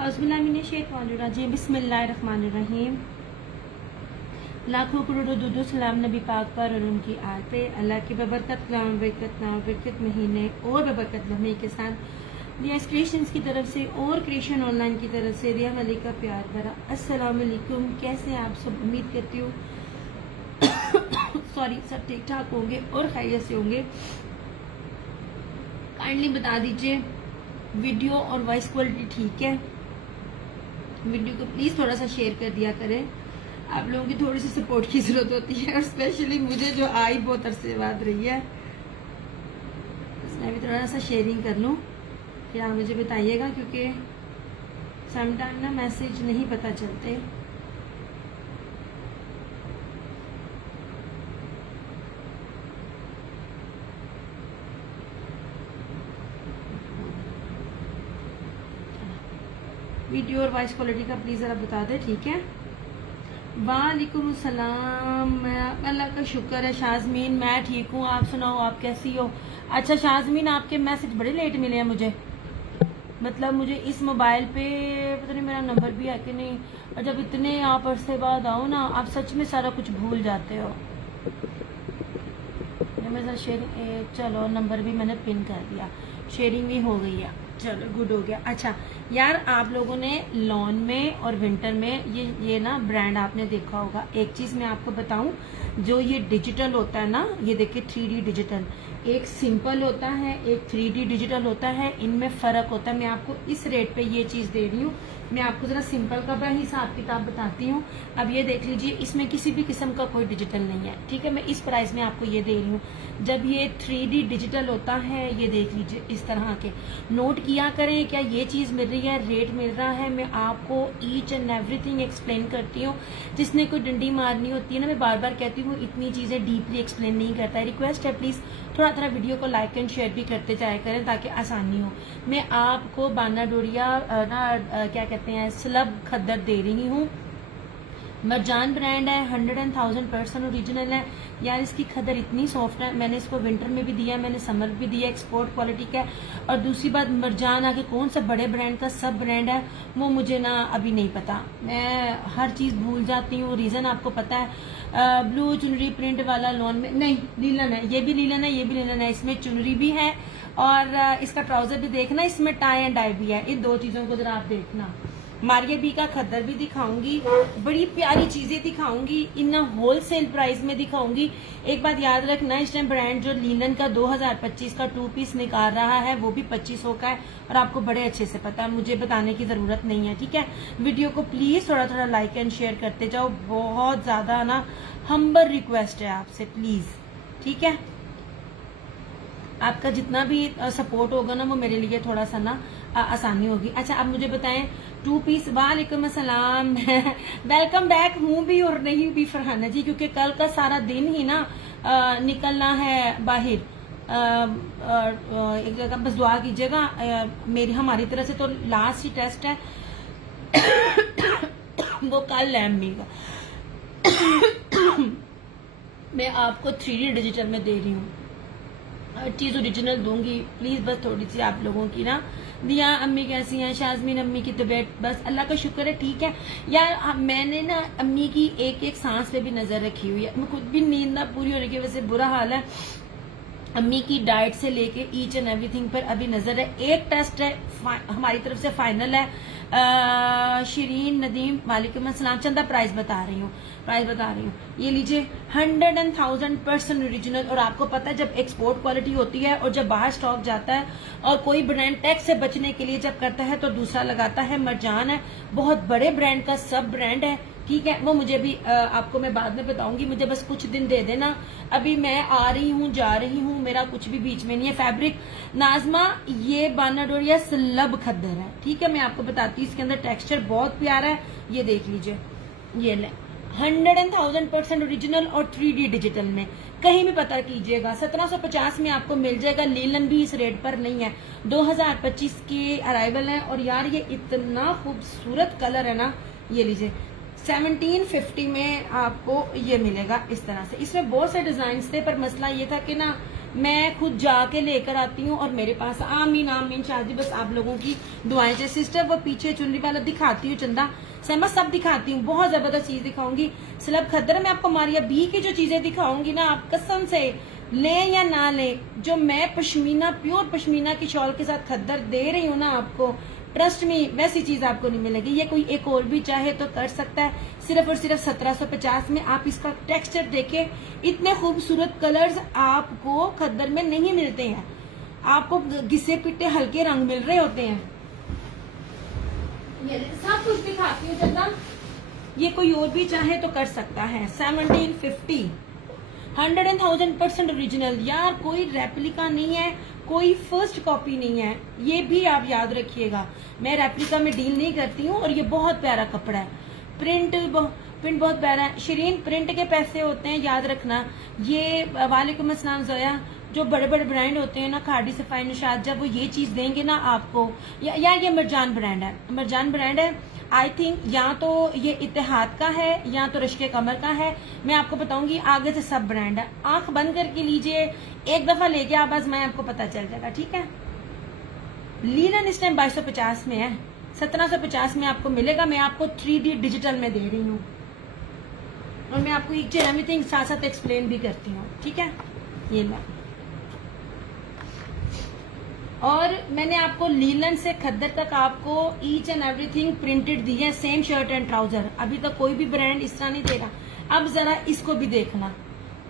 औज़ुबिल्लाहिमिनश्शैतानिर्रजीम बिस्मिल्लाहिर्रहमानिर्रहीम। लाखों करोड़ों दुरूद सलाम नबी पाक पर और उनकी आल पे। अल्लाह की बबरकत महीने और बबरकत लम्हे के साथ रियाज क्रिएशंस की तरफ से और क्रिएशन ऑनलाइन की तरफ से रिया मलिक का प्यार भरा अस्सलाम वालेकुम। कैसे हैं आप सब? उम्मीद करती हूँ सॉरी सब ठीक ठाक होंगे और खैरियत से होंगे। काइंडली बता दीजिए वीडियो और वॉइस क्वालिटी ठीक है? वीडियो को प्लीज थोड़ा सा शेयर कर दिया करें। आप लोगों की थोड़ी सी सपोर्ट की जरूरत होती है और स्पेशली मुझे जो आई बहुत अरसे बाद रही है, मैं भी थोड़ा सा शेयरिंग कर लूँ। फिर आप मुझे बताइएगा क्योंकि समटाइम ना मैसेज नहीं पता चलते। वीडियो और वॉइस क्वालिटी का प्लीज जरा बता दें, ठीक है? वालेकुम सलाम। अल्लाह का शुक्र है शाज़मीन, मैं ठीक हूँ। आप सुनाओ, आप कैसी हो? अच्छा शाज़मीन, आपके मैसेज बड़े लेट मिले हैं मुझे। मतलब मुझे इस मोबाइल पे पता नहीं मेरा नंबर भी है कि नहीं, और जब इतने आप अरसे बाद आओ ना, आप सच में सारा कुछ भूल जाते हो। मेरे साथ शेयरिंग, चलो नंबर भी मैंने पिन कर दिया, शेयरिंग भी हो गई है, चलो गुड हो गया। अच्छा यार, आप लोगों ने लॉन में और विंटर में ये ना ब्रांड आपने देखा होगा। एक चीज मैं आपको बताऊं, जो ये डिजिटल होता है ना, ये देखिए 3D डिजिटल, एक सिंपल होता है, एक 3D डिजिटल होता है, इनमें फर्क होता है। मैं आपको इस रेट पे ये चीज दे रही हूँ। मैं आपको जरा सिंपल का हिसाब किताब बताती हूँ। अब ये देख लीजिए, इसमें किसी भी किस्म का कोई डिजिटल नहीं है, ठीक है? मैं इस प्राइस में आपको ये दे रही हूँ। जब ये 3D डिजिटल होता है, ये देख लीजिए इस तरह के, नोट किया करें क्या ये चीज मिल रही है, रेट मिल रहा है। मैं आपको ईच एंड एवरीथिंग एक्सप्लेन करती हूँ। जिसने कोई डंडी मारनी होती है ना, मैं बार बार कहती हूँ इतनी चीजें डीपली एक्सप्लेन नहीं करता है। रिक्वेस्ट है प्लीज थोड़ा थोड़ा वीडियो को लाइक एंड शेयर भी करते जाया करें ताकि आसानी हो। मैं आपको बाना डोरिया क्या कहते हैं, स्लब खद्दर दे रही हूँ। मरजान ब्रांड है, 100,000% ओरिजिनल है यार। इसकी खदर इतनी सॉफ्ट है, मैंने इसको विंटर में भी दिया, मैंने समर भी दिया, एक्सपोर्ट क्वालिटी का है। और दूसरी बात, मरजान आगे कौन सा बड़े ब्रांड का सब ब्रांड है वो मुझे ना अभी नहीं पता, मैं हर चीज भूल जाती हूँ। रीजन आपको पता है, ब्लू चुनरी प्रिंट वाला लॉन में नहीं, लीलन है, ये भी लीलन है, ये भी लीलन है। इसमें चुनरी भी है और इसका ट्राउजर भी देखना, इसमें टाई एंड डाई भी है। इन दो चीजों को जरा आप देखना। मारिया बी का खद्दर भी दिखाऊंगी, बड़ी प्यारी चीजें दिखाऊंगी, इन होलसेल प्राइस में दिखाऊंगी। एक बात याद रखना, इस टाइम ब्रांड जो लीलन का 2025 का 2 पीस निकाल रहा है वो भी 2500 का है और आपको बड़े अच्छे से पता है, मुझे बताने की जरूरत नहीं है, ठीक है? वीडियो को प्लीज थोड़ा थोड़ा लाइक एंड शेयर करते जाओ, बहुत ज्यादा ना हम्बल रिक्वेस्ट है आपसे, प्लीज, ठीक है? आपका जितना भी सपोर्ट होगा ना, वो मेरे लिए थोड़ा सा ना आसानी होगी। अच्छा अब मुझे बताएं, 2 पीस। वालेकुम अस्सलाम वेलकम बैक हूँ भी और नहीं भी फरहाना जी, क्योंकि कल का सारा दिन ही ना निकलना है बाहर। एक जगह बस दुआ कीजिएगा, मेरी हमारी तरफ से तो लास्ट ही टेस्ट है वो कल है अम्मी का मैं आपको 3D डिजिटल में दे रही हूँ, हर चीज ओरिजिनल दूंगी। प्लीज बस थोड़ी सी आप लोगों की ना, दिया अम्मी कैसी हैं, शाज़मीन अम्मी की तबीयत बस अल्लाह का शुक्र है ठीक है यार। मैंने ना अम्मी की एक एक सांस पे भी नजर रखी हुई है, मैं खुद भी नींद ना पूरी होने की वजह से बुरा हाल है। अम्मी की डाइट से लेके ईच एंड एवरीथिंग पर अभी नजर है। एक टेस्ट है हमारी तरफ से फाइनल है। शरीन नदीम वालेकुम अस्सलाम। चंदा प्राइस बता रही हूँ, ये लीजिए 100,000% ओरिजिनल। और आपको पता है जब एक्सपोर्ट क्वालिटी होती है और जब बाहर स्टॉक जाता है और कोई ब्रांड टैक्स से बचने के लिए जब करता है तो दूसरा लगाता है। मरजान है, बहुत बड़े ब्रांड का सब ब्रांड है, ठीक है? वो मुझे भी आपको मैं बाद में बताऊंगी, मुझे बस कुछ दिन दे देना। अभी मैं आ रही हूँ जा रही हूँ, मेरा कुछ भी बीच में नहीं है। फैब्रिक नाजमा, ये बाना डोरिया स्लब खद्दर है, ठीक है? मैं आपको बताती हूँ, इसके अंदर टेक्सचर बहुत प्यारा है, ये देख लीजिए, ये ले 100,000% ओरिजिनल और 3D डिजिटल में। कहीं भी पता कीजिएगा 1750 में आपको मिल जाएगा। लीलन भी इस रेट पर नहीं है, 2025 के अराइवल है। और यार ये इतना खूबसूरत कलर है ना, ये लीजिए 1750 में आपको ये मिलेगा इस तरह से। इसमें बहुत से डिजाइन थे पर मसला ये था कि ना मैं खुद जाके लेकर आती हूँ और मेरे पास आमीन आमीन शादी, बस आप लोगों की दुआएं से। सिस्टर वो पीछे चुनरी वाला दिखाती हूँ, चंदा सहमा सब दिखाती हूँ, बहुत जबरदस्त चीज दिखाऊंगी। सलब खद्दर में आपको मारिया बी की जो चीजें दिखाऊंगी ना, आप कसम से ले या ना ले, जो मैं पश्मीना प्योर पश्मीना की शॉल के साथ खद्दर दे रही हूँ ना आपको, ट्रस्ट मी वैसी चीज आपको नहीं मिलेगी। ये कोई एक और भी चाहे तो कर सकता है, सिर्फ और सिर्फ 1750 में। आप इसका टेक्सचर देखें, इतने खूबसूरत कलर्स आपको खद्दर में नहीं मिलते हैं, आपको घिसे पिटे हल्के रंग मिल रहे होते हैं। ये सब कुछ दिखाती हूँ चंदा, ये कोई और भी चाहे तो कर सकता है। 1750 100% ओरिजिनल यार, कोई रेप्लिका नहीं है, कोई फर्स्ट कॉपी नहीं है, ये भी आप याद रखिएगा। मैं रेप्लिका में डील नहीं करती हूँ और ये बहुत प्यारा कपड़ा है, प्रिंट बहुत प्यारा है। शिरीन प्रिंट के पैसे होते हैं, याद रखना। ये वालेकुम अस्सलाम जोया, जो बड़े बड़े ब्रांड होते हैं ना, खाड़ी सफाई निशात, जब वो ये चीज देंगे ना आपको, या ये मरजान ब्रांड है, मरजान ब्रांड है आई थिंक, या तो ये इत्तेहाद का है या तो रश्के कमर का है, मैं आपको बताऊंगी। आगे से सब ब्रांड है, आंख बंद करके लीजिए, एक दफा लेके आप बस, मैं आपको पता चल जाएगा, ठीक है। लीलन इस टाइम 2250 में है, 1750 में आपको मिलेगा। मैं आपको 3D डिजिटल में दे रही हूँ और मैं आपको ईच एंड एवरीथिंग साथ साथ एक्सप्लेन भी करती हूँ, ठीक है। ये ला, और मैंने आपको लीलन से खद्दर तक आपको ईच एंड एवरीथिंग प्रिंटेड दी है, सेम शर्ट एंड ट्राउजर। अभी तक कोई भी ब्रांड इस तरह नहीं दे रहा। अब जरा इसको भी देखना,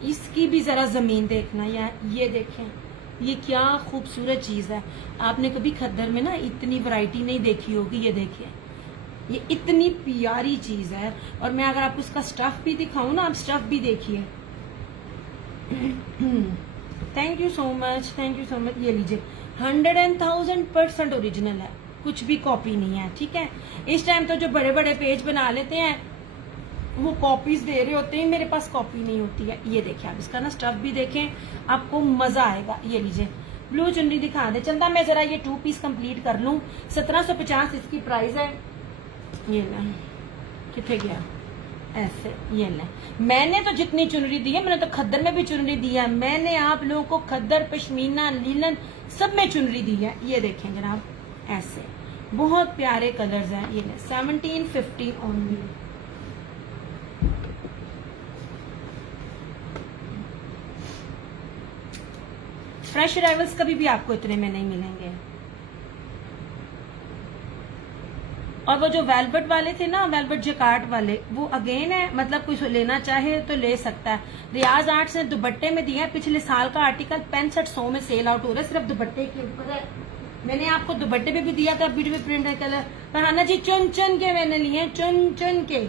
इसकी भी जरा जमीन देखना यार, ये देखें, ये क्या खूबसूरत चीज है। आपने कभी खद्दर में ना इतनी वैरायटी नहीं देखी होगी, ये देखिए, ये इतनी प्यारी चीज है। और मैं अगर आपको उसका स्टफ भी दिखाऊं ना, आप स्टफ भी देखिए। Thank you so much, thank you so much. ये लीजिए, 100% ओरिजिनल है, कुछ भी कॉपी नहीं है, ठीक है। इस टाइम तो जो बड़े बड़े पेज बना लेते हैं वो कॉपीज दे रहे होते हैं, मेरे पास कॉपी नहीं होती है। ये देखिए, आप इसका ना स्टफ भी देखें, आपको मजा आएगा। ये लीजिए, ब्लू चुन्नी दिखा दे चंदा, मैं जरा ये 2 पीस कंप्लीट कर लूं। 1750 इसकी प्राइस है। ये ले, कितने गया ऐसे, ये ले। मैंने तो जितनी चुनरी दी है, मैंने तो खद्दर में भी चुनरी दी है, मैंने आप लोगों को खद्दर, पश्मीना, लीलन सब में चुनरी दी है। ये देखें जनाब, ऐसे बहुत प्यारे कलर्स हैं। ये ले, 1750 ओनली। फ्रेश अराइवल्स कभी भी आपको इतने में नहीं मिलेंगे। और वो जो वेलवेट वाले थे ना, वेलवेट जकार्ड वाले, वो अगेन है, मतलब कोई लेना चाहे तो ले सकता है। रियाज आर्ट्स ने दुपट्टे में दिया है, पिछले साल का आर्टिकल 6500 में सेल आउट हो रहा है, सिर्फ दुपट्टे के ऊपर है। मैंने आपको दुपट्टे पे भी दिया था ब्यूटीफुल प्रिंट है कलर, पर हाना जी चुन चुन के मैंने लिए, चुन चुन के।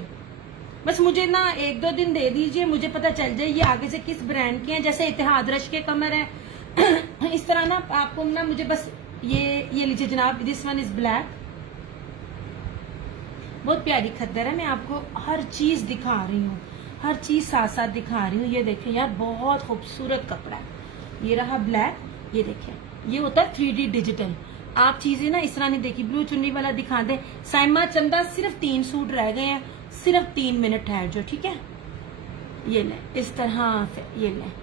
बस मुझे ना 1-2 दिन दे दीजिए, मुझे पता चल जाए ये आगे से किस ब्रांड के हैं। जैसे इत्तेहाद रश के कमर है इस तरह ना आपको ना, मुझे बस ये लीजिए जनाब, दिस वन इज ब्लैक, बहुत प्यारी खद्दर है। मैं आपको हर चीज दिखा रही हूँ, हर चीज साथ साथ दिखा रही हूँ। ये देखें यार, बहुत खूबसूरत कपड़ा है। ये रहा ब्लैक, ये देखें, ये होता है 3D डिजिटल। आप चीजें ना इस तरह नहीं देखी। ब्लू चुन्नी वाला दिखा दे साइमा चंदा, सिर्फ 3 सूट रह गए हैं, सिर्फ 3 मिनट है जो, ठीक है। ये ले, इस तरह से, ये ले।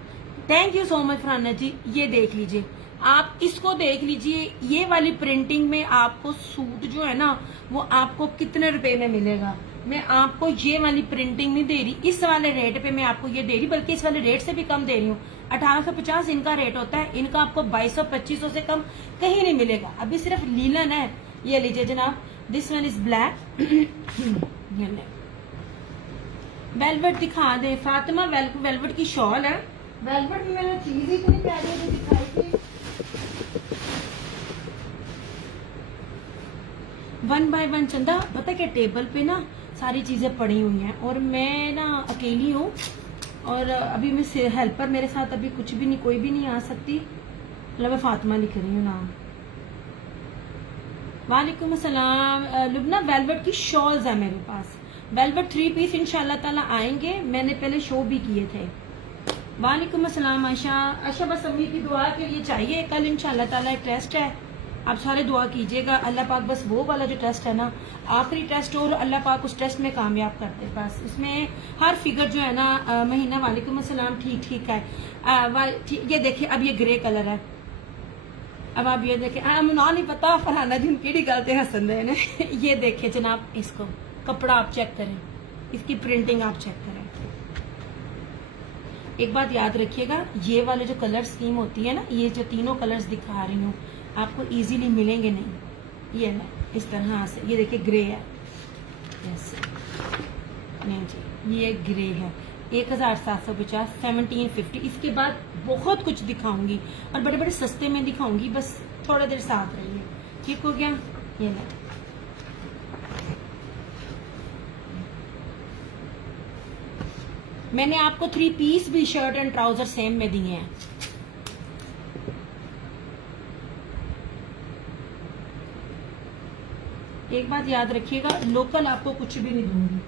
Thank you so much Farhana ji. ये देख लीजिए, आप इसको देख लीजिए, ये वाली प्रिंटिंग में आपको सूट जो है ना, वो आपको कितने रुपए में मिलेगा। मैं आपको ये वाली प्रिंटिंग नहीं दे रही, इस वाले रेट पे मैं आपको ये दे रही, बल्कि इस वाले रेट से भी कम दे रही हूँ। 1850 इनका रेट होता है, इनका आपको 2200-2500 से कम कहीं नहीं मिलेगा। अभी सिर्फ लीलन है। ये लीजिए जनाब, this one is black. Velvet दिखा दे फातिमा, वेलवेट की शॉल है। वेलवेट में मैंने चीज इतनी प्यारी दिखाई थी। 1 by 1 चंदा, पता क्या, टेबल पे ना सारी चीजें पड़ी हुई हैं और मैं ना अकेली हूँ, और अभी मैं हेल्पर मेरे साथ अभी कुछ भी नहीं, कोई भी नहीं आ सकती। मतलब मैं फातिमा लिख रही हूँ नाम। वालेकुम अस्सलाम लुबना, वेलवेट की शॉल्स है मेरे पास। वेलवेट 3 पीस इंशाल्लाह ताला आएंगे, मैंने पहले शो भी किए थे। वालेकुम अस्सलाम आशा। आशा बस अम्मी की दुआ के लिए चाहिए, कल इंशाल्लाह ताला एक टेस्ट है, आप सारे दुआ कीजिएगा, अल्लाह पाक बस वो वाला जो टेस्ट है ना, आखिरी टेस्ट, और अल्लाह पाक उस टेस्ट में कामयाब करते हैं। बस इसमें हर फिगर जो है ना, महीना वालेकुम अस्सलाम, ठीक ठीक है। ये देखिए, अब ये ग्रे कलर है। अब आप ये देखें, मुना नहीं पता फलाना दिन केड़ी गलते हसन दे ने। ये देखिए जनाब, इसको कपड़ा आप चेक करें, इसकी प्रिंटिंग आप चेक करें। एक बात याद रखिएगा, ये वाले जो कलर स्कीम होती है ना, ये जो तीनों कलर्स दिखा रही हूँ, आपको इजीली मिलेंगे नहीं। ये ना इस तरह से, ये देखिए ग्रे है, ऐसे नहीं जी, ये ग्रे है। 1750, 1750। इसके बाद बहुत कुछ दिखाऊंगी और बड़े बड़े सस्ते में दिखाऊंगी, बस थोड़ा देर साथ रहिए। ठीक हो गया? ये ना मैंने आपको 3 पीस भी शर्ट एंड ट्राउजर सेम में दिए हैं। एक बात याद रखिएगा, लोकल आपको कुछ भी नहीं दूंगी।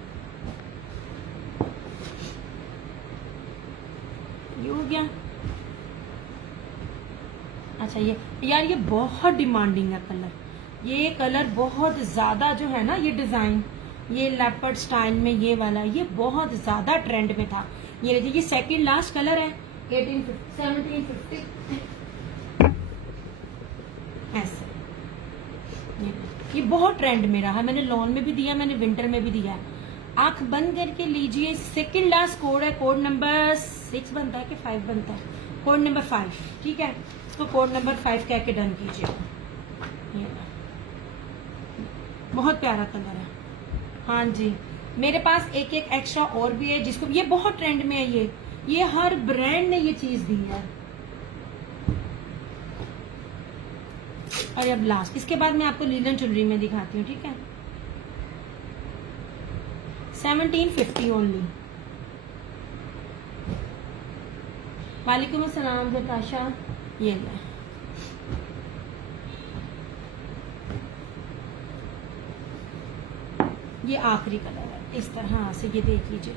ये हो गया। अच्छा, ये यार ये बहुत डिमांडिंग है कलर। ये कलर बहुत ज्यादा जो है ना, ये डिजाइन, ये लेपर्ड स्टाइल में ये वाला, ये बहुत ज्यादा ट्रेंड में था। ये लीजिए, ये सेकंड लास्ट कलर है, 1750 ऐसे। ये बहुत ट्रेंड में रहा, मैंने लॉन में भी दिया, मैंने विंटर में भी दिया। आंख बंद करके लीजिए। सेकंड लास्ट कोड है, कोड नंबर 6 बनता है कि 5 बनता है? कोड नंबर 5, ठीक है। इसको कोड नंबर 5 कह के डन कीजिए। बहुत प्यारा कलर है। हाँ जी, मेरे पास एक एक्स्ट्रा और भी है, जिसको ये बहुत ट्रेंड में है। ये हर ब्रांड ने ये चीज दी है। और अब लास्ट, इसके बाद मैं आपको लीलन ज्वेलरी में दिखाती हूँ, ठीक है। 1750 ओनली। वालेकुम अस्सलाम जताशा। ये ले, ये आखिरी कलर है, इस तरह से। ये देख लीजिए,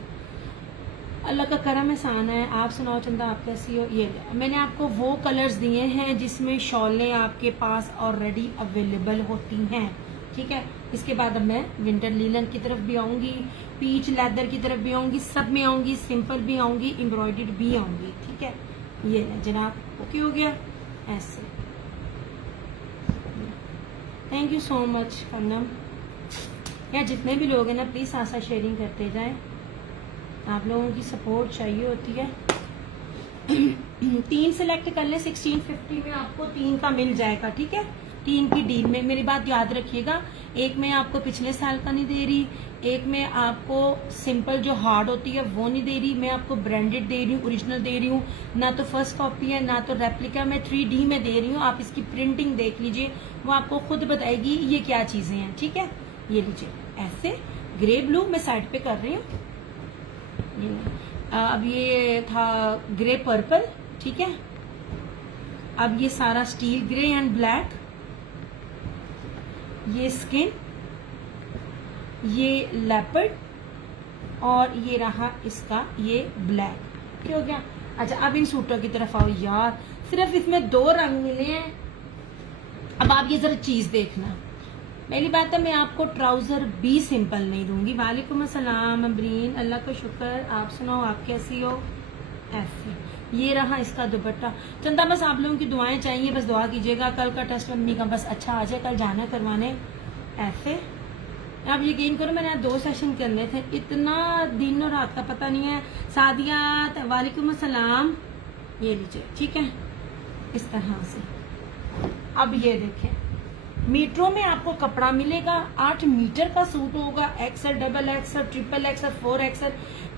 अल्लाह का करम एहसान है। आप सुनाओ चंदा, आप कैसी हो? ये मैंने आपको वो कलर्स दिए हैं जिसमें शॉलें आपके पास ऑलरेडी अवेलेबल होती हैं, ठीक है। इसके बाद अब मैं विंटर लीलन की तरफ भी आऊंगी, पीच लेदर की तरफ भी आऊंगी, सब में आऊंगी, सिंपल भी आऊंगी, एम्ब्रॉयडर्ड भी आऊंगी, ठीक है। ये जनाब, ओके हो गया ऐसे। Thank you so much Kannan. यार जितने भी लोग हैं ना, प्लीज साथ साथ शेयरिंग करते जाएं, आप लोगों की सपोर्ट चाहिए होती है। 3 सिलेक्ट कर ले, 1650 में आपको 3 का मिल जाएगा, ठीक है। 3 की डील में। मेरी बात याद रखिएगा, एक में आपको पिछले साल का नहीं दे रही, एक में आपको सिंपल जो हार्ड होती है वो नहीं दे रही, मैं आपको ब्रांडेड दे रही हूँ, ओरिजिनल दे रही हूँ। ना तो फर्स्ट कॉपी है, ना तो रेप्लिका, मैं 3D में दे रही हूँ। आप इसकी प्रिंटिंग देख लीजिए, वो आपको खुद बताएगी ये क्या चीजें हैं, ठीक है। ये लीजिए ऐसे ग्रे ब्लू मैं साइड पे कर रही हूँ। अब ये था ग्रे पर्पल, ठीक है। अब ये सारा स्टील ग्रे एंड ब्लैक, ये स्किन, ये लेपर्ड, और ये रहा इसका ये ब्लैक, क्या हो गया। अच्छा, अब इन सूटों की तरफ आओ यार, सिर्फ इसमें 2 रंग मिले हैं। अब आप ये जरा चीज देखना, पहली बात है मैं आपको ट्राउजर भी सिंपल नहीं दूंगी। वालेकुम अस्सलाम अबरीन, अल्लाह का शुक्र। आप सुनाओ, आप कैसी हो? ऐसे ये रहा इसका दुपट्टा। चंदा बस आप लोगों की दुआएं चाहिए, बस दुआ कीजिएगा कल का टेस्ट मम्मी का बस अच्छा आ जाए, कल जाना करवाने। ऐसे आप यकीन करो, मैंने 2 सेशन करने थे, इतना दिन और रात का पता नहीं है। सादियात वालेकुम अस्सलाम। ये लीजिए, ठीक है, इस तरह से। अब ये देखें, मीटरों में आपको कपड़ा मिलेगा। 8 मीटर का सूट होगा, XL, XXL, XXL, 4XL।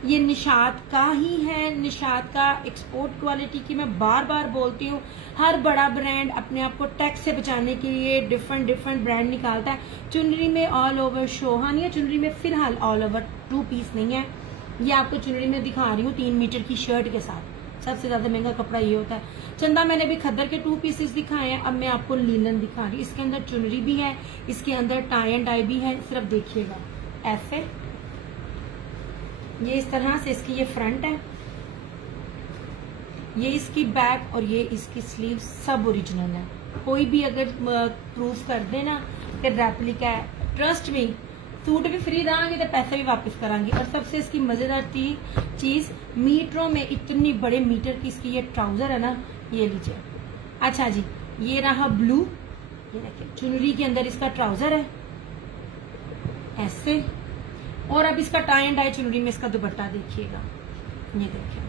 ये निशात का ही है, निशात का एक्सपोर्ट क्वालिटी की। मैं बार बार बोलती हूँ, हर बड़ा ब्रांड अपने आप को टैक्स से बचाने के लिए डिफरेंट ब्रांड निकालता है। चुनरी में ऑल ओवर शो, हाँ नहीं, चुनरी में फिलहाल ऑल ओवर 2 पीस नहीं है। ये आपको चुनरी में दिखा रही हूँ 3 मीटर की शर्ट के साथ। सबसे ज्यादा महंगा कपड़ा ये होता है। चंदा मैंने भी खद्दर के 2 पीसेस दिखाए हैं, अब मैं आपको लीलन दिखा रही हूँ। इसके अंदर चुनरी भी है, इसके अंदर टाई एंड डाई भी है। सिर्फ देखिएगा ऐसे, ये इस तरह से इसकी ये फ्रंट है, ये इसकी बैक और ये इसकी स्लीव सब ओरिजिनल है। कोई भी अगर प्रूफ कर दे ना कि रेप्लिका है, ट्रस्ट मी, सूट भी फ्री देंगे तो पैसे भी वापस करांगे। और सबसे इसकी मजेदार चीज, मीटरों में इतनी बड़े मीटर की इसकी ये ट्राउजर है ना, ये लीजिए। अच्छा जी, ये रहा ब्लू, ये देखिए चुनरी के अंदर इसका ट्राउजर है ऐसे। और अब इसका टाई एंड डाई चुनरी में इसका दुपट्टा देखिएगा, ये देखिए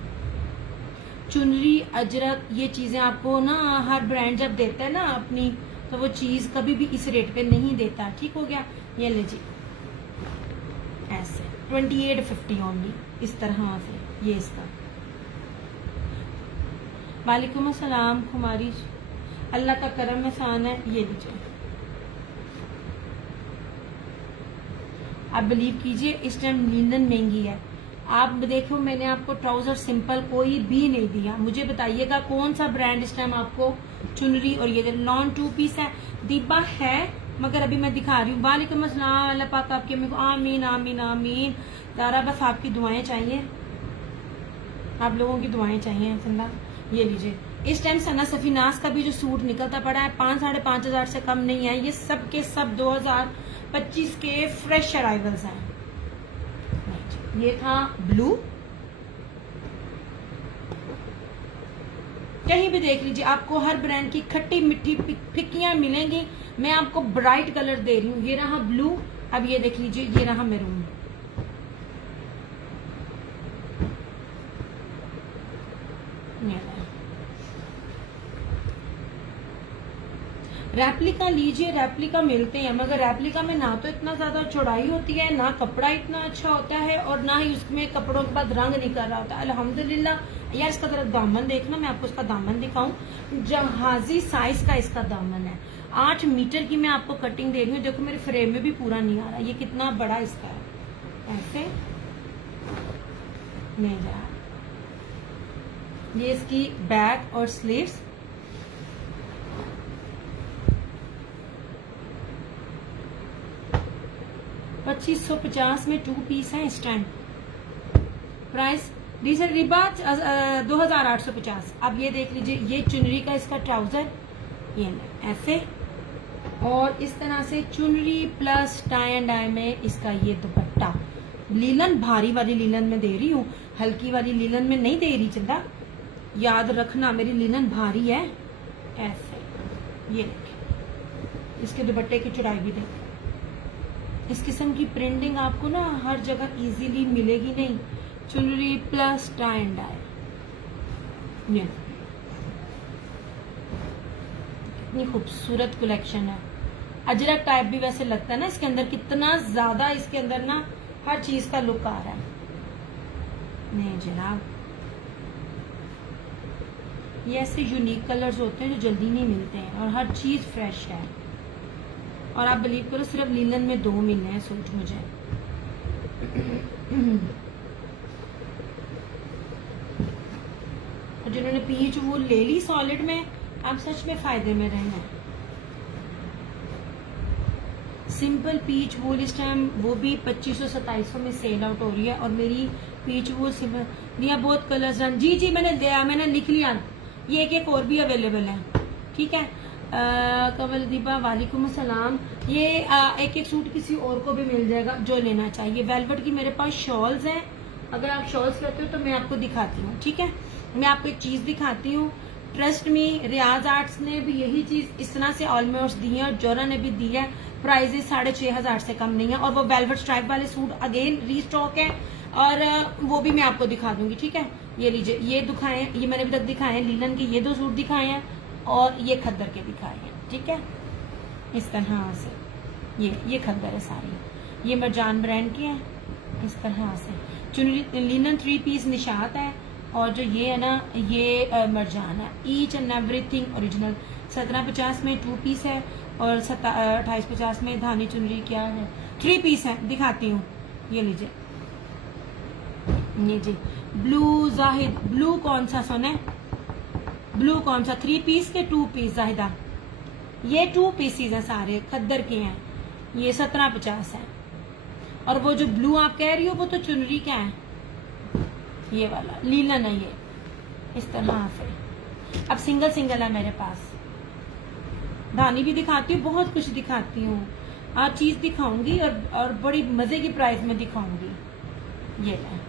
चुनरी, अजरक, ये चीजें आपको ना हर ब्रांड जब देता है ना अपनी, तो वो चीज कभी भी इस रेट पे नहीं देता। ठीक हो गया, ये लीजिए ऐसे 2850 ओनली, इस तरह से। ये इसका, वालेकुम अस्सलाम कुमारी, अल्लाह का करम एहसान है। ये लीजिए, आप बिलीव कीजिए इस टाइम लिनन महंगी है। आप देखो, मैंने आपको ट्राउजर सिंपल कोई भी नहीं दिया। मुझे बताइएगा कौन सा ब्रांड इस टाइम आपको चुनरी, और ये लॉन 2 पीस है, दीबा है, मगर अभी मैं दिखा रही हूँ। वालेकुम अस्सलाम, अल्लाह पाक आपके मेरे को आमीन आमीन आमीन। दारा बस आपकी दुआएं चाहिए, आप लोगों की दुआएं चाहिए जिंदा। ये लीजिए, इस टाइम सना सफीनास का भी जो सूट निकलता पड़ा है 5-5.5 हजार से कम नहीं है। ये सब के सब 2025 के फ्रेश अराइवल्स हैं। ये था ब्लू, कहीं भी देख लीजिए आपको हर ब्रांड की खट्टी मिट्टी फिक्कियां मिलेंगी। मैं आपको ब्राइट कलर दे रही हूँ। ये रहा ब्लू, अब ये देख लीजिए, ये रहा मैरून। रेप्लिका लीजिए, रेप्लिका मिलते हैं, मगर रेप्लिका में ना तो इतना ज्यादा चौड़ाई होती है, ना कपड़ा इतना अच्छा होता है, और ना ही उसमें कपड़ों के बाद रंग निकल रहा होता है। अल्हम्दुलिल्लाह। यार इसका तरफ दामन देखना, मैं आपको इसका दामन दिखाऊं, जहाजी साइज का इसका दामन है। 8 मीटर की मैं आपको कटिंग दे रही हूँ। देखो मेरे फ्रेम में भी पूरा नहीं आ रहा, ये कितना बड़ा इसका है। ऐसे नहीं जा, ये इसकी बैक और स्लीव्स। $2550 में 2 पीस है इस टाइम। Price diesel Riba 2850। अब ये देख लीजिए, ये चुनरी का इसका ट्राउजर, ये ऐसे, और इस तरह से चुनरी प्लस टाई एंड डाई में इसका ये दुपट्टा। लीलन भारी वाली लीलन में दे रही हूँ, हल्की वाली लीलन में नहीं दे रही। चंदा याद रखना, मेरी लीलन भारी है। ऐसे ये देखिए, इसके दुपट्टे की चौड़ाई भी देखिए। इस किस्म की प्रिंटिंग आपको ना हर जगह इजीली मिलेगी नहीं। चुनरी प्लस टाई एंड डाई, कितनी खूबसूरत कलेक्शन है। अजरक टाइप भी वैसे लगता है ना इसके अंदर, कितना ज्यादा इसके अंदर ना हर चीज का लुक आ रहा है। नहीं जनाब, ये ऐसे यूनिक कलर्स होते हैं जो जल्दी नहीं मिलते हैं, और हर चीज फ्रेश है। और आप बिलीव करो, सिर्फ लीलन में 2 मिलने हैं सूट मुझे। और जिन्होंने पीच वूल ले ली सॉलिड में, आप सच में फायदे में रहना। सिंपल पीच वूल इस टाइम वो भी 2500-2700 में सेल आउट हो रही है, और मेरी पीच वूल सिंपल दिया बहुत कलर्स। जी जी मैंने लिख लिया, ये एक और भी अवेलेबल है। ठीक है, कमल दीपा वालेकुम अस्सलाम। ये एक सूट किसी और को भी मिल जाएगा जो लेना चाहिए। वेलवेट की मेरे पास शॉल्स हैं, अगर आप शॉल्स लेते हो तो मैं आपको दिखाती हूँ। ठीक है, मैं आपको एक चीज दिखाती हूँ। ट्रस्ट में रियाज आर्ट्स ने भी यही चीज इस तरह से ऑलमोस्ट दी है, और जोरा ने भी दी है। प्राइजेस 6500 से कम नहीं है, और वो वेलवेट स्ट्राइप वाले सूट अगेन रीस्टॉक है, और वो भी मैं आपको दिखा दूंगी। ठीक है, ये लीजिए, ये दिखाए, ये मैंने अभी तक दिखाए हैं लीलन के ये 2 सूट दिखाए हैं, और ये खद्दर के दिखाए हैं। ठीक है, इस तरह से ये खद्दर है सारी, ये मरजान ब्रांड की है। इस तरह से चुनरी लिनन 3 पीस निशात है, और जो ये है ना ये मरजान है। Each and everything original. 1750 में 2 पीस है, और 2850 में धानी चुनरी क्या है 3 पीस है। दिखाती हूँ, ये लीजिए, ये जी ब्लू जाहिद, ब्लू कौन सा सोने, ब्लू कौन सा, 3 पीस के 2 पीस जाहिदा, ये 2 पीसीज हैं सारे, खद्दर के हैं। ये 1750 है, और वो जो ब्लू आप कह रही हो वो तो चुनरी क्या है, ये वाला लीलन है ये। इस तरह से अब सिंगल सिंगल है मेरे पास। धानी भी दिखाती हूँ, बहुत कुछ दिखाती हूँ, हर चीज दिखाऊंगी और बड़ी मजे की प्राइस में दिखाऊंगी। ये है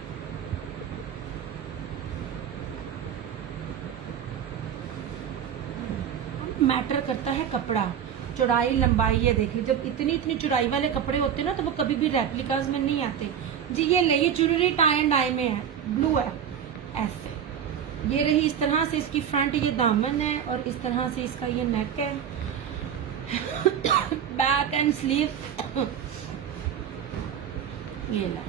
मैटर करता है कपड़ा, चौड़ाई लंबाई। ये देखिए जब इतनी इतनी चौड़ाई वाले कपड़े होते हैं ना तो वो कभी भी रेप्लिकास में नहीं आते जी। ये ले, ये ज्वेलरी टाई एंड डाई में है, ब्लू है ऐसे। ये रही इस तरह से इसकी फ्रंट, ये दामन है और इस तरह से इसका ये नेक है, बैक एंड स्लीव। ये ला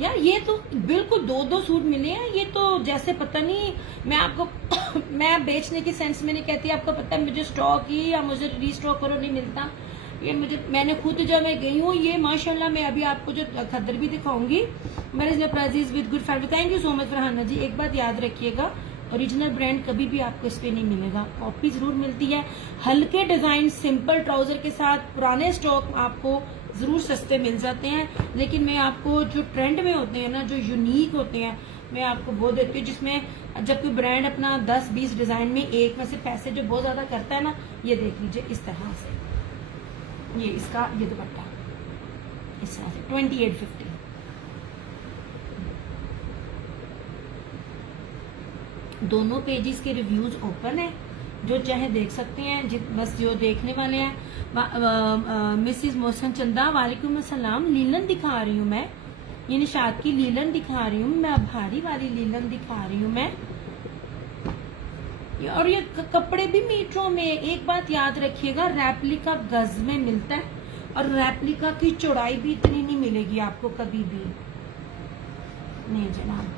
यार, ये तो बिल्कुल दो दो सूट मिले हैं। ये तो जैसे पता नहीं, मैं आपको मैं बेचने की सेंस में नहीं कहती, आपको पता है मुझे स्टॉक ही या मुझे रीस्टॉक करो नहीं मिलता। ये मैंने खुद जब मैं गई हूँ, ये माशाल्लाह मैं अभी आपको जो खद्दर भी दिखाऊंगी, मेरे prices with good fabric. Thank you so much Farhana ji. एक बात याद रखिएगा, ओरिजिनल ब्रांड कभी भी आपको इस पे नहीं मिलेगा, कॉपी जरूर मिलती है। हल्के डिजाइन सिंपल ट्राउजर के साथ पुराने स्टॉक आपको जरूर सस्ते मिल जाते हैं, लेकिन मैं आपको जो ट्रेंड में होते हैं ना, जो यूनिक होते हैं, मैं आपको वो देती हूँ जिसमें जब कोई ब्रांड अपना 10-20 डिजाइन में एक में से पैसे जो बहुत ज्यादा करता है ना, ये देख लीजिए इस तरह से। ये इसका ये दुपट्टा इस तरह से 2850। दोनों पेजेस के रिव्यूज ओपन है, जो चाहे देख सकते हैं। बस जो देखने वाले हैं, मिसिस मोहसन चंदा वालेकुम अस्सलाम। लीलन दिखा रही हूँ मैं, ये निशात की लीलन दिखा रही हूँ मैं, भारी वाली लीलन दिखा रही हूँ मैं। और ये कपड़े भी मीटरों में। एक बात याद रखिएगा, रेप्लिका गज में मिलता है और रेप्लिका की चौड़ाई भी इतनी नहीं मिलेगी आपको कभी भी नहीं जनाब।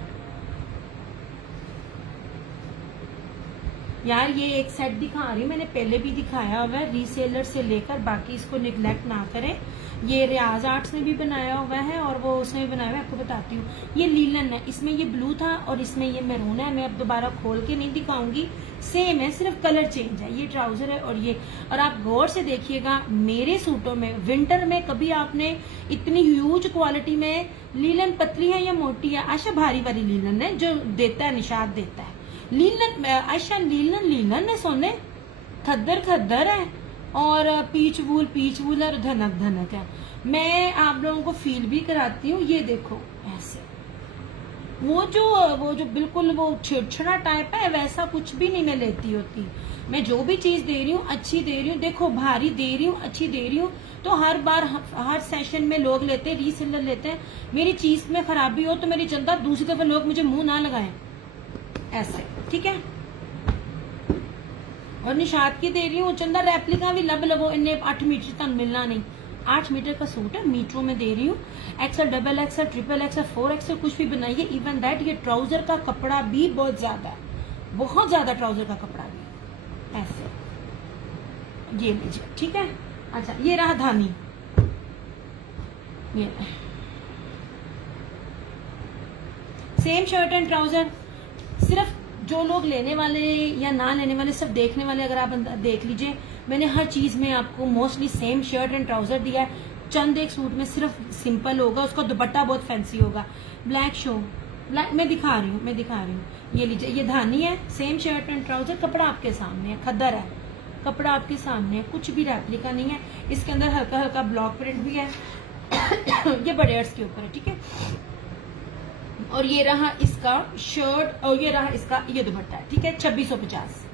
यार ये एक सेट दिखा रही हूँ, मैंने पहले भी दिखाया हुआ है, रीसेलर से लेकर बाकी इसको निगलेक्ट ना करें। ये रियाज आर्ट्स ने भी बनाया हुआ है और वो उसने भी बनाया हुआ है, आपको बताती हूँ। ये लीलन है, इसमें ये ब्लू था और इसमें ये मैरून है। मैं अब दोबारा खोल के नहीं दिखाऊंगी, सेम है, सिर्फ कलर चेंज है। ये ट्राउजर है और ये, और आप गौर से देखिएगा मेरे सूटों में विंटर में कभी आपने इतनी ह्यूज क्वालिटी में लीलन पतली है या मोटी है? आशा भारी वाली लीलन है जो देता है, निशात देता है। लीलन आयशा, लीलन है सोने, खद्दर खद्दर है और पीच वूल और धनक धनक है। मैं आप लोगों को फील भी कराती हूँ, ये देखो ऐसे। वो जो बिल्कुल वो छिड़छड़ा टाइप है, वैसा कुछ भी नहीं मैं लेती होती। मैं जो भी चीज दे रही हूँ अच्छी दे रही हूँ। देखो भारी दे रही हूँ, अच्छी दे रही हूँ, तो हर बार हर सेशन में लोग लेते हैं, रीसेलर लेते हैं। मेरी चीज में खराबी हो तो मेरी चंदा दूसरी दफा लोग मुझे मुंह ना लगाएं ऐसे, ठीक है। और निशात की दे रही हूँ चंदा, रेप्लिका भी लब लवो, इन्हें 8 मीटर तक मिलना नहीं। 8 मीटर का सूट है, मीटरों में दे रही हूँ। XL, double XL, triple XL, 4 XL कुछ भी बनाइए। इवन दैट ये ट्राउजर का कपड़ा भी बहुत ज्यादा है, बहुत ज्यादा ट्राउजर का कपड़ा भी ऐसे। ये लीजिए, ठीक है। अच्छा ये रहा धानी, ये सेम शर्ट एंड ट्राउजर। सिर्फ जो लोग लेने वाले या ना लेने वाले, सब देखने वाले, अगर आप देख लीजिए, मैंने हर चीज में आपको mostly same shirt and trouser दिया है। चंद एक सूट में सिर्फ सिंपल होगा, उसका दुपट्टा बहुत फैंसी होगा। ब्लैक शो, ब्लैक मैं दिखा रही हूँ। ये लीजिए, ये धानी है, सेम शर्ट एंड ट्राउजर, कपड़ा आपके सामने है, खद्दर है, कपड़ा आपके सामने है, कुछ भी रेप्लिका नहीं है। इसके अंदर हल्का हल्का ब्लॉक प्रिंट भी है। ये बड़े अर्स के ऊपर है, ठीक है। और ये रहा इसका शर्ट और ये रहा इसका ये दुपट्टा है, ठीक है। 2650,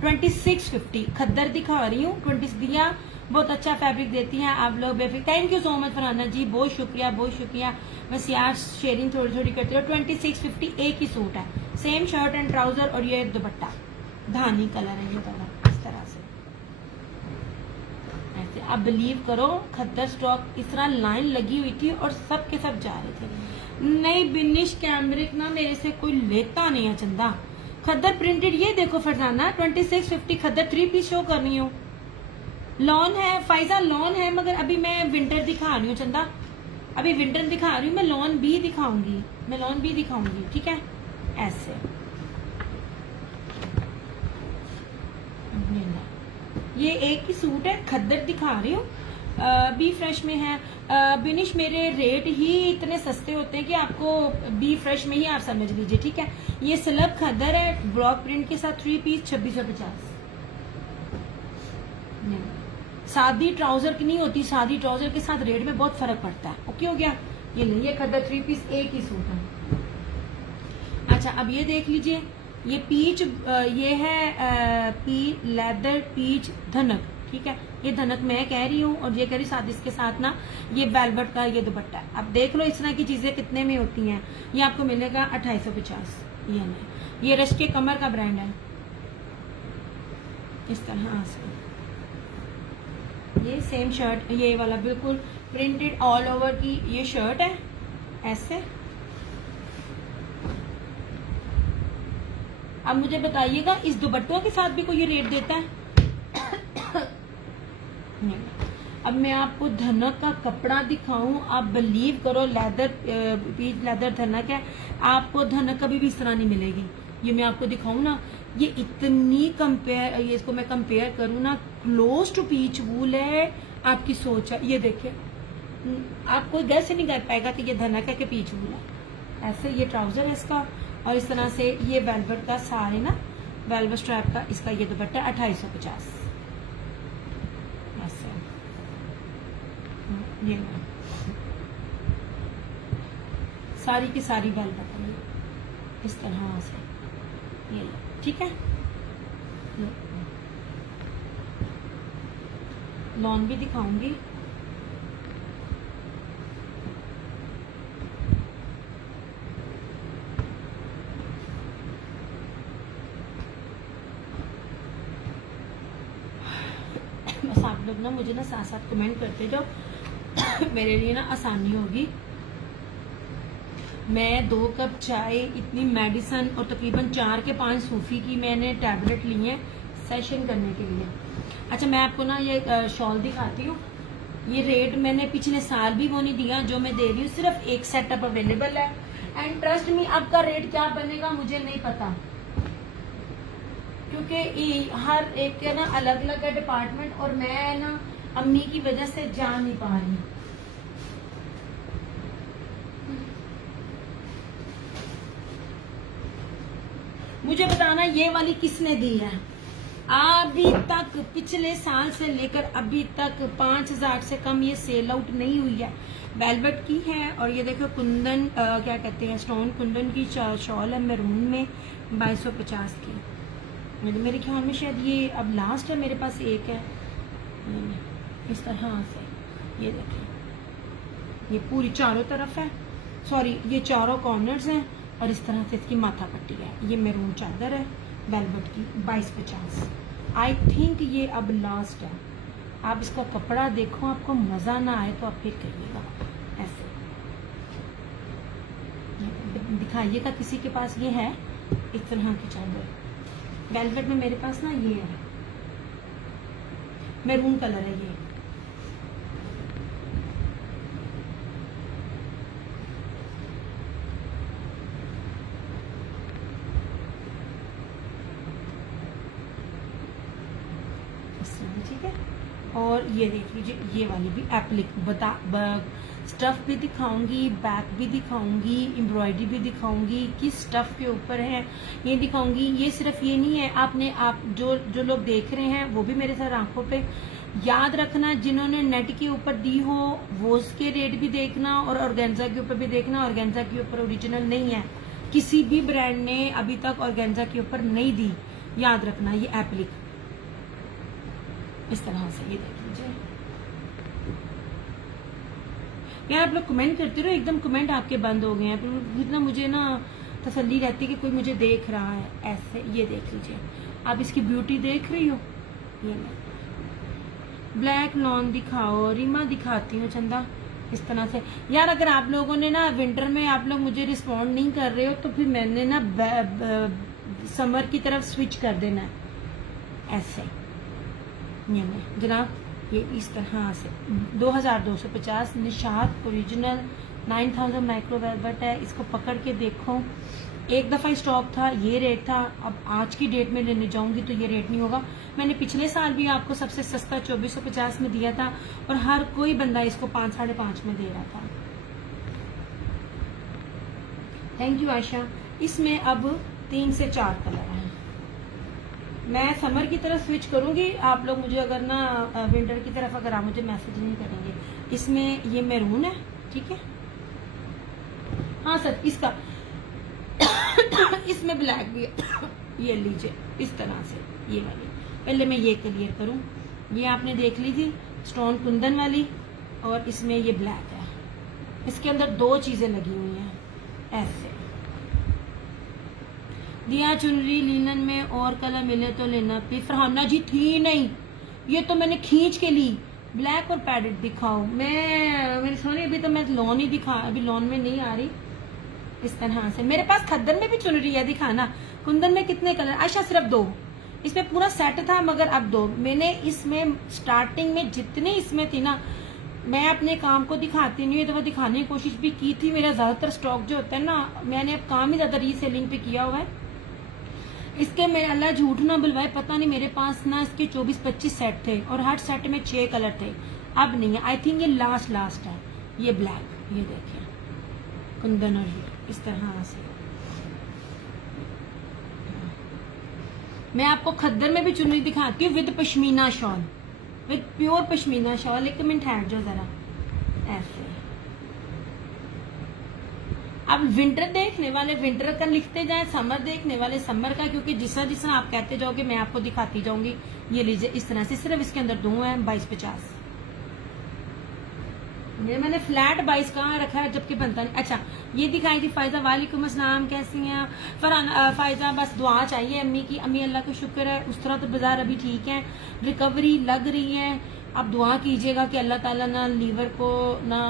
2650 खद्दर दिखा रही हूँ। 20 दिया, बहुत अच्छा फैब्रिक देती हैं आप लोग बेफिक्र। Thank you so much Farhana ji, बहुत शुक्रिया बहुत शुक्रिया। बस यार शेयरिंग थोड़ी थोड़ी करती हूँ। 2650 एक ही सूट है, सेम शर्ट एंड ट्राउजर और ये दुपट्टा, धानी कलर है ये कलर इस तरह से ऐसे। आप बिलीव करो, खद्दर स्टॉक इस तरह लाइन लगी हुई थी और सब के सब जा रहे थे। नई बिनिश कैमरिक ना मेरे से कोई लेता नहीं है चंदा। खद्दर प्रिंटेड, ये देखो फरजाना 2650 खद्दर 3 पीस शो कर रही हूँ। लॉन है फाइजा, लॉन है, मगर अभी मैं विंटर दिखा रही हूँ चंदा, अभी विंटर दिखा रही हूँ। मैं लॉन भी दिखाऊंगी, ठीक है ऐसे। ये एक ही सूट है, खद्दर दिखा रही हूँ, बी फ्रेश में है। बिनिश मेरे रेट ही इतने सस्ते होते हैं कि आपको बी फ्रेश में ही आप समझ लीजिए, ठीक है। ये स्लब खद्दर है, ब्लॉक प्रिंट के साथ 3 पीस 2650, सादी ट्राउजर की नहीं होती, सादी ट्राउजर के साथ रेट में बहुत फर्क पड़ता है। ओके हो गया। ये नहीं, ये खद्दर 3 पीस एक ही सूट है। अच्छा अब ये देख लीजिए, ये पीच, ये है लेदर पीच धनक, ठीक है, ये धनक मैं कह रही हूँ और ये कह रही साथ इसके साथ ना ये वेलवेट का ये दुपट्टा है। अब देख लो इस तरह की चीजें कितने में होती हैं। ये आपको मिलेगा 2850। ये नहीं, ये रश के कमर का ब्रांड है, इस तरह से। ये सेम शर्ट, ये वाला बिल्कुल प्रिंटेड ऑल ओवर की ये शर्ट है ऐसे। अब मुझे बताइएगा इस दुपट्टों के साथ भी कोई ये रेट देता है? नहीं। अब मैं आपको धनक का कपड़ा दिखाऊं, आप बिलीव करो, लेदर पीच लेदर धनक है, आपको धनक कभी भी इस तरह नहीं मिलेगी। ये मैं आपको दिखाऊं ना, ये इतनी कंपेयर, ये इसको मैं कंपेयर करूं ना, क्लोज टू पीच वूल है, आपकी सोच है। ये देखिए, आप कोई गैस नहीं कर पाएगा कि ये धनक है कि पीच वूल है। ऐसे ये ट्राउजर है इसका, और इस तरह से ये वेलवेट का सारे ना, वेलवेट स्ट्रैप का इसका ये दुपट्टा 2850 ऐसे। ये सारी की सारी वेलवेट है इस तरह से, ये ठीक है। लॉन भी दिखाऊंगी। बस आप लोग ना मुझे ना साथ साथ कमेंट करते जाओ, मेरे लिए ना आसानी होगी। मैं 2 कप चाय, इतनी मेडिसिन और तकरीबन 4 के 5 सूफी की मैंने टैबलेट ली है सेशन करने के लिए। अच्छा मैं आपको ना ये शॉल दिखाती हूँ। ये रेट मैंने पिछले साल भी वो नहीं दिया जो मैं दे रही हूँ, सिर्फ एक सेटअप अवेलेबल है। एंड ट्रस्ट मी, आपका रेट क्या बनेगा मुझे नहीं पता, क्योंकि हर एक के ना अलग अलग है डिपार्टमेंट, और मैं ना अम्मी की वजह से जा नहीं पा रही। मुझे बताना ये वाली किसने दी है? अभी तक पिछले साल से लेकर अभी तक 5000 से कम ये सेल आउट नहीं हुई है। वेलवेट की है, और ये देखो कुंदन क्या कहते हैं, स्टोन कुंदन की शॉल है मैरून में 2250 की। मेरे ख्याल में शायद ये अब लास्ट है, मेरे पास एक है इस तरह से। ये देखिए, ये पूरी चारों तरफ है, सॉरी ये चारों कॉर्नर्स हैं, और इस तरह से इसकी माथा पट्टी है। ये मैरून चादर है वेलवेट की 2250। आई थिंक ये अब लास्ट है। आप इसका कपड़ा देखो, आपको मजा ना आए तो आप फिर कहिएगा। ऐसे दिखाइएगा किसी के पास ये है इस तरह की चादर वेलवेट में। मेरे पास ना ये है, मैरून कलर है ये। ठीक है, और ये देख लीजिए, ये वाली भी एप्लिक स्टफ भी दिखाऊंगी, बैक भी दिखाऊंगी, एम्ब्रॉयडरी भी दिखाऊंगी, किस स्टफ के ऊपर है ये दिखाऊंगी। ये सिर्फ ये नहीं है, आप जो लोग देख रहे हैं वो भी मेरे साथ आंखों पे याद रखना, जिन्होंने नेट के ऊपर दी हो वो उसके रेट भी देखना, और ऑर्गेन्जा के ऊपर भी देखना। ऑर्गेन्जा के ऊपर ओरिजिनल नहीं है, किसी भी ब्रांड ने अभी तक ऑर्गेन्जा के ऊपर नहीं दी, याद रखना। ये एप्लिक इस तरह से, ये देख लीजिए यार। आप लोग कमेंट करते रहो, एकदम कमेंट आपके बंद हो गए हैं, जितना मुझे ना तसल्ली रहती है कि कोई मुझे देख रहा है। ऐसे ये देख लीजिए, आप इसकी ब्यूटी देख रही हो। ये ब्लैक लॉन दिखाओ, रीमा दिखाती हूँ चंदा इस तरह से। यार अगर आप लोगों ने ना विंटर में आप लोग मुझे रिस्पॉन्ड नहीं कर रहे हो तो फिर मैंने ना समर की तरफ स्विच कर देना है। ऐसे ये जनाब, ये इस तरह से 2250 निशात ओरिजिनल 9000 माइक्रो वेलवेट है। इसको पकड़ के देखो, एक दफ़ा स्टॉक था, ये रेट था। अब आज की डेट में लेने जाऊंगी तो ये रेट नहीं होगा। मैंने पिछले साल भी आपको सबसे सस्ता 2450 में दिया था, और हर कोई बंदा इसको 5 साढ़े 5 में दे रहा था। Thank you Ayesha. इसमें अब 3 से 4 कलर हैं। मैं समर की तरफ स्विच करूंगी, आप लोग मुझे अगर ना विंटर की तरफ अगर आप मुझे मैसेज नहीं करेंगे। इसमें ये मैरून है, ठीक है। हाँ सर, इसका इसमें ब्लैक भी है। ये लीजिए इस तरह से, ये वाली पहले मैं ये क्लियर करूं। ये आपने देख ली थी स्टोन कुंदन वाली, और इसमें ये ब्लैक है। इसके अंदर दो चीजें लगी हुई हैं ऐसे। दिया चुनरी लिनन में और कलर मिले तो लेना। पी फरहाना जी थी नहीं, ये तो मैंने खींच के ली। ब्लैक और पैडेड दिखाओ। मेरी सोनी अभी तो मैं लॉन ही दिखा, अभी लॉन में नहीं आ रही। इस तरह से मेरे पास खद्दर में भी चुनरी है, दिखाना। कुंदन में कितने कलर? आयशा सिर्फ 2। इसमें पूरा सेट था मगर अब 2। मैंने इसमें स्टार्टिंग में जितनी इसमें थी ना, मैं अपने काम को दिखाती नहीं, तो वो दिखाने की कोशिश भी की थी। मेरा ज्यादातर स्टॉक जो होता है ना, मैंने अब काम ही ज्यादा रीसेलिंग पे किया हुआ है। इसके मेरे अल्लाह झूठ ना बुलवाए, पता नहीं मेरे पास ना इसके 24-25 सेट थे और हर सेट में 6 कलर थे। अब नहीं है, आई थिंक ये लास्ट है। ये ब्लैक, ये देखिए कुंदन, और ये इस तरह से। मैं आपको खद्दर में भी चुनरी दिखाती हूँ with pashmina shawl, with pure pashmina shawl. एक मिनट है जो जरा ऐसे। अब विंटर देखने वाले विंटर का लिखते जाएं, समर देखने वाले समर का, क्योंकि जिस तरह आप कहते जाओगे मैं आपको दिखाती जाऊंगी। ये लीजिए इस तरह से, सिर्फ इसके अंदर 2 हैं 22-50। ये मैंने फ्लैट 22 कहाँ रखा है जबकि बनता नहीं। अच्छा, ये दिखाई थी फायजा। वालेकुम अस्सलाम, कैसी हैं फरहाना? फायजा बस दुआ चाहिए अम्मी की। अम्मी अल्लाह का शुक्र है, उस तरह तो बाजार अभी ठीक है, रिकवरी लग रही है। आप दुआ कीजिएगा कि अल्लाह ताला ना लीवर को ना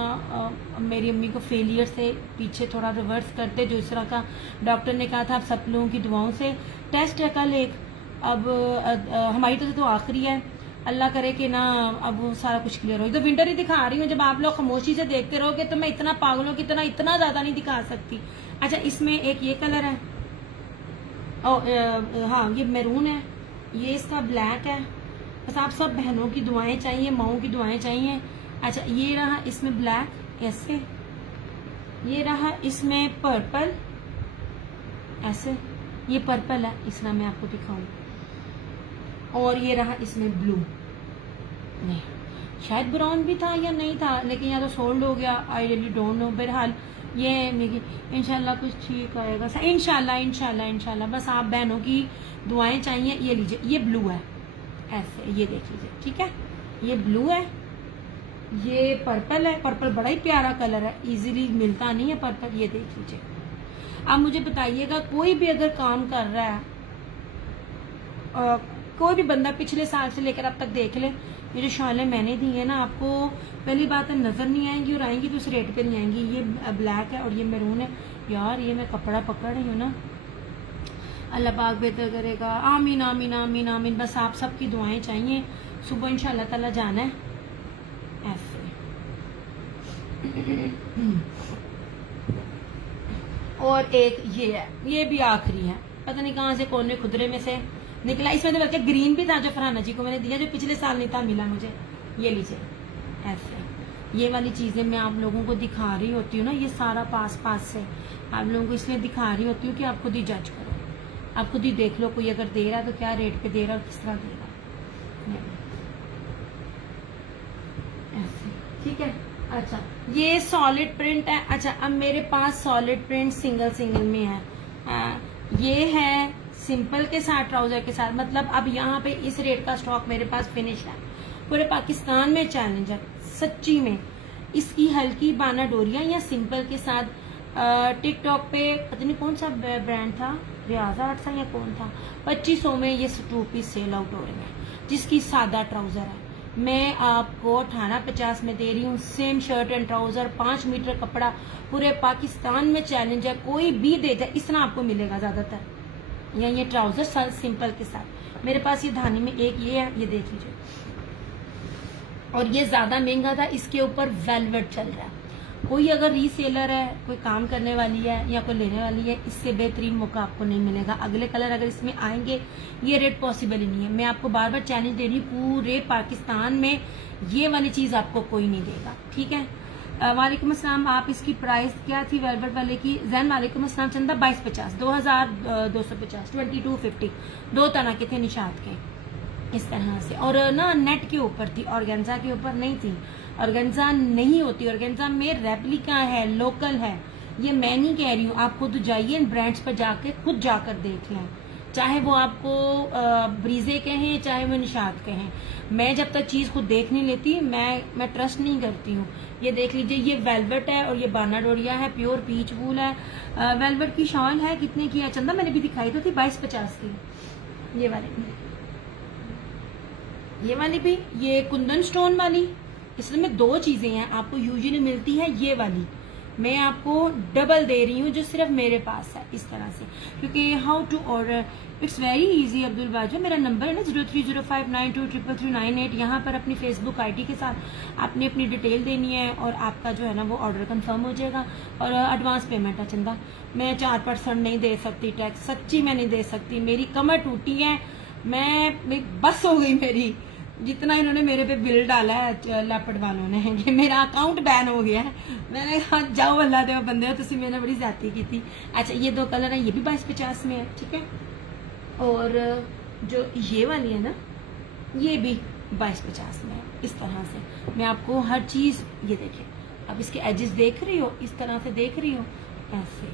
मेरी अम्मी को फेलियर से पीछे थोड़ा रिवर्स करते, जो इस तरह का डॉक्टर ने कहा था। आप सब लोगों की दुआओं से टेस्ट है कल एक, अब हमारी तो आखिरी है। अल्लाह करे कि ना अब वो सारा कुछ क्लियर हो। तो विंटर ही दिखा रही हूँ, जब आप लोग खामोशी से देखते रहोगे तो मैं इतना पागलों की तरह इतना ज्यादा नहीं दिखा सकती। अच्छा, इसमें एक ये कलर है, हाँ ये मैरून है, ये इसका ब्लैक है। बस आप सब बहनों की दुआएं चाहिए, माओं की दुआएं चाहिए। अच्छा, ये रहा इसमें ब्लैक ऐसे, ये रहा इसमें पर्पल ऐसे, ये पर्पल है इस तरह मैं आपको दिखाऊं, और ये रहा इसमें ब्लू। नहीं, शायद ब्राउन भी था या नहीं था, लेकिन या तो सोल्ड हो गया, आई रियली डोंट नो। बहरहाल ये इंशाल्लाह कुछ ठीक आएगा, इंशाल्लाह इंशाल्लाह इंशाल्लाह। बस आप बहनों की दुआएं चाहिए। ये लीजिए, ये ब्लू है ऐसे, ये देख लीजिए, ठीक है। ये ब्लू है, ये पर्पल है। पर्पल बड़ा ही प्यारा कलर है, इजीली मिलता नहीं है पर्पल। ये देख लीजिए। अब मुझे बताइएगा, कोई भी अगर काम कर रहा है, कोई भी बंदा पिछले साल से लेकर अब तक देख ले, ये जो शॉलें मैंने दी है ना आपको, पहली बात है नजर नहीं आएंगी, और आएंगी तो उस रेट पे नहीं आएंगी। ये ब्लैक है और ये मैरून है। यार ये मैं कपड़ा पकड़ रही हूँ ना, अल्लाह पाक बेहतर करेगा। आमीन आमीन आमीन आमीन। बस आप सबकी दुआएं चाहिए। सुबह इंशाल्लाह ताला जाना है ऐसे। और एक ये है, ये भी आखिरी है, पता नहीं कहाँ से कोने खुदरे में से निकला। इसमें तो बल्कि ग्रीन भी था जो फरहाना जी को मैंने दिया, जो पिछले साल नहीं था, मिला मुझे। ये लीजिए ऐसे। ये वाली चीजें मैं आप लोगों को दिखा रही होती हूँ ना, ये सारा पास से आप लोगों को इसलिए दिखा रही होती हूँ कि आप खुद ही जज करो, आप खुद ही देख लो। कोई अगर दे रहा है तो क्या रेट पे दे रहा है और किस तरह दे रहा है ऐसे, ठीक है। अच्छा, ये सॉलिड प्रिंट है। अच्छा, अब मेरे पास सॉलिड प्रिंट सिंगल में है। ये है सिंपल के साथ, ट्राउजर के साथ, मतलब अब यहाँ पे इस रेट का स्टॉक मेरे पास फिनिश है। पूरे पाकिस्तान में चैलेंज है सच्ची में। इसकी हल्की बाना डोरिया या सिंपल के साथ टिकटॉक पे पता नहीं कौन सा ब्रांड था, रियाजा आर्ट या कौन था, 2500 में ये 2 पीस सेल आउट हो रहे हैं, जिसकी सादा ट्राउजर है। मैं आपको 1850 में दे रही हूँ। Same shirt and trouser, 5 metre कपड़ा, पूरे पाकिस्तान में चैलेंज है, कोई भी दे जाए इस तरह आपको मिलेगा ज्यादातर। या ये ट्राउजर सिंपल के साथ मेरे पास ये धानी में एक ये है, ये देख लीजिए। और ये ज्यादा महंगा था, इसके ऊपर वेलवेट चल रहा है। कोई अगर रीसेलर है, कोई काम करने वाली है या कोई लेने वाली है, इससे बेहतरीन मौका आपको नहीं मिलेगा। अगले कलर अगर इसमें आएंगे, ये रेट पॉसिबल ही नहीं है। मैं आपको बार बार चैलेंज दे रही हूँ, पूरे पाकिस्तान में ये वाली चीज आपको कोई नहीं देगा, ठीक है। वालेकुम अस्सलाम, आप इसकी प्राइस क्या थी वेलवेट वाले की? जैन वालेकुम अस्सलाम, चंदा 2250, 2250, 2250, दो तरह के थे निशात के इस तरह से। और ना नेट के ऊपर थी, ऑर्गेन्जा के ऊपर नहीं थी। ऑर्गेन्जा नहीं होती, ऑर्गेन्जा में रेप्लिका है, लोकल है, ये मैं नहीं कह रही हूँ। आप खुद जाइए इन ब्रांड्स पर जाके खुद जाकर देख लें, चाहे वो आपको ब्रीजे कहें चाहे वो निशात कहें। मैं जब तक चीज खुद देख नहीं लेती मैं ट्रस्ट नहीं करती हूँ। ये देख लीजिए, ये वेलवेट है और ये बाना डोरिया है, प्योर पीच वूल है। वेलवेट की शॉल है, कितने की है चंदा? मैंने भी दिखाई तो थी 2250 की। ये वाली भी, ये कुंदन स्टोन वाली। इसमें दो चीजें हैं, आपको यूजुअली मिलती है ये वाली, मैं आपको डबल दे रही हूँ जो सिर्फ मेरे पास है इस तरह से। क्योंकि how to order, it's very easy Abdul बाजू। मेरा नंबर है ना 0305923399। यहाँ पर अपनी फेसबुक आईडी के साथ आपने अपनी डिटेल देनी है और आपका जो है ना वो ऑर्डर कंफर्म हो जाएगा। और एडवांस पेमेंट है चंदा, मैं 4% नहीं दे सकती टैक्स, सच्ची मैं नहीं दे सकती। मेरी कमर टूटी है, मैं बस हो गई मेरी, जितना इन्होंने मेरे पे बिल डाला है लैपट वालों ने, ये मेरा अकाउंट बैन हो गया है। मैंने कहा जाओ अल्लाह दे बंदे हो, तुसी मैंने बड़ी ज्यादती की थी। अच्छा, ये दो कलर है, ये भी 2250 में है, ठीक है। और जो ये वाली है ना, ये भी 2250 में है इस तरह से। मैं आपको हर चीज, ये देखिए, अब इसके एजेस देख रही हो, इस तरह से देख रही हो, ऐसे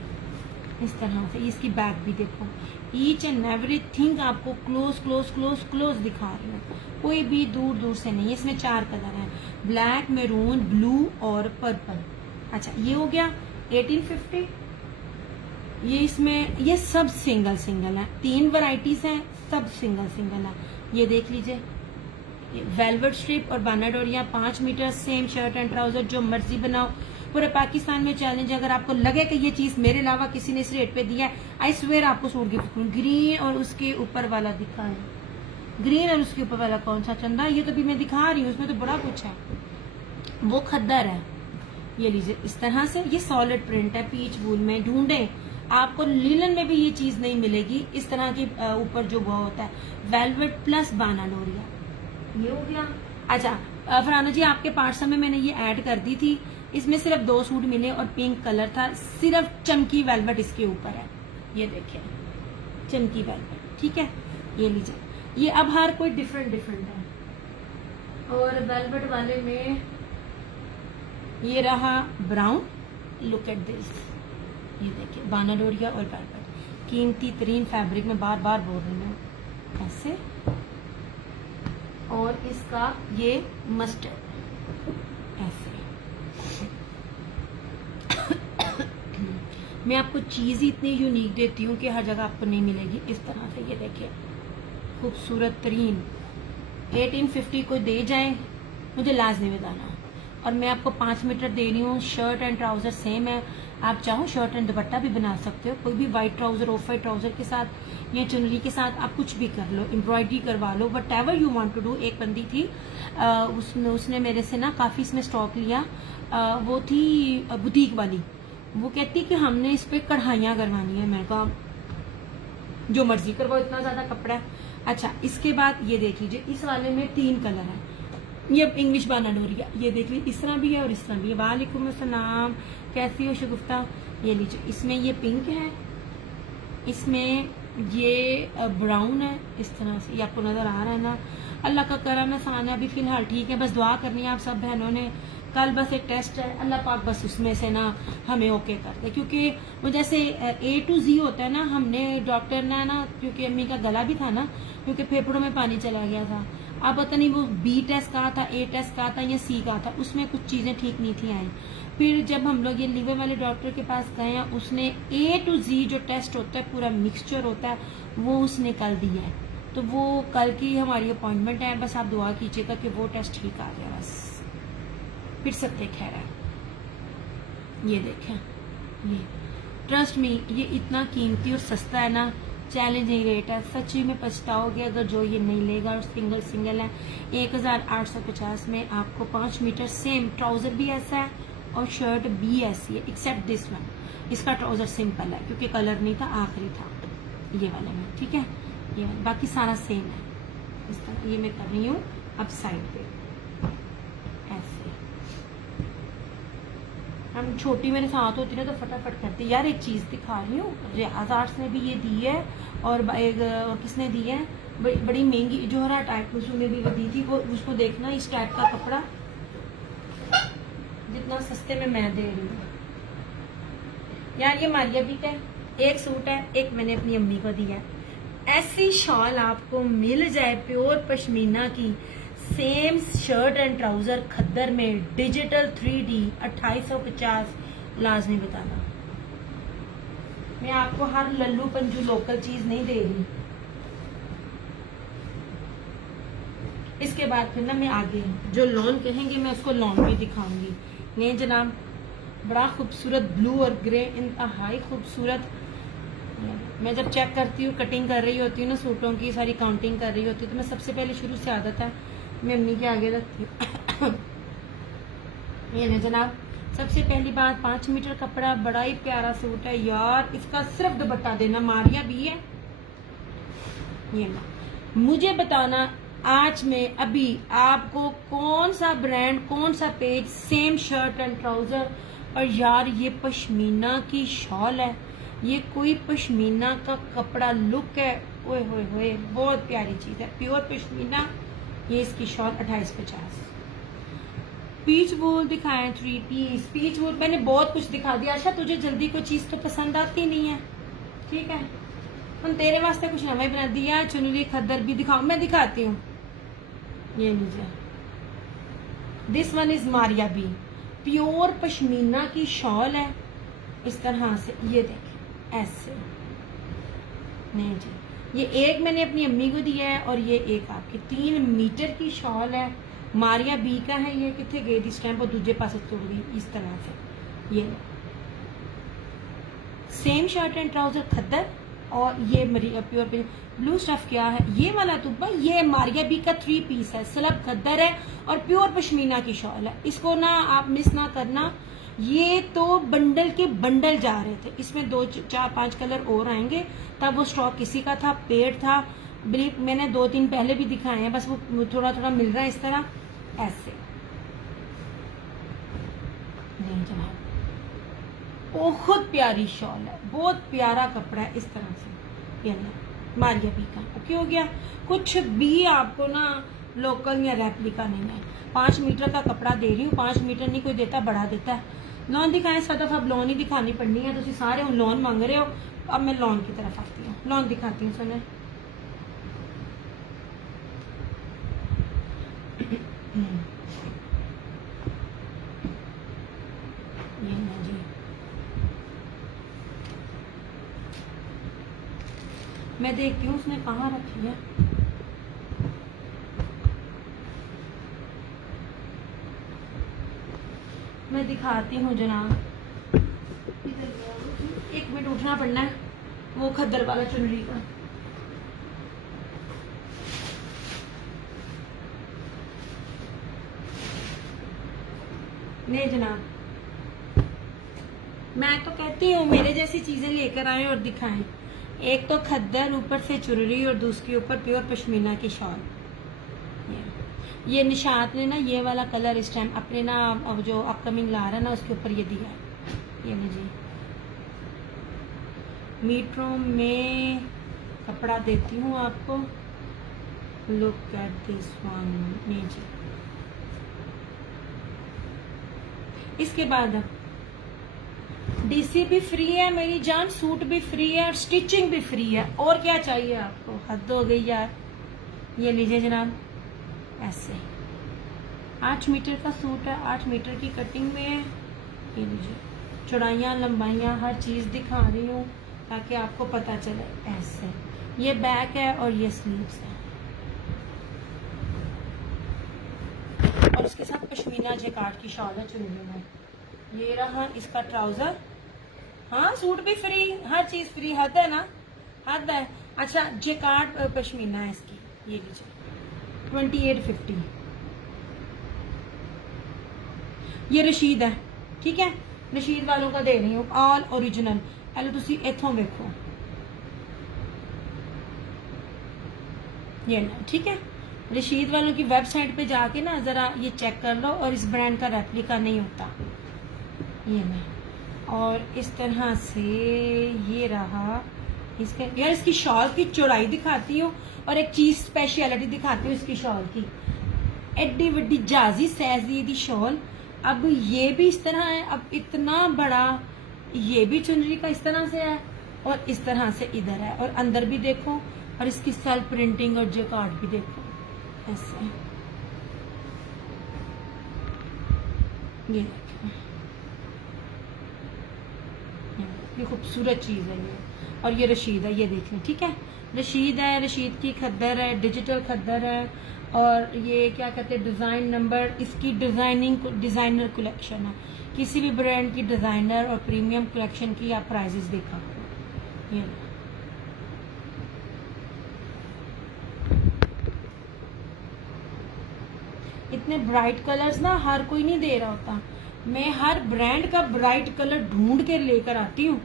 इस तरह से। इसकी बैक भी देखो, ईच एंड एवरीथिंग आपको क्लोज क्लोज क्लोज क्लोज दिखा रही हूँ, कोई भी दूर दूर से नहीं। इसमें 4 कलर हैं, ब्लैक, मैरून, ब्लू और पर्पल। अच्छा, ये हो गया 1850। ये इसमें ये सब सिंगल सिंगल है, 3 वैरायटीज हैं, सब सिंगल सिंगल है। ये देख लीजिए, वेलवेट स्ट्रिप और बाना डोरिया 5 metre, same shirt and trouser, जो मर्जी बनाओ। पूरे पाकिस्तान में चैलेंज, अगर आपको लगे कि ये चीज मेरे अलावा किसी ने इस रेट पे दिया है, आई स्वेयर आपको सूट गिफ्ट करूँ। ग्रीन और उसके ऊपर वाला दिखा, ग्रीन और उसके ऊपर वाला कौन सा चंदा? ये तो भी मैं दिखा रही हूँ, उसमें तो बड़ा कुछ है, वो खद्दर है। ये लीजिए इस तरह से, ये सॉलिड प्रिंट है, पीच वूल में। ढूंढे आपको लिनन में भी ये चीज नहीं मिलेगी इस तरह की, ऊपर जो वो होता है वेलवेट प्लस बाना डोरिया। ये हो गया। अच्छा फरहाना जी, आपके पार्सल में मैंने ये ऐड कर दी थी, इसमें सिर्फ 2 सूट मिले और पिंक कलर था, सिर्फ चमकी वेलवेट इसके ऊपर है। ये देखिए चमकी वेलवेट, ठीक है। ये लीजिए, ये अब हर कोई डिफरेंट डिफरेंट है। और वेलवेट वाले में ये रहा ब्राउन, लुक एट दिस, ये देखिए बाना डोरिया और वेलवेट, कीमती तरीन फैब्रिक में बार बार बोल रही हूँ, ऐसे। और इसका ये मस्टर्ड, ऐसे। मैं आपको चीज ही इतनी यूनिक देती हूँ कि हर जगह आपको नहीं मिलेगी इस तरह से। ये देखिए खूबसूरत तरीन, 1850 को दे जाए मुझे लाजमी बताना। और मैं आपको 5 मीटर दे रही हूँ, शर्ट एंड ट्राउजर सेम है। आप चाहो शर्ट एंड दुपट्टा भी बना सकते हो, कोई भी white trouser of white trouser के साथ या चुनरी के साथ आप कुछ भी कर लो, एम्ब्रॉयडरी करवा लो, whatever you want to do. एक बंदी थी, उसने मेरे से ना काफी इसमें स्टॉक लिया, वो थी बुटीक वाली। वो कहती कि हमने इस पे कढ़ाइयाँ करवानी है। मैं कहा जो मर्जी करवाओ, इतना ज्यादा कपड़ा है। अच्छा, इसके बाद ये देख लीजिए, इस वाले में 3 कलर है। ये इंग्लिश बाना डोरिया, ये देख लीजिए, इस तरह भी है और इस तरह भी है। वालेकुम अस्सलाम, कैसी हो शगुफ्ता? ये लीजिए, इसमें ये पिंक है, इसमें ये ब्राउन है, इस तरह से। ये आपको नजर आ रहा है ना? अल्लाह का करम है, सानिया भी फिलहाल ठीक है, बस दुआ करनी है आप सब बहनों ने। कल बस एक टेस्ट है, अल्लाह पाक बस उसमें से ना हमें ओके कर दे, क्योंकि वो जैसे A to Z होता है ना, हमने डॉक्टर ने ना, क्योंकि अम्मी का गला भी था ना, क्योंकि फेफड़ों में पानी चला गया था। अब पता नहीं वो B टेस्ट कहा था, A टेस्ट कहा था या C कहा था, उसमें कुछ चीजें ठीक नहीं थी आई। फिर जब हम लोग ये लीवर वाले डॉक्टर के पास गए हैं, उसने A to Z जो टेस्ट होता है, पूरा मिक्सचर होता है, वो उसने कल दिया है। तो वो कल की हमारी अपॉइंटमेंट है, बस आप दुआ कीजिएगा कि वो टेस्ट ठीक आ गया, बस फिर सब खैर है। ये देखें, ये ट्रस्ट मी, ये इतना कीमती और सस्ता है ना, चैलेंजिंग रेट है। सच्ची में पछताओगे अगर जो ये नहीं लेगा। और सिंगल सिंगल है, 1850 में आपको 5 मीटर सेम। ट्राउजर भी ऐसा है और शर्ट भी ऐसी है, एक्सेप्ट दिस वन। इसका ट्राउजर सिंपल है क्योंकि कलर नहीं था, आखिरी था ये वाले में, ठीक है। ये बाकी सारा सेम है इस तरह। ये मैं कर रही हूँ अब साइड पे, ऐसे हम छोटी मेरे साथ होती ना तो फटाफट करती। यार एक चीज़ दिखा रही हूँ, रियाज आर्ट्स ने भी ये दी है और और किसने दी है, बड़ी महंगी जोहरा टाइप उसने भी वो दी थी। वो उसको देखना, इस टाइप का कपड़ा जितना सस्ते में मैं दे रही हूँ। यार ये मारिया भी का एक सूट है, एक मैंने अपनी अम्मी को दिया है। ऐसी शॉल आपको मिल जाए प्योर पश्मीना की, सेम शर्ट एंड ट्राउजर खद्दर में, डिजिटल 3D 2850, लाजमी बताना। मैं आपको हर लल्लू पंजू लोकल चीज नहीं दे रही। इसके बाद फिर ना मैं आगे जो लॉन कहेंगे मैं उसको लॉन भी दिखाऊंगी। नहीं जनाब, बड़ा खूबसूरत ब्लू और ग्रे, इंतहाई खूबसूरत। मैं जब चेक करती हूँ, कटिंग कर रही होती हूँ ना सूटों की, सारी काउंटिंग कर रही होती हूँ, तो मैं सबसे पहले शुरू से आदत है मैं अम्मी के आगे रखती हूँ। ये ना जनाब, सबसे पहली बात 5 मीटर कपड़ा, बड़ा ही प्यारा सूट है यार। इसका सिर्फ दुपट्टा देना, मारिया भी है। ये ना मुझे बताना आज में अभी आपको कौन सा ब्रांड, कौन सा page, same shirt and trouser. और यार ये पश्मीना की शॉल है, ये कोई पश्मीना का कपड़ा लुक है, ओए होए होए, बहुत प्यारी चीज है, प्योर पश्मीना। ये इसकी शॉल 2850। पीच वूल दिखाएं, 3 पीस पीच वूल। मैंने बहुत कुछ दिखा दिया। अच्छा तुझे जल्दी कोई चीज तो पसंद आती नहीं है, ठीक है, हम तेरे वास्ते कुछ नवा ही बना दिया। चुनरी खद्दर भी दिखाओ, मैं दिखाती हूँ। ये लीजिए, this one is Maria B, pure pashmina की शॉल है इस तरह से। ये देखें ऐसे, नहीं जी, ये एक मैंने अपनी अम्मी को दिया है और ये एक आपकी 3 मीटर की शॉल है। मारिया बी का है। ये कितने गई थी स्टैम्प और दूसरे पास तोड़ गई इस तरह से। ये सेम शर्ट एंड ट्राउजर खद्दर, और ये प्योर ब्लू स्टफ क्या है ये वाला तुब्बा, ये मारिया बी का 3 पीस है, स्लब खद्दर है और प्योर पश्मीना की शॉल है। इसको ना आप मिस ना करना। ये तो बंडल के बंडल जा रहे थे, इसमें 2 4 5 कलर और आएंगे। तब वो स्टॉक किसी का था, पेड था, बिलीव मैंने 2-3 पहले भी दिखाए हैं, बस वो थोड़ा थोड़ा मिल रहा है इस तरह ऐसे। नहीं जनाब, बहुत प्यारी शॉल है, बहुत प्यारा कपड़ा है इस तरह से। ये ना मारिया बी का ओके हो गया। कुछ भी आपको ना लोकल या रेप्लिका नहीं है। 5 मीटर का कपड़ा दे रही हूँ, 5 मीटर नहीं कोई देता, बढ़ा देता है। लॉन दिखाएं सदफ, अब लॉन ही दिखानी पड़नी है। तुम सारे लॉन मांग रहे हो, अब मैं लॉन की तरफ आती हूँ, लॉन दिखाती हूँ। सुने ये ना जी, मैं देखती हूँ उसने कहाँ रखी है। मैं दिखाती हूँ जनाब, 1 मिनट उठना पड़ना है। वो खद्दर वाला चुनरी का, नहीं जनाब, मैं तो कहती हूँ मेरे जैसी चीजें लेकर आए और दिखाएं। एक तो खद्दर, ऊपर से चुनरी और दूसरी ऊपर प्योर पश्मीना की शॉल। ये निशात ने ना ये वाला कलर इस टाइम अपने ना अब जो अपकमिंग ला रहा है ना उसके ऊपर ये दिया है। ये लीजिए, मीट्रो में कपड़ा देती हूँ आपको, लुक एट दिस वन। नहीं जी, इसके बाद डीसी भी फ्री है मेरी जान, सूट भी फ्री है और स्टिचिंग भी फ्री है। और क्या चाहिए आपको, हद हो गई यार। ये लीजिए जनाब, ऐसे 8 मीटर का सूट है, 8 मीटर की कटिंग में है। ये लीजिए, चौड़ाइयाँ लंबाइयाँ हर चीज़ दिखा रही हूँ ताकि आपको पता चले। ऐसे ये बैक है और ये स्लीव्स है, और इसके साथ पश्मीना जैकार्ड की शॉल है चुनरी में। ये रहा इसका ट्राउजर। हाँ सूट भी फ्री, हर चीज फ्री, हद है ना, हद है। अच्छा जैकार्ड पश्मीना है इसकी, ये लीजिए 2850। ये रशीद है, ठीक है, रशीद वालों का दे रही हूँ, ऑल ओरिजिनल। पहले तुसी इथों देखो, ये ना, ठीक है। रशीद वालों की वेबसाइट पे जाके ना जरा ये चेक कर लो, और इस ब्रांड का रेप्लिका नहीं होता। ये मैं, और इस तरह से ये रहा इसका। यार इसकी शॉल की चौड़ाई दिखाती हूँ और एक चीज स्पेशलिटी दिखाती हूँ इसकी शॉल की। एड्डी वड्डी जाजी सैज दी शॉल। अब ये भी इस तरह है, अब इतना बड़ा ये भी चुनरी का इस तरह से है और इस तरह से इधर है, और अंदर भी देखो, और इसकी सेल्फ प्रिंटिंग और जैकार्ड भी देखो ऐसे। ये देखो, ये खूबसूरत चीज है ये। और ये रशीद है, ये देख लें, ठीक है, रशीद है, रशीद की खद्दर है, डिजिटल खद्दर है, और ये क्या कहते हैं डिजाइन नंबर, इसकी डिजाइनर कलेक्शन है। किसी भी ब्रांड की डिजाइनर और प्रीमियम कलेक्शन की आप प्राइजेस देखा करो। ये इतने ब्राइट कलर्स ना हर कोई नहीं दे रहा होता। मैं हर ब्रांड का ब्राइट कलर ढूंढ के लेकर आती हूँ,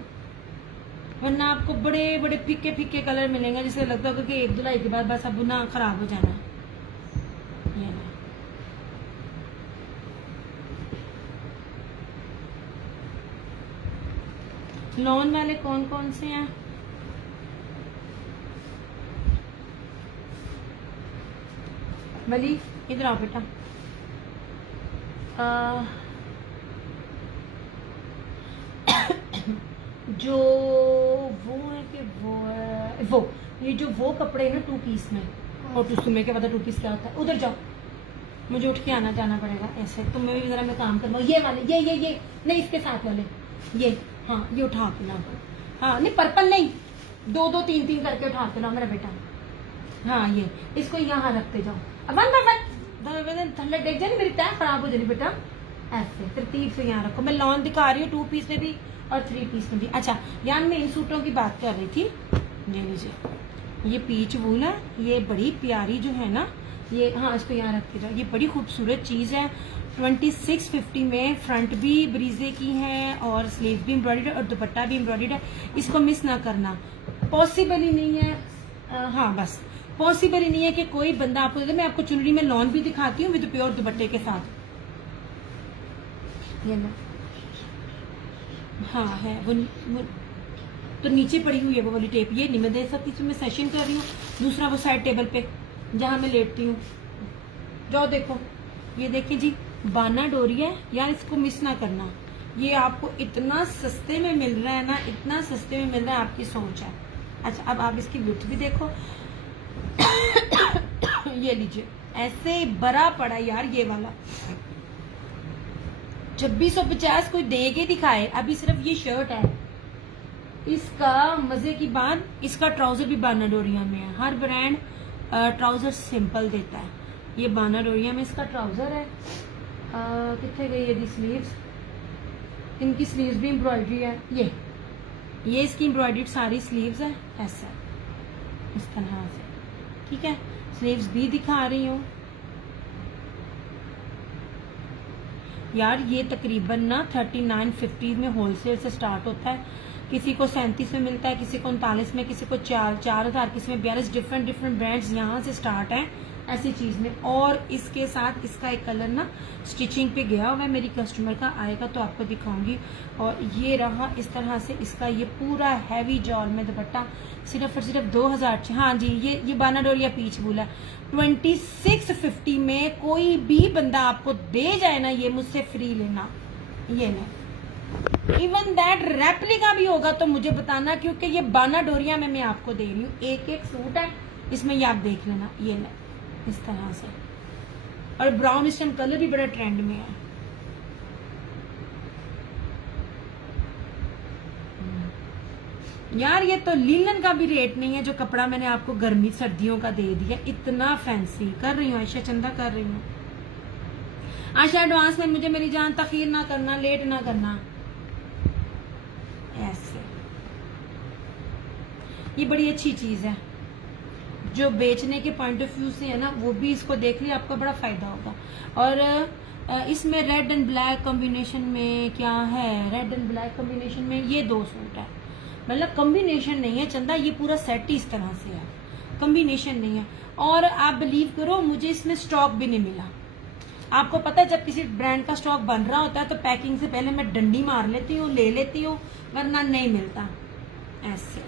वरना आपको बड़े बड़े फीके फीके कलर मिलेंगे जिससे लगता होगा कि एक धुलाई के बाद बस अब ना खराब हो जाना है। ये ना लॉन वाले कौन कौन से हैं? वली इधर आओ बेटा। जो वो है कि वो है वो, ये जो वो कपड़े हैं ना 2 पीस में, और तुम्हें क्या पता 2 पीस क्या होता है? उधर जाओ, मुझे उठ के आना जाना पड़ेगा ऐसे। तुम्हें भी जरा मैं काम करवा। ये वाले, ये नहीं, इसके साथ वाले ये, हाँ ये उठा के लाओ। हाँ नहीं पर्पल नहीं, 2 3 करके उठा के लाओ मेरा बेटा। हाँ ये इसको यहाँ रखते जाओ, अब वन बाय वन थल्ले देख जाए, मेरी टाइम खराब हो जानी बेटा। ऐसे तरतीब से यहाँ रखो। मैं लॉन दिखा रही हूँ 2 पीस में भी और 3 पीस में भी। अच्छा यार मैं इन सूटों की बात कर रही थी। ये लीजिए, ये पीच वूल है, ये बड़ी प्यारी जो है ना ये, हाँ इसको यहाँ रख के जाओ। ये बड़ी खूबसूरत चीज है, 2650 में। फ्रंट भी ब्रीजे की है और स्लीव भी एम्ब्रॉयडर्ड है और दुपट्टा भी एम्ब्रॉयडर्ड है। इसको मिस ना करना, पॉसिबल ही नहीं है। हाँ बस पॉसिबल ही नहीं है कि कोई बंदा आपको दे दे। मैं आपको चुनरी में लॉन भी दिखाती हूँ विद प्योर दुपट्टे के साथ। ये ना, हाँ है वो तो नीचे पड़ी हुई है वो वाली टेप, ये नहीं मैं दे सकती, इसमें सेशन कर रही हूँ। दूसरा वो साइड टेबल पे जहाँ मैं लेटती हूँ, जाओ देखो। ये देखिए जी, बाना डोरी है यार, इसको मिस ना करना। ये आपको इतना सस्ते में मिल रहा है ना, इतना सस्ते में मिल रहा है, आपकी सोच है। अच्छा अब आप इसकी विड्थ भी देखो। ये लीजिए, ऐसे बड़ा पड़ा यार ये वाला 2650 कोई दे के दिखाए। अभी सिर्फ ये शर्ट है। इसका मजे की बात, इसका ट्राउजर भी बाना डोरिया में है। हर ब्रांड ट्राउजर सिंपल देता है, ये बाना डोरिया में इसका ट्राउजर है। कितने गई ये स्लीव्स, इनकी स्लीव्स भी एम्ब्रॉयडरी है। ये इसकी एम्ब्रॉयडरी सारी स्लीव्स है ऐसा इस तरह से, ठीक है। स्लीव्स भी दिखा रही हूँ यार। ये तकरीबन ना 3950 में होलसेल से स्टार्ट होता है। किसी को 37 में मिलता है, किसी को 39 में, किसी को 4000, किसी में 42। डिफरेंट ब्रांड्स यहाँ से स्टार्ट हैं ऐसी चीज में। और इसके साथ इसका एक कलर ना स्टिचिंग पे गया हुआ है, मेरी कस्टमर का आएगा तो आपको दिखाऊंगी। और ये रहा इस तरह से इसका ये पूरा हैवी जॉल में दुपट्टा, सिर्फ और सिर्फ 2000। हाँ जी, ये बाना डोरिया पीच बोला 2650 में। कोई भी बंदा आपको दे जाए ना, ये मुझसे फ्री लेना। ये नहीं, इवन दैट रेप्लिका भी होगा तो मुझे बताना, क्योंकि ये बाना डोरिया में मैं आपको दे रही हूँ। एक सूट है इसमें, ये आप देख लेना। ये नहीं इस तरह से, और ब्राउन इस टाइम कलर भी बड़ा ट्रेंड में है। यार ये तो लिनन का भी रेट नहीं है जो कपड़ा मैंने आपको गर्मी सर्दियों का दे दिया। इतना फैंसी कर रही हूँ आयशा, चंदा कर रही हूँ आयशा। एडवांस में मुझे मेरी जान तखीर ना करना, लेट ना करना ऐसे। ये बड़ी अच्छी चीज है, जो बेचने के पॉइंट ऑफ व्यू से है ना, वो भी इसको देख लिया, आपको बड़ा फायदा होगा। और इसमें रेड एंड ब्लैक कॉम्बिनेशन में क्या है, रेड एंड ब्लैक कॉम्बिनेशन में ये 2 सूट है। मतलब कॉम्बिनेशन नहीं है चंदा, ये पूरा सेट ही इस तरह से है, कॉम्बिनेशन नहीं है। और आप बिलीव करो मुझे इसमें स्टॉक भी नहीं मिला। आपको पता है जब किसी ब्रांड का स्टॉक बन रहा होता है तो पैकिंग से पहले मैं डंडी मार लेती हूँ, ले लेती हूँ, वरना नहीं मिलता। ऐसे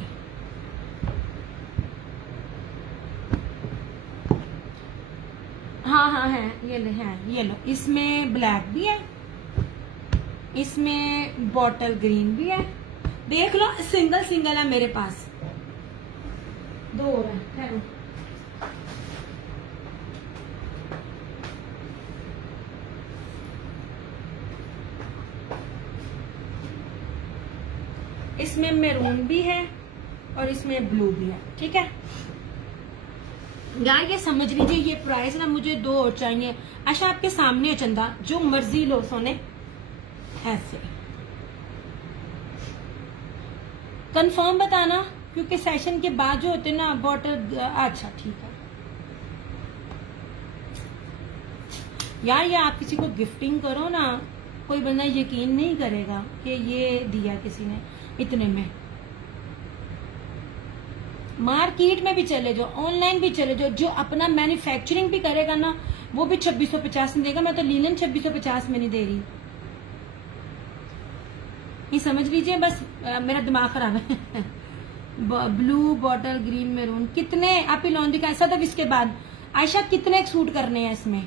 हाँ हाँ है, ये ले, है ये लो। इसमें ब्लैक भी है, इसमें बॉटल ग्रीन भी है, देख लो। सिंगल सिंगल है मेरे पास, 2 और है। इसमें मैरून भी है और इसमें ब्लू भी है, ठीक है यार। ये समझ लीजिए ये प्राइस ना, मुझे 2 और चाहिए। अच्छा आपके सामने है चंदा, जो मर्जी लो सोने। ऐसे कंफर्म बताना, क्योंकि सेशन के बाद जो होते ना बॉटल। अच्छा ठीक है यार, ये आप किसी को गिफ्टिंग करो ना, कोई बंदा यकीन नहीं करेगा कि ये दिया किसी ने इतने में। मार्केट में भी चले जाओ, ऑनलाइन भी चले जाओ, जो अपना मैन्युफैक्चरिंग भी करेगा ना वो भी 2650 में देगा। मैं तो लीलन 2650 में नहीं दे रही। ये समझ लीजिए बस मेरा दिमाग खराब है। ब्लू बॉटल ग्रीन मैरून कितने आप ही लॉन दिखाए सब। इसके बाद आयशा कितने सूट करने हैं इसमें,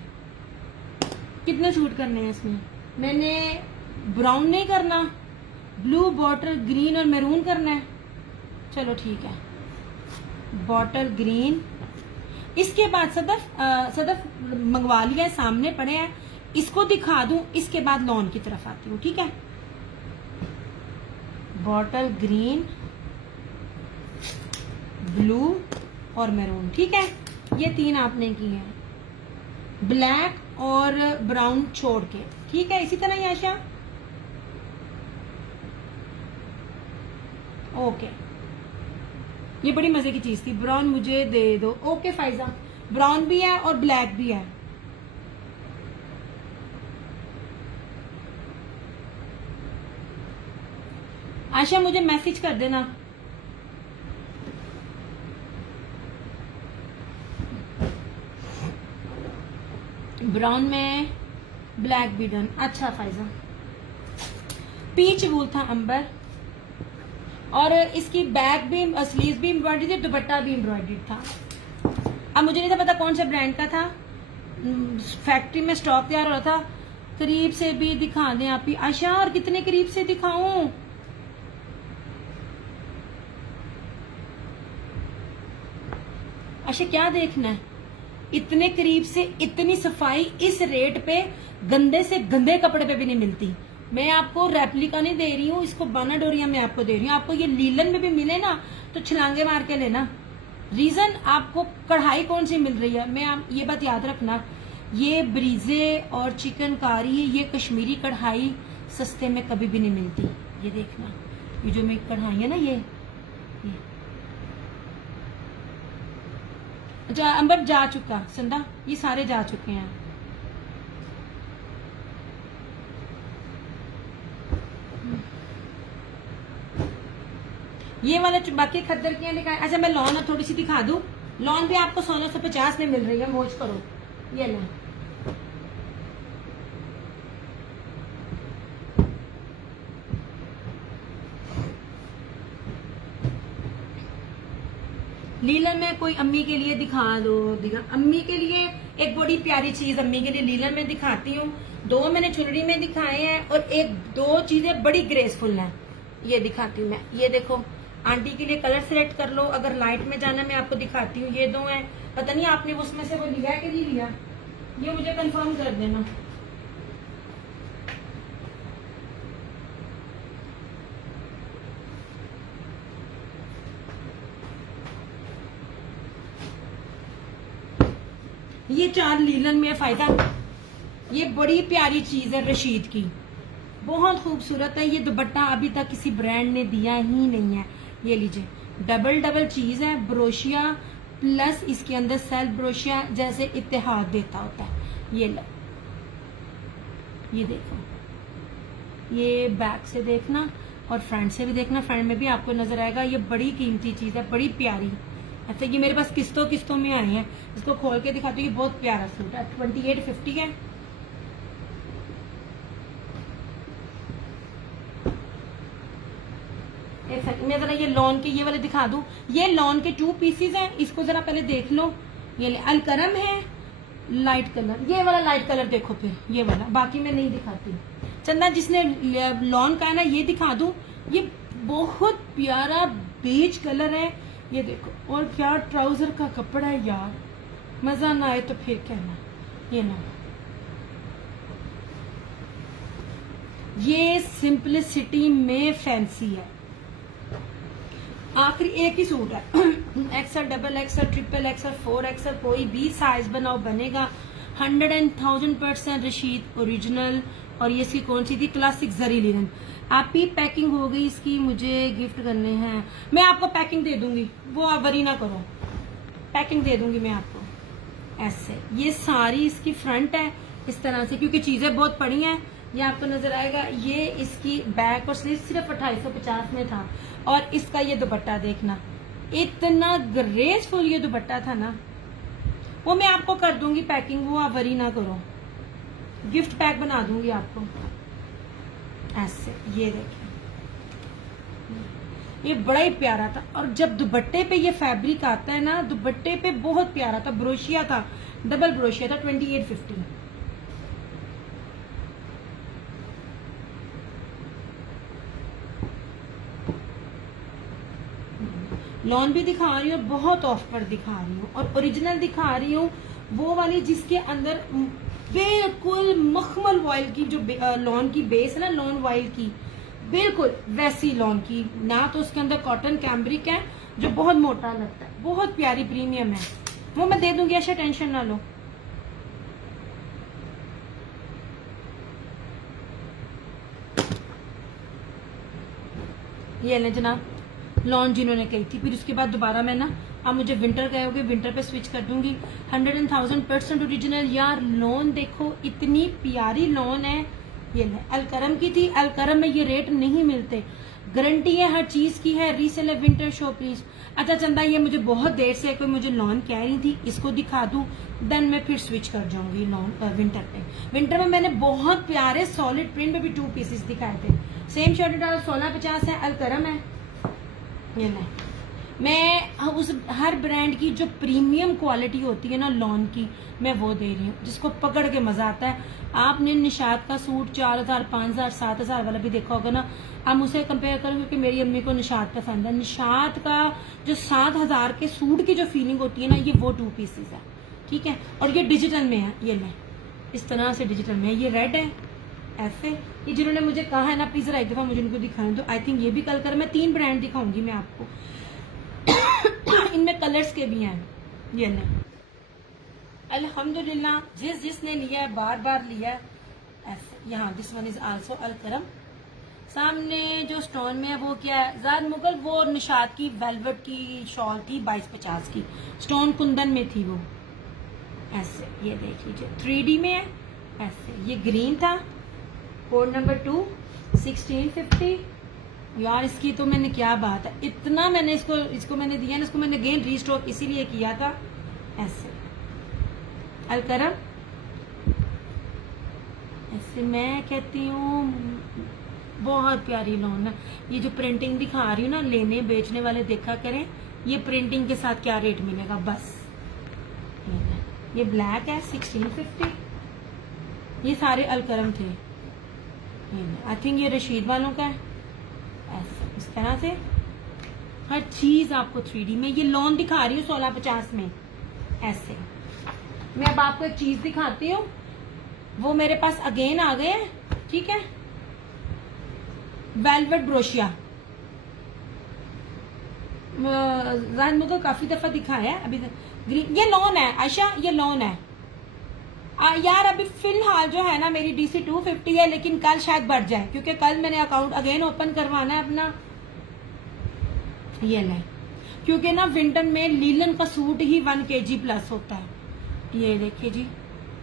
कितने सूट करने हैं इसमें? मैंने ब्राउन नहीं करना, ब्लू बॉटल ग्रीन और मैरून करना है। चलो ठीक है, बॉटल ग्रीन। इसके बाद सदफ मंगवा लिया है, सामने पड़े हैं, इसको दिखा दूं, इसके बाद लॉन की तरफ आती हूँ, ठीक है। बॉटल ग्रीन, ब्लू और मैरून, ठीक है। ये 3 आपने की है, ब्लैक और ब्राउन छोड़ के, ठीक है। इसी तरह ही आशा, ओके। ये बड़ी मजे की चीज थी, ब्राउन मुझे दे दो। ओके फाइजा, ब्राउन भी है और ब्लैक भी है। आशा मुझे मैसेज कर देना। ब्राउन में ब्लैक भी डन। अच्छा फाइजा, पीच वूल था अंबर, और इसकी बैक भी स्लीव्स भी एम्ब्रॉयडरी थी, दुपट्टा भी एम्ब्रॉयडरी था। अब मुझे नहीं था पता कौन सा ब्रांड का था, फैक्ट्री में स्टॉक तैयार हो रहा था। करीब से भी दिखा दें आप ही आशा, और कितने करीब से दिखाऊं? आशा क्या देखना है? इतने करीब से इतनी सफाई इस रेट पे गंदे से गंदे कपड़े पे भी नहीं मिलती। मैं आपको रेप्लिका नहीं दे रही हूँ, इसको बानाडोरिया में आपको दे रही हूँ। आपको ये लीलन में भी मिले ना तो छलांगे मार के लेना। रीजन आपको कढ़ाई कौन सी मिल रही है, मैं आप ये बात याद रखना, ये ब्रीजे और चिकनकारी, ये कश्मीरी कढ़ाई सस्ते में कभी भी नहीं मिलती। ये देखना, ये जो मेरी कढ़ाई है ना, ये अंबर जा चुका संदा, ये सारे जा चुके हैं। ये वाला बाकी खद्दर की दिखाए। अच्छा मैं लॉन थोड़ी सी दिखा दूं, लॉन भी आपको 1650 में मिल रही है, मौज करो। ये लो, लीलन में कोई अम्मी के लिए दिखा दो, अम्मी के लिए एक बड़ी प्यारी चीज अम्मी के लिए लीलन में दिखाती हूँ। 2 मैंने चुनरी में दिखाए हैं और 1-2 चीजें बड़ी ग्रेसफुल हैं, ये दिखाती हूँ मैं। ये देखो, आंटी के लिए कलर सेलेक्ट कर लो, अगर लाइट में जाना मैं आपको दिखाती हूँ। ये 2 हैं, पता नहीं आपने उसमें से वो लिया है कि नहीं लिया, ये मुझे कंफर्म कर देना। ये 4 लीलन में फायदा। ये बड़ी प्यारी चीज है रशीद की, बहुत खूबसूरत है। ये दुपट्टा अभी तक किसी ब्रांड ने दिया ही नहीं है। ये लीजिए, डबल चीज है, ब्रोशिया प्लस इसके अंदर सेल्फ ब्रोशिया जैसे इत्तेहाद देता होता है। ये लो, ये देखो, ये बैक से देखना और फ्रंट से भी देखना, फ्रंट में भी आपको नजर आएगा। ये बड़ी कीमती चीज है, बड़ी प्यारी। अच्छा ये मेरे पास किस्तों में आए हैं, इसको खोल के दिखाती हूँ। ये बहुत प्यारा सूट है, 2850 है। एक सेकंड, मैं जरा ये लॉन के ये वाले दिखा दूं। ये लॉन के 2 पीसेस हैं, इसको जरा पहले देख लो। ये अलकरम है लाइट कलर, ये वाला लाइट कलर देखो, फिर ये वाला, बाकी मैं नहीं दिखाती। चंदा जिसने लॉन का है ना, ये दिखा दूं। ये बहुत प्यारा बेज कलर है, ये देखो। और क्या ट्राउजर का कपड़ा है यार, मजा ना आए तो फिर कहना। ये ना, ये सिंपलिसिटी में फैंसी है। आखिरी एक ही सूट है XL, double XL, triple XL, 4 XL, कोई भी साइज बनाओ बनेगा। 100,000% रशीद ओरिजिनल। और ये इसकी कौन सी थी, क्लासिक जरी लिनन। आपकी पैकिंग हो गई इसकी, मुझे गिफ्ट करने हैं। मैं आपको पैकिंग दे दूंगी, वो आप वरी ना करो, पैकिंग दे दूंगी मैं आपको। ऐसे ये सारी इसकी फ्रंट है इस तरह से, क्योंकि चीजें बहुत पड़ी हैं। ये आपको नजर आएगा। ये इसकी बैक और स्लीव सिर्फ 2850 में था। और इसका ये दुपट्टा देखना, इतना ग्रेसफुल ये दुपट्टा था ना, वो मैं आपको कर दूंगी पैकिंग, वो आप वरी ना करो, गिफ्ट पैक बना दूंगी आपको। ऐसे ये देखिए, ये बड़ा ही प्यारा था। और जब दुपट्टे पे ये फैब्रिक आता है ना, दुपट्टे पे बहुत प्यारा था, ब्रोशिया था, डबल ब्रोशिया था, 2850। लॉन भी दिखा रही हूँ, बहुत ऑफ पर दिखा रही हूँ, और ओरिजिनल दिखा रही हूँ, वो वाली जिसके अंदर बिल्कुल मखमल वॉइल की जो लॉन की बेस है ना, लॉन वॉइल की, बिल्कुल वैसी लॉन की ना। तो उसके अंदर कॉटन कैम्ब्रिक है जो बहुत मोटा लगता है, बहुत प्यारी प्रीमियम है, वो मैं दे दूंगी, ऐसा टेंशन ना लो। ये ले जनाब, लॉन जिन्होंने कही थी। फिर उसके बाद दोबारा मैं ना, आप मुझे विंटर कहोगे, विंटर पे स्विच कर दूंगी। 100,000% ओरिजिनल। यार लॉन देखो, इतनी प्यारी लॉन है। ये अलकरम की थी, अलकरम में ये रेट नहीं मिलते, गारंटी है हर चीज की है। रीसेल है, विंटर शो प्लीज। अच्छा चंदा, ये मुझे बहुत देर से कोई मुझे लॉन कह रही थी, इसको दिखा दूं, देन मैं फिर स्विच कर जाऊंगी लॉन विंटर पे। विंटर में मैंने बहुत प्यारे सॉलिड प्रिंट में भी 2 पीसेस दिखाए थे। सेम शर्ट डाल 1650 है, अलकरम है। ये नहीं, मैं उस हर ब्रांड की जो प्रीमियम क्वालिटी होती है ना लॉन की, मैं वो दे रही हूँ, जिसको पकड़ के मजा आता है। आपने निशात का सूट 4000, 5000, 7000 वाला भी देखा होगा ना, हम उसे कंपेयर करो, क्योंकि मेरी अम्मी को निशात पसंद है। निशात का जो 7000 के सूट की जो फीलिंग होती है ना, ये वो 2 पीसेस है, ठीक है। और ये डिजिटल में है, ये ले इस तरह से डिजिटल में है। ये रेड है ऐसे। ये जिन्होंने मुझे कहा है ना, प्लीज जरा एक दफा मुझे उनको दिखाएं, तो आई थिंक ये भी कल कर, मैं 3 ब्रांड दिखाऊंगी मैं आपको इनमें कलर्स के भी हैं। ये नहीं, अल्हम्दुलिल्लाह, जिसने लिया है बार बार लिया है। ऐसे यहाँ this one is also Alkaram. सामने जो स्टोन में है वो क्या है, जाद मुगल, वो निशात की वेलवेट की शॉल थी 2250 की, स्टोन कुंदन में थी वो। ऐसे ये देख लीजिए, 3D में है। ऐसे ये ग्रीन था, कोड नंबर 2, 1650। यार इसकी तो मैंने क्या बात है, इतना मैंने इसको मैंने दिया ना, इसको मैंने अगेन रीस्टॉक इसीलिए किया था। ऐसे अलकरम, ऐसे मैं कहती हूँ बहुत प्यारी लॉन है। ये जो प्रिंटिंग दिखा रही हूँ ना, लेने बेचने वाले देखा करें ये प्रिंटिंग के साथ क्या रेट मिलेगा बस। ये ब्लैक है 1650। ये सारे अलकरम थे। आई थिंक ये रशीद वालों का है। ऐसे इस तरह से हर चीज आपको 3D में। ये लॉन दिखा रही हूँ 1650 में। ऐसे मैं अब आपको एक चीज दिखाती हूँ, वो मेरे पास अगेन आ गए हैं, ठीक है। वेलवेट ब्रोशिया मुझे काफी दफा दिखाया है अभी ग्रीन। ये लॉन है आयशा, ये लॉन है। यार अभी फिलहाल जो है ना मेरी DC 250 है, लेकिन कल शायद बढ़ जाए, क्योंकि कल मैंने अकाउंट अगेन ओपन करवाना है अपना। ये ले, क्योंकि ना विंटर में लीलन का सूट ही 1 kg प्लस होता है। ये देखिए जी,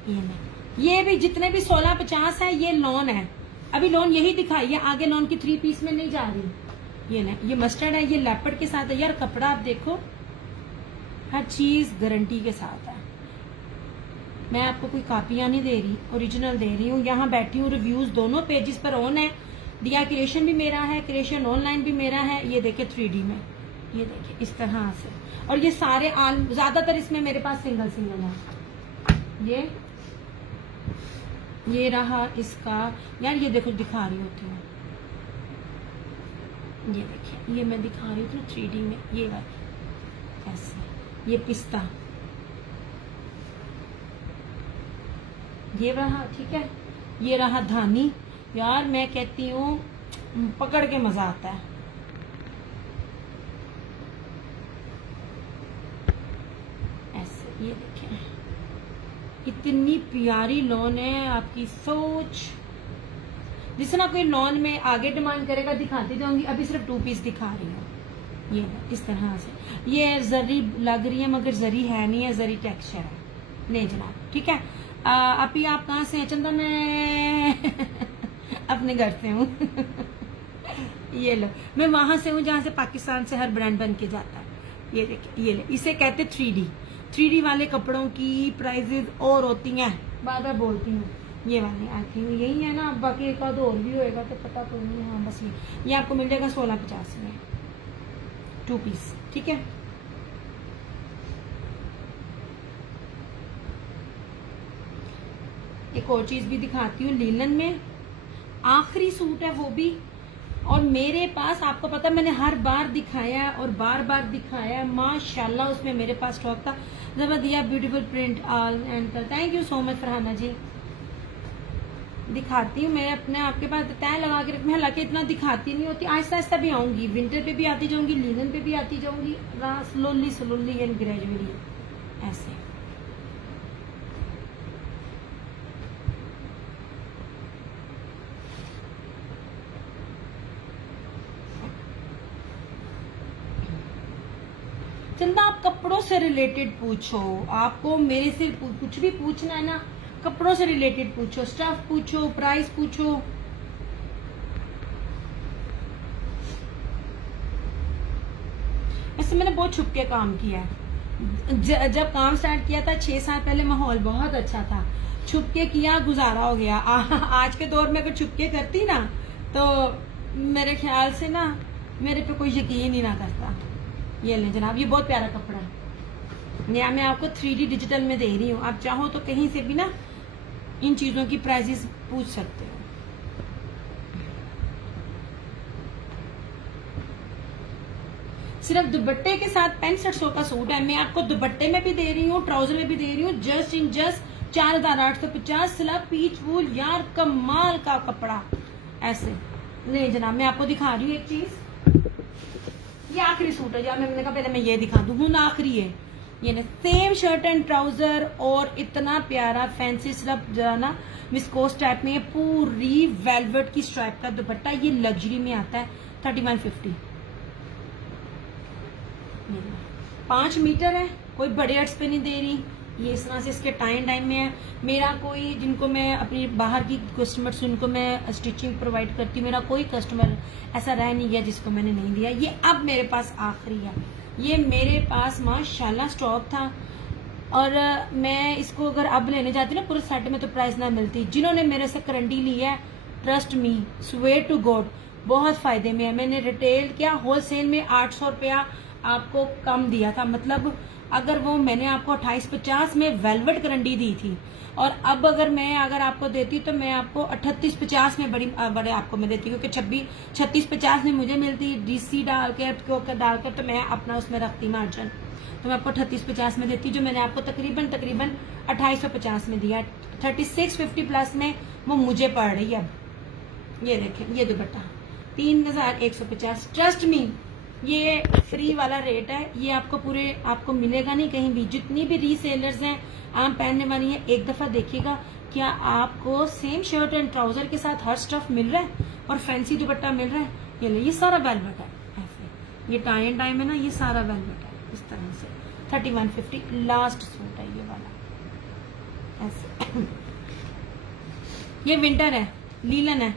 ये ले, ये भी जितने भी 1650 है ये लॉन है। अभी लॉन यही दिखाई है, आगे लॉन की 3 पीस में नहीं जा रही। ये ले, ये मस्टर्ड है, ये लेपर्ड के साथ है। यार कपड़ा आप देखो, हर चीज गारंटी के साथ है। मैं आपको कोई कॉपियां नहीं दे रही, ओरिजिनल दे रही हूँ। यहाँ बैठी हूँ, रिव्यूज दोनों पेजेस पर ऑन है। दिया क्रिएशन भी मेरा है, क्रिएशन ऑनलाइन भी मेरा है। ये देखिए 3D में, ये देखिए इस तरह से। और ये सारे ज्यादातर इसमें मेरे पास सिंगल सिंगल है। ये रहा इसका, यार ये देखो दिखा रही होती हूँ, ये देखिए, ये मैं दिखा रही हूँ 3D में, ये वाली ऐसे। ये पिस्ता, ये रहा, ठीक है। ये रहा धानी, यार मैं कहती हूँ पकड़ के मजा आता है। ऐसे ये देखें, इतनी प्यारी लॉन है, आपकी सोच। जिस तरह कोई लॉन में आगे डिमांड करेगा दिखाती जाऊंगी, अभी सिर्फ 2 पीस दिखा रही हूँ। ये इस तरह से, ये जरी लग रही है मगर जरी है नहीं है, जरी टेक्सचर है। नहीं जनाब, ठीक है। अभी आप कहाँ से हैं? चंदा, मैं अपने घर से हूँ। ये लो, मैं वहां से हूँ जहाँ से पाकिस्तान से हर ब्रांड बन के जाता है। ये देखिए, ये ले, इसे कहते 3D वाले कपड़ों की प्राइजेज और होती हैं, बार बार बोलती हूँ। ये वाले आई थिंक यही है ना, बाकी एक आध और भी होएगा तो पता तो नहीं। हाँ बस ये आपको मिल जाएगा 1650 में 2 पीस, ठीक है। एक और चीज भी दिखाती हूँ, लीलन में आखिरी सूट है वो भी। और मेरे पास, आपको पता मैंने हर बार दिखाया और बार बार दिखाया, माशाल्लाह उसमें मेरे पास स्टॉक था। जबरदस्त beautiful print all and thank you so much Farhana ji. दिखाती हूँ मैं अपने आपके पास तय लगा के रख, मैं हालांकि इतना दिखाती नहीं होती, आहिस्ता आहिस्ता भी आऊंगी, विंटर पे भी आती जाऊंगी, लीलन पे भी आती जाऊंगी, स्लोली स्लोली एंड ग्रेजुअली ऐसे। चंदा आप कपड़ों से रिलेटेड पूछो, आपको मेरे से कुछ भी पूछना है ना, कपड़ों से रिलेटेड पूछो, स्टफ पूछो, प्राइस पूछो। वैसे मैंने बहुत छुप के काम किया है। जब काम स्टार्ट किया था 6 साल पहले, माहौल बहुत अच्छा था, छुप के किया, गुजारा हो गया। आज के दौर में अगर छुप के करती ना तो मेरे ख्याल से ना मेरे पे कोई यकीन ही ना करता। ये लें जनाब, ये बहुत प्यारा कपड़ा है। या मैं आपको 3D डिजिटल में दे रही हूँ, आप चाहो तो कहीं से भी ना इन चीजों की प्राइसेस पूछ सकते हो। सिर्फ दुपट्टे के साथ 6500 का सूट है। मैं आपको दुपट्टे में भी दे रही हूँ, ट्राउजर में भी दे रही हूँ, जस्ट 4850। सिर्फ पीच वूल, यार कमाल का कपड़ा। ऐसे ले जनाब, मैं आपको दिखा रही हूँ एक चीज। ये आखिरी सूट है यार, मैंने कहा पहले मैं ये दिखा दूं, हूं आखिरी है। ये ना सेम शर्ट एंड ट्राउजर और इतना प्यारा फैंसी स्लप जरा ना विस्कोस टाइप में, पूरी वेलवेट की स्ट्राइप का दुपट्टा। ये लग्जरी में आता है 3150। 5 मीटर है, कोई बड़े अर्ट्स पे नहीं दे रही। ये इस तरह से इसके टाइम में है। मेरा कोई, जिनको मैं अपनी बाहर की कस्टमर्स उनको मैं स्टिचिंग प्रोवाइड करती हूँ, मेरा कोई कस्टमर ऐसा रह नहीं गया जिसको मैंने नहीं दिया। ये अब मेरे पास आखिरी है। ये मेरे पास माशाल्लाह स्टॉक था और मैं इसको अगर अब लेने जाती ना पूरे सेट में तो प्राइस ना मिलती। जिन्होंने मेरे से करंडी ली है, trust me, swear to God, बहुत फायदे में है। मैंने रिटेल क्या होलसेल में 800 रुपया आपको कम दिया था। मतलब अगर वो मैंने आपको 2850 में वेलवेट करंडी दी थी और अब अगर आपको देती तो मैं आपको 3850 में बड़े आपको मैं देती, क्योंकि 3650 में मुझे मिलती डीसी डालकर तो मैं अपना उसमें रखती मार्जिन, तो मैं आपको 3850 में देती, जो मैंने आपको तकरीबन 2850 में दिया। 3650 प्लस में वो मुझे पड़ रही है अब। ये देखें, ये दुपट्टा 3150। ट्रस्ट मी, ये फ्री वाला रेट है। ये आपको मिलेगा नहीं कहीं भी। जितनी भी रीसेलर्स हैं आम पहनने वाली हैं, एक दफा देखिएगा क्या आपको सेम शर्ट एंड ट्राउजर के साथ हर स्टफ मिल रहा है और फैंसी दुपट्टा मिल रहा है। ये सारा वेलवेट है ऐसे, ये टाई एंड टाइम है ना, ये सारा वेलवेट है इस तरह से। 3150 लास्ट सूट है ये वाला ऐसे। ये विंटर है, लीलन है।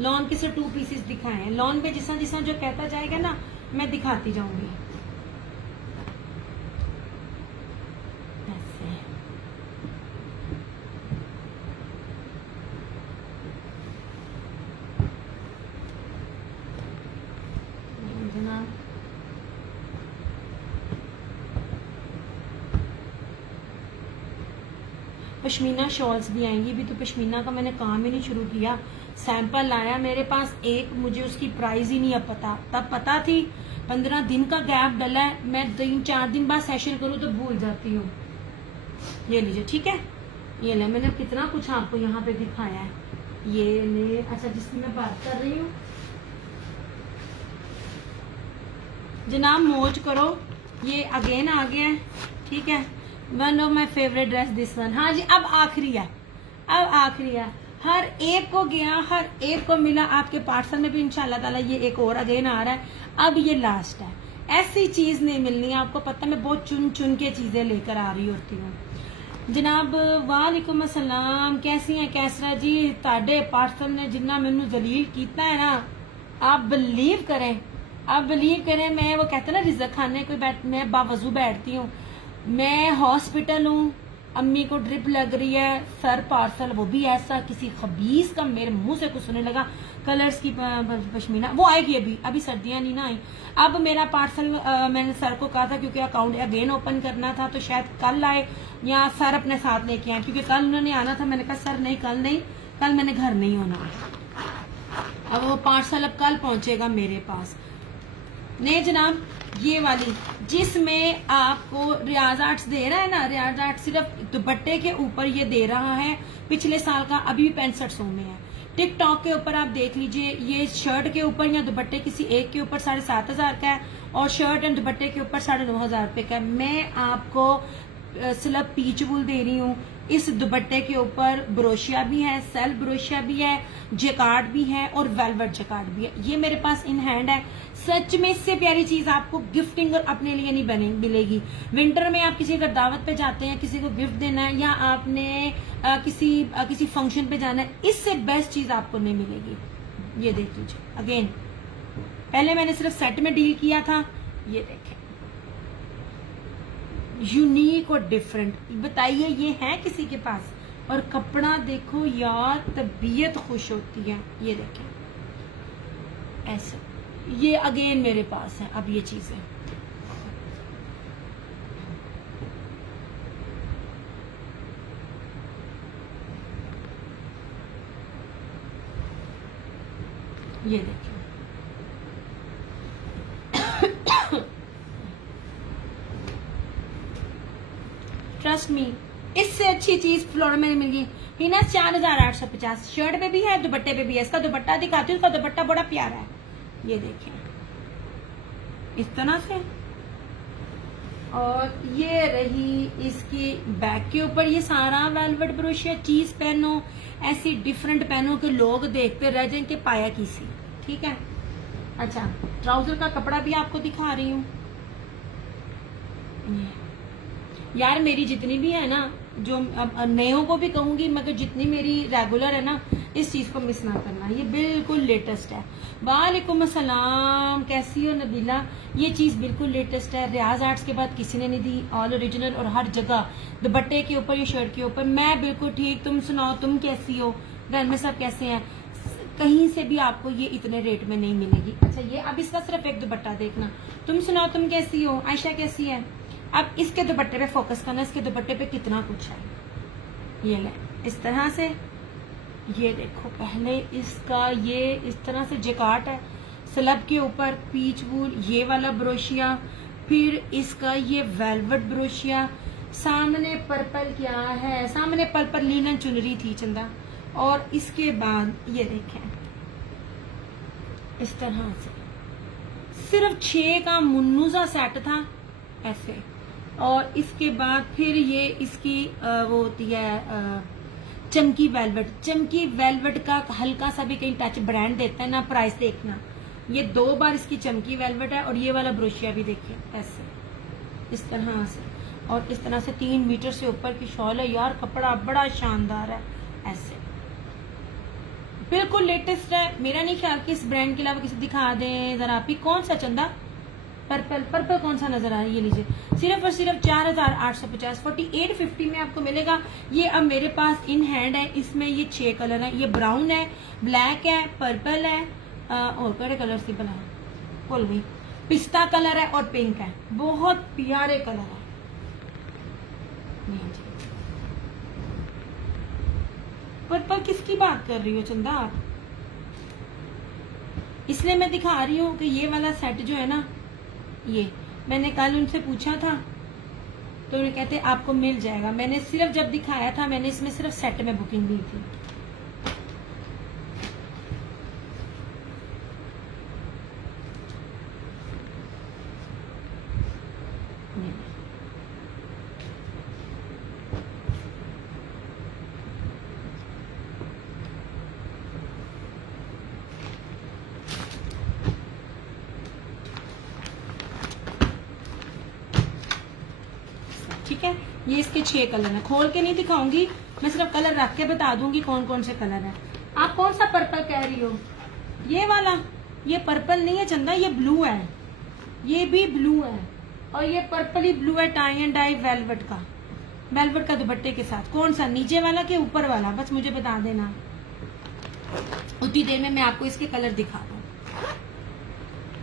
लॉन के से 2 पीसेस दिखाए हैं। लॉन पे जिसा जिसा जो कहता जाएगा ना मैं दिखाती जाऊंगी ऐसे। पश्मीना शॉल्स भी आएंगी। अभी तो पश्मीना का मैंने काम ही नहीं शुरू किया, सैंपल आया मेरे पास एक, मुझे उसकी प्राइस ही नहीं अब पता, तब पता थी। 15 दिन का गैप डला है, मैं 3-4 दिन बाद सेशन करूँ तो भूल जाती हूँ। ये लीजिए, ठीक है, ये ले, मैंने कितना कुछ आपको यहाँ पे दिखाया है। ये ले, अच्छा जिसकी मैं बात कर रही हूँ जनाब, मौज करो, ये अगेन आ गया है, ठीक है। One of my favourite dress this one. हाँ जी, अब आखिरी है, अब आखिरी है, हर एक को गया, हर एक को मिला। आपके पार्सल में भी इंशाल्लाह ताला ये एक और अगेन आ रहा है। अब ये लास्ट है, ऐसी चीज नहीं मिलनी है आपको पता, मैं बहुत चुन चुन के चीजें लेकर आ रही होती हूँ। जनाब वालेकुम अस्सलाम, कैसी हैं कैसरा जी? ताडे पार्सल ने जिन्ना मैनू जलील किया है ना, आप बिलीव करें, आप बिलीव करें, मैं वो कहते हैं ना रिजक खाने कोई मैं बावजू बैठती हूँ, मैं हॉस्पिटल हूँ, अम्मी को ड्रिप लग रही है, सर पार्सल वो भी ऐसा किसी खबीस का, मेरे मुंह से कुछ सुनने लगा, कलर्स की पश्मीना, वो आएगी अभी सर्दियां नहीं ना आई। अब मेरा पार्सल मैंने सर को कहा था क्योंकि अकाउंट अगेन ओपन करना था, तो शायद कल आए या सर अपने साथ लेके आए, क्योंकि कल उन्होंने आना था। मैंने कहा सर नहीं, कल नहीं, कल मैंने घर नहीं होना। अब वो पार्सल अब कल पहुंचेगा मेरे पास। नहीं जनाब, ये वाली जिसमें आपको रियाज आर्ट्स दे रहा है ना, रियाज आर्ट्स सिर्फ दुपट्टे के ऊपर ये दे रहा है, पिछले साल का, अभी 6500 में है। टिकटॉक के ऊपर आप देख लीजिए, ये शर्ट के ऊपर या दुपट्टे किसी एक के ऊपर 7500 का है, और शर्ट एंड दुपट्टे के ऊपर 9500 रुपए का है। मैं आपको सिर्फ पीच वूल दे रही हूँ। इस दुपट्टे के ऊपर ब्रोशिया भी है, सेल्फ ब्रोशिया भी है, जैकार्ड भी है और वेलवेट जैकार्ड भी है। ये मेरे पास इन हैंड है। सच में इससे प्यारी चीज आपको गिफ्टिंग और अपने लिए नहीं बने मिलेगी। विंटर में आप किसी अगर दावत पे जाते हैं, किसी को गिफ्ट देना है, या आपने किसी फंक्शन पे जाना है, इससे बेस्ट चीज आपको नहीं मिलेगी। ये देख लीजिए अगेन, पहले मैंने सिर्फ सेट में डील किया था, ये देखें यूनिक और डिफरेंट। बताइए ये है किसी के पास? और कपड़ा देखो यार, तबीयत खुश होती है। ये देखें ऐसे, ये अगेन मेरे पास है अब ये चीजें। ये देखें ट्रस्ट मी, इससे अच्छी चीज फ्लोर में मिल गई। हिना 4850, शर्ट पे भी है, दुपट्टे पे भी है। इसका दुपट्टा दिखाती हूँ, इसका दुपट्टा बड़ा प्यारा है। ये देखिए इस तरह से, और ये रही इसकी बैक के ऊपर, ये सारा वेलवेट ब्रोशिया। चीज पहनो, ऐसी डिफरेंट पहनो कि लोग देखते रह जाएं कि पाया किसी, ठीक है। अच्छा, ट्राउजर का कपड़ा भी आपको दिखा रही हूँ। यार मेरी जितनी भी है ना, जो अब नयों को भी कहूंगी, मगर जितनी मेरी रेगुलर है ना, इस चीज को मिस ना करना। ये बिल्कुल लेटेस्ट है। वालेकुम अस्सलाम, कैसी हो नबीला? ये चीज बिल्कुल लेटेस्ट है, रियाज आर्ट्स के बाद किसी ने नहीं दी, ऑल ओरिजिनल, और हर जगह दुपट्टे के ऊपर, ये शर्ट के ऊपर। मैं बिल्कुल ठीक, तुम सुनाओ, तुम कैसी हो? घर में सब कैसे हैं? कहीं से भी आपको ये इतने रेट में नहीं मिलेगी। अच्छा, ये अब इसका सिर्फ एक दुपट्टा देखना। तुम सुनाओ, तुम कैसी हो? आयशा कैसी है? अब इसके दुपट्टे पे फोकस करना, इसके दुपट्टे पे कितना कुछ है। ये ले, इस तरह से, ये देखो, पहले इसका ये इस तरह से जैकार्ड है, स्लब के ऊपर पीच वूल, ये वाला ब्रोशिया, फिर इसका ये वेलवेट ब्रोशिया, सामने पर्पल क्या है, सामने पर्पल लीलन चुनरी थी चंदा, और इसके बाद ये देखें इस तरह से, सिर्फ 6 का मुन्नूजा सेट था ऐसे। और इसके बाद फिर ये इसकी वो होती है चमकी वेलवेट। चमकी वेलवेट का हल्का सा भी कहीं टच ब्रांड देता है ना, प्राइस देखना। ये 2 बार इसकी चमकी वेलवेट है, और ये वाला ब्रोशिया भी देखिए ऐसे, इस तरह से, और इस तरह से 3 मीटर से ऊपर की शॉल है। यार कपड़ा बड़ा शानदार है, ऐसे बिल्कुल लेटेस्ट है। मेरा नहीं ख्याल कि इस ब्रांड के अलावा किसी दिखा दें जरा आप ही। कौन सा चंदा? पर्पल, पर्पल कौन सा नजर आ रहा है? ये लीजिए, सिर्फ और सिर्फ 4850, 4850 में आपको मिलेगा। ये अब मेरे पास इन हैंड है। इसमें ये 6 कलर है। ये ब्राउन है, ब्लैक है, पर्पल है, और कड़े कलर से बना है, भूल गई, पिस्ता कलर है और पिंक है। बहुत प्यारे कलर है। पर्पल किसकी बात कर रही हो चंदा आप? इसलिए मैं दिखा रही हूँ कि ये वाला सेट जो है ना, ये मैंने कल उनसे पूछा था तो उन्हें कहते आपको मिल जाएगा। मैंने सिर्फ जब दिखाया था मैंने इसमें सिर्फ सेट में बुकिंग दी थी। ठीक है, ये इसके 6 कलर हैं। खोल के नहीं दिखाऊंगी मैं, सिर्फ कलर रख के बता दूंगी कौन कौन से कलर हैं। आप कौन सा पर्पल कह रही हो? ये वाला? ये पर्पल नहीं है चंदा, ये ब्लू है। ये भी ब्लू है और ये पर्पल ही ब्लू है, टाई एंड डाई वेलवेट का, वेलवेट का दुपट्टे के साथ। कौन सा, नीचे वाला के ऊपर वाला? बस मुझे बता देना, उतनी देर में मैं आपको इसके कलर दिखा दूं।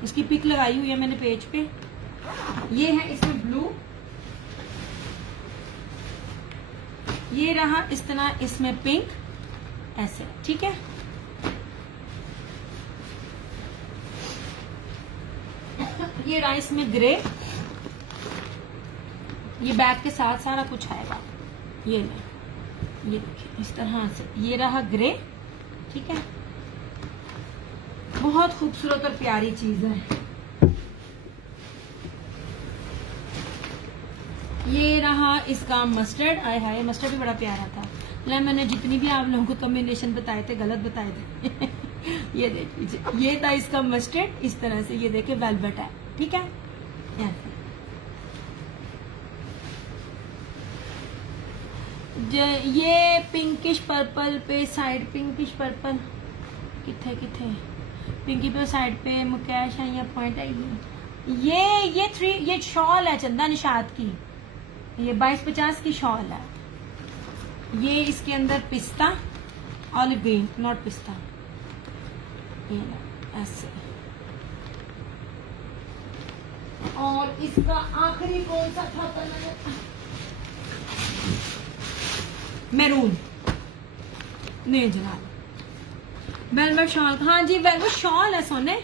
इसकी पिक लगाई हुई है मैंने पेज पे। ये है इसमें ब्लू, ये रहा इस तरह इसमें पिंक, ऐसे। ठीक है, ये रहा इसमें ग्रे, ये बैग के साथ सारा कुछ आएगा। ये देखिए इस तरह से, ये रहा ग्रे। ठीक है, बहुत खूबसूरत और प्यारी चीज है। ये रहा इसका मस्टर्ड। आय हाय, मस्टर्ड भी बड़ा प्यारा था। मैंने जितनी भी आप लोगों को कॉम्बिनेशन बताए थे गलत बताए थे। ये देख लीजिए, ये था इसका मस्टर्ड, इस तरह से। ये देखिए वेलवेट है। ठीक है, ये पिंकिश पर्पल पे साइड, पिंकिश पर्पल किथे किथे, पिंकी पे साइड पे मुकेश है या पॉइंट है। ये शॉल है चंदा निशात की, ये 2250 की शॉल है। ये इसके अंदर पिस्ता, ऑलिव ग्रीन, नॉट पिस्ता, ये ऐसे। और इसका आखिरी कौन सा था कलर? मैरून। नहीं जनाब, वेलवेट शॉल। हाँ जी, वेलवेट शॉल है सोने,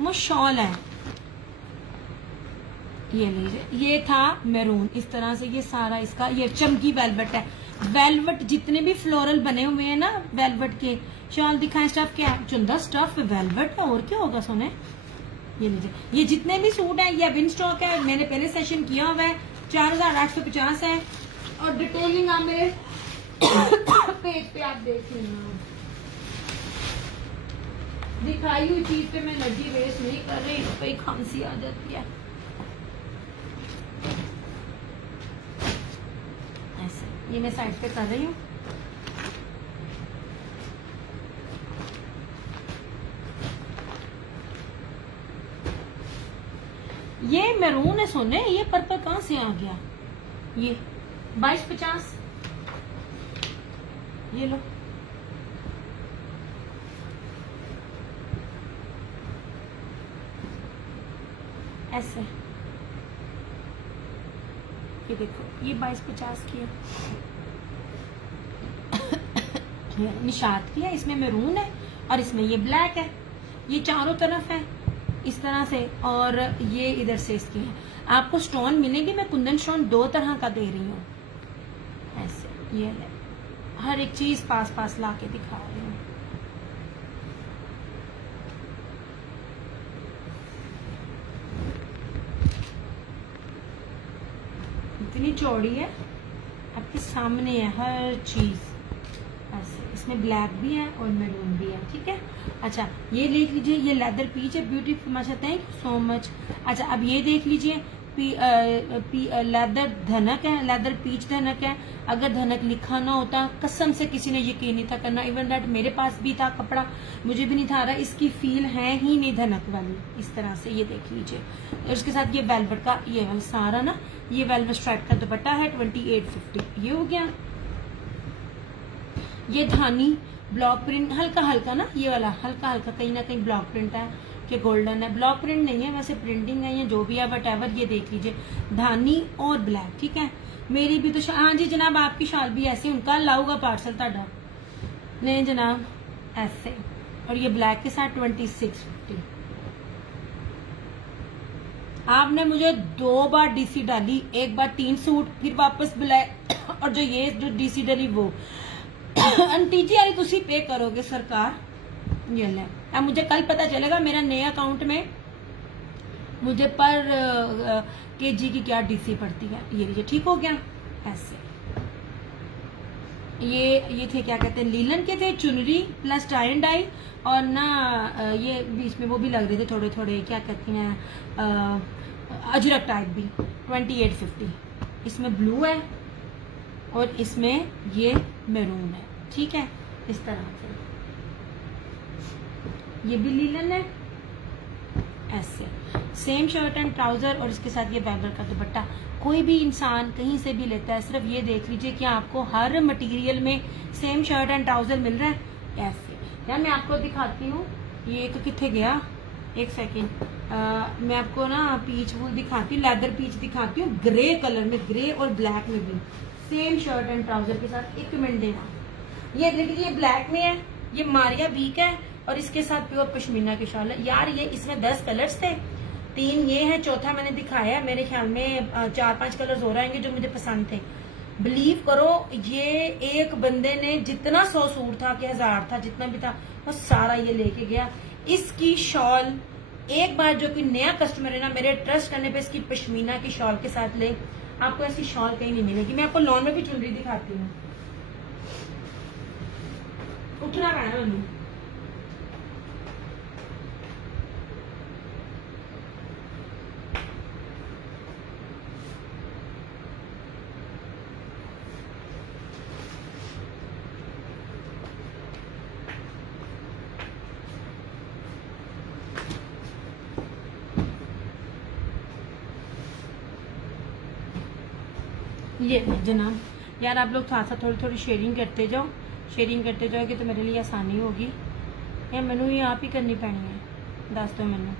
वो शॉल है। ये लीजिए, ये था मैरून, इस तरह से। ये सारा इसका ये चमकी वेलवेट है। वेलवेट जितने भी फ्लोरल बने हुए हैं ना वेलवेट के, शॉल दिखाएं। स्टफ क्या है चुंदा? स्टफ वेलवेट का, और क्या होगा सोने? ये लीजिए, ये जितने भी सूट है ये अब इन स्टॉक है। मैंने पहले सेशन किया हुआ है, 4850 है। और डिटेलिंग आप मेरे पेज पे आप देख लेना। दिखाई हुई चीज पे मैं एनर्जी वेस्ट नहीं कर रही, इस पे खांसी आ जाती है। ऐसे ये मैं साइड पे कर रही हूँ। ये मैरून है सोने, ये पर्पल कहां से आ गया? ये 2250, ये लो। ऐसे ये देखो, ये 2250 की है। निशात की है, इसमें मैरून है और इसमें ये ब्लैक है। ये चारों तरफ है इस तरह से, और ये इधर से इसकी है। आपको स्टोन मिलेंगे, मैं कुंदन स्टोन 2 तरह का दे रही हूँ। ऐसे ये है, हर एक चीज पास पास ला के दिखा रही हूँ। इतनी चौड़ी है, आपके सामने है हर चीज। ऐसे इसमें ब्लैक भी है और मैरून भी है। ठीक है, अच्छा ये देख लीजिए, ये लेदर पीच है, ब्यूटीफुल, माशा, थैंक यू सो मच। अच्छा अब ये देख लीजिए, लेदर धनक है, लेदर पीच धनक है। अगर धनक लिखा ना होता, कसम से किसी ने यकीन नहीं था करना। इवन दैट मेरे पास भी था कपड़ा, मुझे भी नहीं था रहा, इसकी फील है ही नहीं धनक वाली। इस तरह से ये देख लीजिए, और इसके साथ ये वेलवेट का ये वाला सारा ना, ये वेलवेट स्ट्राइप का दुपट्टा है 2850। ये हो गया। ये धानी ब्लॉक प्रिंट, हल्का हल्का ना, ये वाला हल्का हल्का कहीं ना कहीं ब्लॉक प्रिंट है कि गोल्डन है, ब्लॉक प्रिंट नहीं है, वैसे प्रिंटिंग है या जो भी है, वट एवर। ये देख लीजिए, धानी और ब्लैक। ठीक है, मेरी भी तो हाँ जी जनाब, आपकी शाल भी ऐसी, उनका लाऊगा पार्सल ताड़ा। नहीं जनाब, ऐसे। और ये ब्लैक के साथ 2650। आपने मुझे 2 बार डीसी डाली, एक बार 3 सूट, फिर वापस बुलाए और जो डीसी डाली वो आंटी जी यार तुसी पे करोगे सरकार। ये ले, अब मुझे कल पता चलेगा मेरा नए अकाउंट में मुझे पर केजी की क्या डीसी पड़ती है। ये लीजिए, ठीक हो गया। ऐसे ये थे क्या कहते हैं, लीलन के थे, चुनरी प्लस टाई एंड डाई, और ना ये बीच में वो भी लग रहे थे थोड़े थोड़े, क्या कहती हैं, अजरक टाइप भी। 2850। इसमें ब्लू है और इसमें ये मैरून है, ठीक है। इस तरह से ये भी लीलन है, ऐसे सेम शर्ट एंड ट्राउजर, और इसके साथ ये बैगर का दुपट्टा। कोई भी इंसान कहीं से भी लेता है, सिर्फ ये देख लीजिए कि आपको हर मटेरियल में सेम शर्ट एंड ट्राउजर मिल रहा है। ऐसे यार मैं आपको दिखाती हूँ, ये एक कितने गया, एक सेकेंड, मैं आपको ना पीच वूल दिखाती हूँ, लेदर पीच दिखाती हूँ, ग्रे कलर में, ग्रे और ब्लैक में भी सेम शर्ट एंड ट्राउजर के साथ। एक मिनट देना, ये देखिए ये ब्लैक में है, ये मारिया बीक है, और इसके साथ प्योर पश्मीना की शॉल है। यार ये इसमें 10 कलर्स थे, 3 ये है, चौथा मैंने दिखाया है, मेरे ख्याल में 4-5 कलर्स हो रहेंगे जो मुझे पसंद थे। बिलीव करो ये एक बंदे ने जितना 100 सूट था कि 1000 था, जितना भी था वो सारा ये लेके गया। इसकी शॉल एक बार जो कोई नया कस्टमर है ना, मेरे ट्रस्ट करने पे इसकी पश्मीना की शॉल के साथ ले, आपको ऐसी शॉल कहीं नहीं मिलेगी। मैं आपको लॉन में भी चुनरी दिखाती हूँ, उठना पैना मैनू। ये जनाब, यार आप लोग थोड़ा सा थोड़ी शेयरिंग करते जाओ, शेयरिंग करते जाओगे तो मेरे लिए आसानी होगी। या मैनू ये आप ही करनी पैनी है, दस दो मैनू।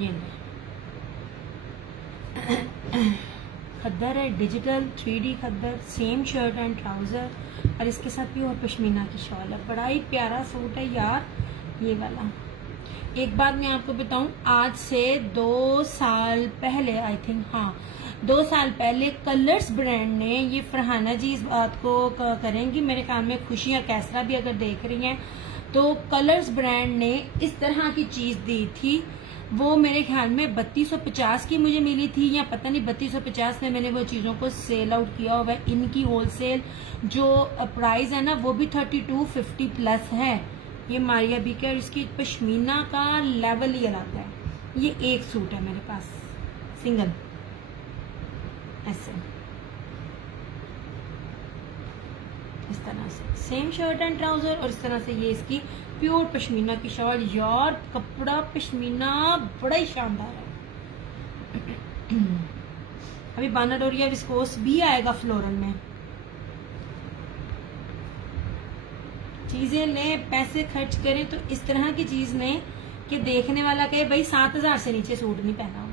ये खद्दर है, digital 3D khaddar, same shirt and trouser, और इसके साथ भी और पश्मीना की शॉल है। बड़ा ही प्यारा सूट है यार ये वाला। एक बात मैं आपको बताऊं, आज से 2 साल पहले, आई थिंक, हाँ 2 साल पहले कलर्स ब्रांड ने, ये फरहाना जी इस बात को करेंगी मेरे ख्याल में, खुशियां कैसरा भी अगर देख रही हैं तो कलर्स ब्रांड ने इस तरह की चीज दी थी। वो मेरे ख्याल में 3250 की मुझे मिली थी, या पता नहीं 3250 में मैंने वो चीज़ों को सेल आउट किया हुआ है। इनकी होलसेल जो प्राइस है ना वो भी 3250 प्लस है। ये मारिया बीके, और इसकी पश्मीना का लेवल ही अलग है। ये एक सूट है मेरे पास सिंगल, ऐसे इस तरह से सेम शर्ट एंड ट्राउजर, और इस तरह से ये इसकी प्योर पश्मीना की शॉल। यार कपड़ा पश्मीना बड़ा ही शानदार है। अभी बानाडोरिया विस्कोस भी आएगा फ्लोरल में। चीजें लें, पैसे खर्च करें तो इस तरह की चीज लें कि देखने वाला कहे भाई 7000 से नीचे सूट नहीं पहना हुआ।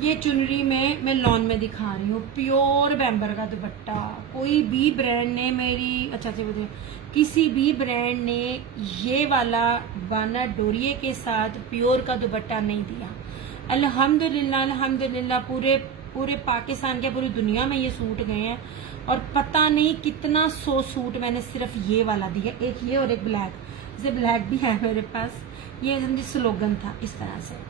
ये चुनरी में मैं लॉन में दिखा रही हूँ, प्योर बैम्बर का दुपट्टा। कोई भी ब्रांड ने मेरी, अच्छा से बताइए, किसी भी ब्रांड ने ये वाला बाना डोरिये के साथ प्योर का दुपट्टा नहीं दिया। अल्हम्दुलिल्लाह अल्हम्दुलिल्लाह पूरे पाकिस्तान के, पूरी दुनिया में ये सूट गए हैं, और पता नहीं कितना 100 सूट मैंने सिर्फ ये वाला दिया। एक ये और एक ब्लैक, जैसे ब्लैक भी है मेरे पास। ये स्लोगन था इस तरह से।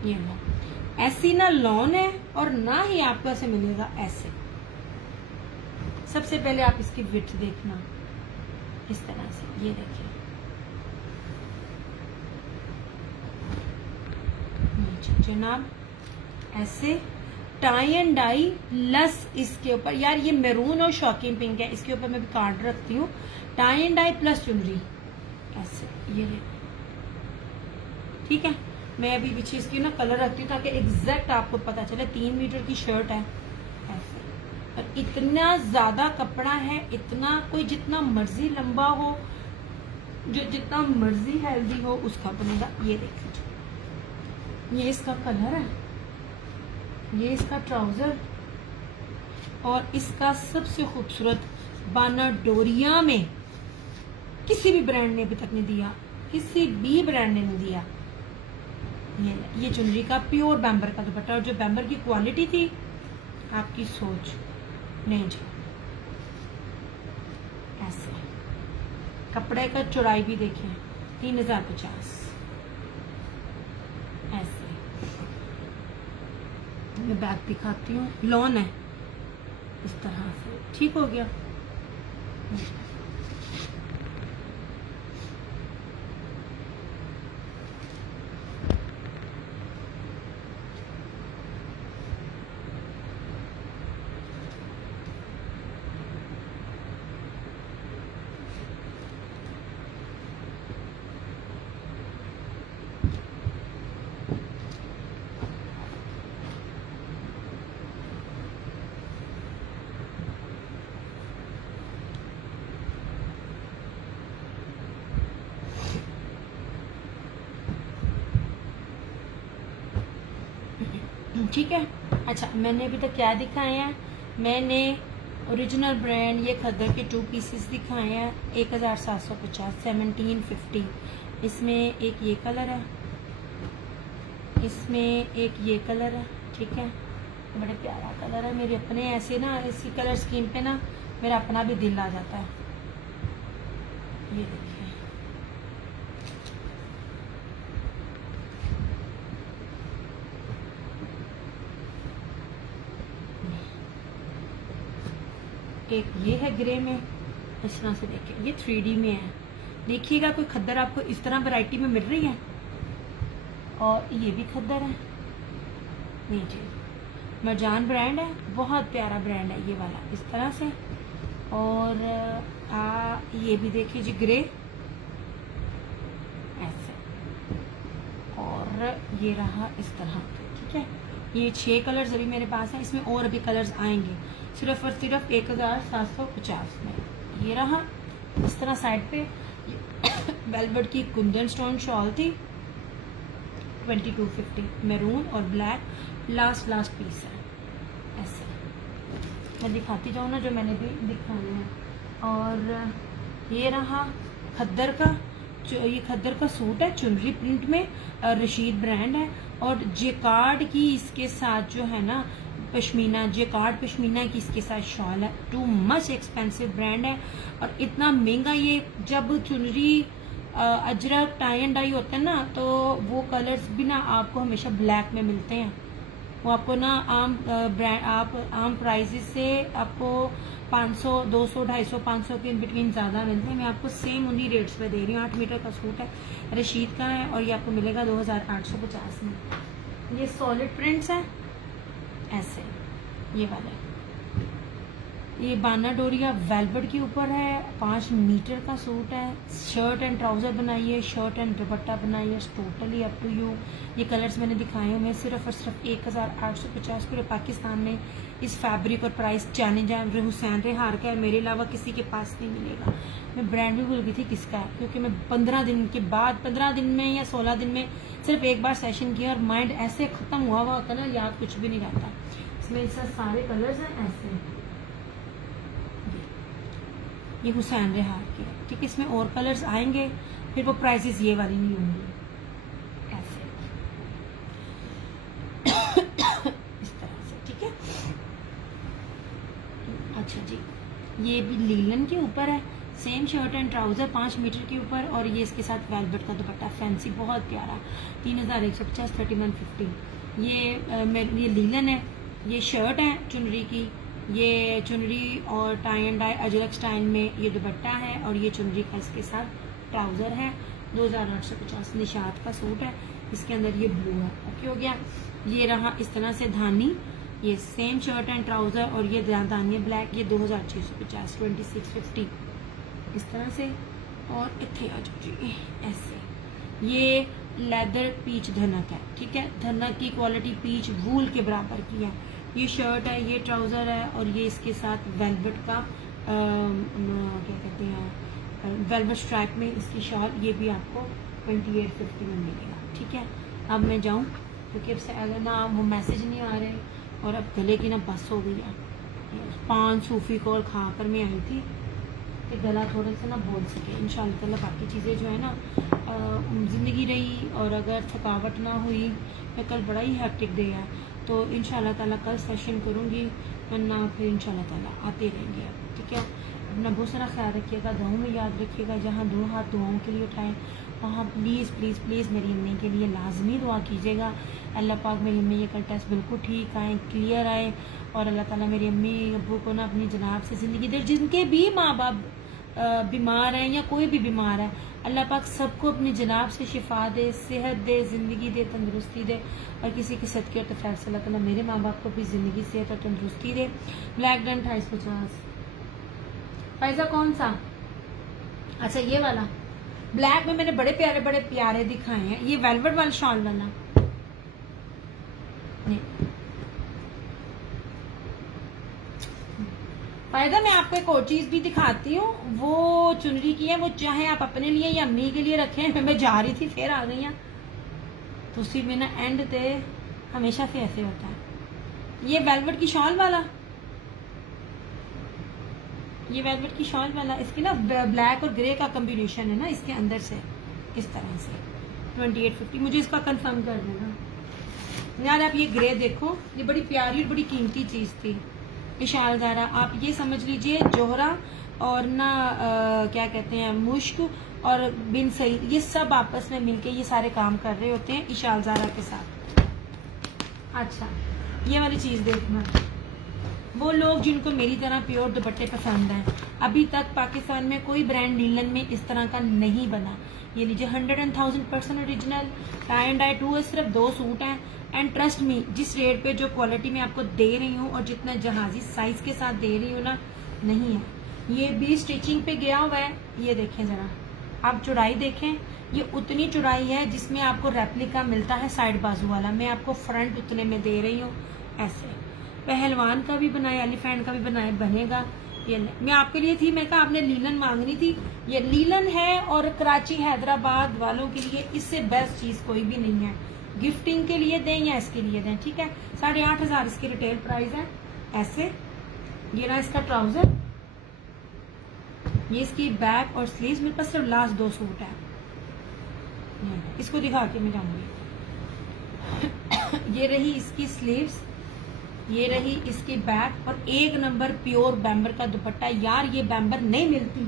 ये लो, ऐसी ना लॉन है और ना ही आपको ऐसे मिलेगा ऐसे। सबसे पहले आप इसकी विड्थ देखना इस तरह से, ये देखिए जनाब, ऐसे टाई एंड डाई प्लस इसके ऊपर, यार ये मैरून और शॉकिंग पिंक है, इसके ऊपर मैं भी कार्ड रखती हूँ, टाई एंड डाई प्लस चुनरी ऐसे, ये ठीक है। मैं अभी पीछे इसकी ना कलर रखती हूँ ताकि एग्जैक्ट आपको पता चले। 3 मीटर की शर्ट है ऐसे, और इतना ज्यादा कपड़ा है, इतना कोई जितना मर्जी लंबा हो, जो जितना मर्जी हेल्दी हो उसका बनेगा। ये देखिए, ये इसका कलर है, ये इसका ट्राउजर, और इसका सबसे खूबसूरत बाना डोरिया में किसी भी ब्रांड ने अभी तक नहीं दिया, किसी भी ब्रांड ने नहीं दिया। ये चुनरी का प्योर बैम्बर का दुपट्टा, और जो बैम्बर की क्वालिटी थी, आपकी सोच नहीं जी। ऐसे कपड़े का चौड़ाई भी देखें 3050 ऐसे। मैं बैग दिखाती हूँ, लॉन है इस तरह से, ठीक हो गया। ठीक है। अच्छा, मैंने अभी तक क्या दिखाए हैं? मैंने ओरिजिनल ब्रांड ये खद्दर के 2 पीसेस दिखाए हैं 1750, 1750। इसमें एक ये कलर है, इसमें एक ये कलर है, ठीक है। बड़े प्यारा कलर है, मेरे अपने ऐसे ना इसी कलर स्कीम पे ना मेरा अपना भी दिल आ जाता है। ये देखिए, एक ये है ग्रे में, इस तरह से देखिए, ये 3D में है। देखिएगा कोई खद्दर आपको इस तरह वैरायटी में मिल रही है, और ये भी खद्दर है नीचे, मरजान ब्रांड है, बहुत प्यारा ब्रांड है ये वाला, इस तरह से। और ये भी देखिए जी, ग्रे ऐसे, और ये रहा इस तरह, ठीक है। ये 6 कलर्स अभी मेरे पास है, इसमें और अभी कलर्स आएंगे, सिर्फ और सिर्फ 1750 में। ये रहा इस तरह साइड पे वेलवेट की कुंदन स्टोन शॉल थी, 2250, मैरून और ब्लैक लास्ट पीस है ऐसे। मैं दिखाती जाऊँ ना जो मैंने भी दिखाई है। और ये रहा खद्दर का, ये खद्दर का सूट है, चुनरी प्रिंट में, रशीद ब्रांड है, और जेकार्ड की इसके साथ जो है ना पश्मीना, जेकार्ड पश्मीना की इसके साथ शॉल है। टू मच एक्सपेंसिव ब्रांड है, और इतना महंगा। ये जब चुनरी अजरक टाई एंड डाई होते हैं ना, तो वो कलर्स भी ना आपको हमेशा ब्लैक में मिलते हैं। वो आपको ना आम प्राइसेस से आपको 500, 200, 250, 500 के बिटवीन ज़्यादा मिलते हैं। मैं आपको सेम उन्हीं रेट्स पे दे रही हूँ। 8 मीटर का सूट है, रशीद का है, और ये आपको मिलेगा 2850 में। ये सॉलिड प्रिंट्स है ऐसे, ये वाले। ये बाना डोरिया वेलवेट के ऊपर है, 5 मीटर का सूट है, शर्ट एंड ट्राउजर बनाइए, शर्ट एंड दुपट्टा बनाइए, टोटली अप टू यू। ये कलर्स मैंने दिखाए हैं, मैं सिर्फ और सिर्फ 1850 पूरे पाकिस्तान में इस फैब्रिक और प्राइस जाने जाए हुसैन रेहार का है, मेरे अलावा किसी के पास नहीं मिलेगा। मैं ब्रांड भी भूल गई थी किसका है, क्योंकि मैं 15 दिन के बाद, 15 दिन में या 16 दिन में सिर्फ एक बार सेशन किया, और माइंड ऐसे खत्म हुआ होता ना, याद कुछ भी नहीं रहता। इसमें इससे सारे कलर्स हैं ऐसे। ये हुसैन रेहार के, ठीक है। इसमें और कलर्स आएंगे, फिर वो प्राइसेस ये वाली नहीं होंगी ऐसे इस तरह से, ठीक है। अच्छा जी, ये भी लीलन के ऊपर है, same shirt and trouser 5 metre के ऊपर, और ये इसके साथ वेलवेट का दुपट्टा फैंसी, बहुत प्यारा, 3150, 3150। ये लीलन है, ये शर्ट है चुनरी की, ये चुनरी और tie and dye ajrakh style में ये दुपट्टा है, और ये चुनरी का इसके साथ ट्राउजर है। 2850 निशात का सूट है, इसके अंदर ये ब्लू है, ओके हो गया। ये रहा इस तरह से धानी, ये सेम शर्ट एंड ट्राउजर और ये दानिया ब्लैक, ये 2650 2650 इस तरह से। और इतने आ जाओ जी ऐसे। ये लेदर पीच धनक है, ठीक है, धनक की क्वालिटी पीच वूल के बराबर की है। ये शर्ट है, ये ट्राउजर है और ये इसके साथ वेलवेट का क्या कहते हैं वेलवेट स्ट्राइप में इसकी शॉल, ये भी आपको 2850 में मिलेगा, ठीक है। अब मैं जाऊँ क्योंकि अब से अगर ना वो मैसेज नहीं आ रहे और अब गले की ना बस हो गई है। 5 सूफी कॉल खा कर मैं आई थी कि गला थोड़ा सा ना बोल सके। इंशाल्लाह ताला बाकी चीज़ें जो है ना ज़िंदगी रही और अगर थकावट ना हुई, मैं कल बड़ा ही हैक्टिक डे है तो इंशाल्लाह ताला कल सेशन करूँगी, वरना फिर इंशाल्लाह ताला आते रहेंगे अब, ठीक है। अपना बहुत सारा ख्याल रखिएगा, दुआओं में याद रखिएगा, जहाँ 2 हाथ दुआओं के लिए उठाएं वहाँ प्लीज़ प्लीज़ प्लीज़ मेरी अम्मी के लिए लाजमी दुआ कीजिएगा। अल्लाह पाक मेरी अम्मी का टेस्ट बिल्कुल ठीक आए, क्लियर आए और अल्लाह ताला मेरी अम्मी अब्बू को ना अपनी जनाब से ज़िंदगी दे। जिनके भी माँ बाप बीमार हैं या कोई भी बीमार है, अल्लाह पाक सबको अपनी जनाब से शिफा दे, सेहत दे, ज़िंदगी दे, तंदुरुस्ती दे। और किसी के सदके और तफैल से अल्लाह ताला मेरे माँ बाप को भी ज़िंदगी, सेहत और तंदुरुस्ती दे। Black done 250। पैसा कौन सा? अच्छा ये वाला ब्लैक में मैंने बड़े प्यारे दिखाए हैं। ये वेलवेट वाला शॉल वाला फायदा। मैं आपको एक और चीज भी दिखाती हूँ, वो चुनरी की है, वो चाहे आप अपने लिए या अम्मी के लिए रखें। मैं जा रही थी फिर आ गई तो उसी में ना एंड पे हमेशा से ऐसे होता है। ये वेलवेट की शॉल वाला, ये वेलवेट की शॉल वाला, इसकी ना ब्लैक और ग्रे का कॉम्बिनेशन है ना इसके अंदर से, इस तरह से 2850। मुझे इसका कंफर्म कर देना यार। आप ये ग्रे देखो, ये बड़ी प्यारी और बड़ी कीमती चीज थी। इशालदारा आप ये समझ लीजिए, जोहरा और ना क्या कहते हैं मुश्क और बिन सईद, ये सब आपस में मिलके ये सारे काम कर रहे होते हैं इशालदारा के साथ। अच्छा ये वाली चीज देखना, वो लोग जिनको मेरी तरह प्योर दुपट्टे पसंद हैं, अभी तक पाकिस्तान में कोई ब्रांड लीलन में इस तरह का नहीं बना। ये लीजिए 100,000% ओरिजिनल टाई एंड डाई 2 है, सिर्फ 2 सूट हैं। एंड ट्रस्ट मी, जिस रेट पे जो क्वालिटी मैं आपको दे रही हूँ और जितना जहाजी साइज के साथ दे रही हूँ ना, नहीं है। ये भी स्टिचिंग पे गया हुआ है। ये देखें जरा, आप चौड़ाई देखें, ये उतनी चौड़ाई है जिसमें आपको रेप्लिका मिलता है साइड बाजू वाला। मैं आपको फ्रंट उतने में दे रही हूँ। ऐसे पहलवान का भी बनाया, एलिफेंट का भी बनाया, बनेगा। ये मैं आपके लिए थी, मैं कहा आपने लीलन मांगनी थी, ये लीलन है। और कराची हैदराबाद वालों के लिए इससे बेस्ट चीज कोई भी नहीं है। गिफ्टिंग के लिए दें या इसके लिए दें, ठीक है। 8,500 इसकी रिटेल प्राइस है। ऐसे ये रहा इसका ट्राउजर, ये इसकी बैक और स्लीव्स। मेरे पास सिर्फ लास्ट 2 सूट है, इसको दिखा के मैं जाऊंगी। ये रही इसकी स्लीव्स, ये रही इसकी बैक और 1 नंबर प्योर बैम्बर का दुपट्टा। यार ये बैम्बर नहीं मिलती,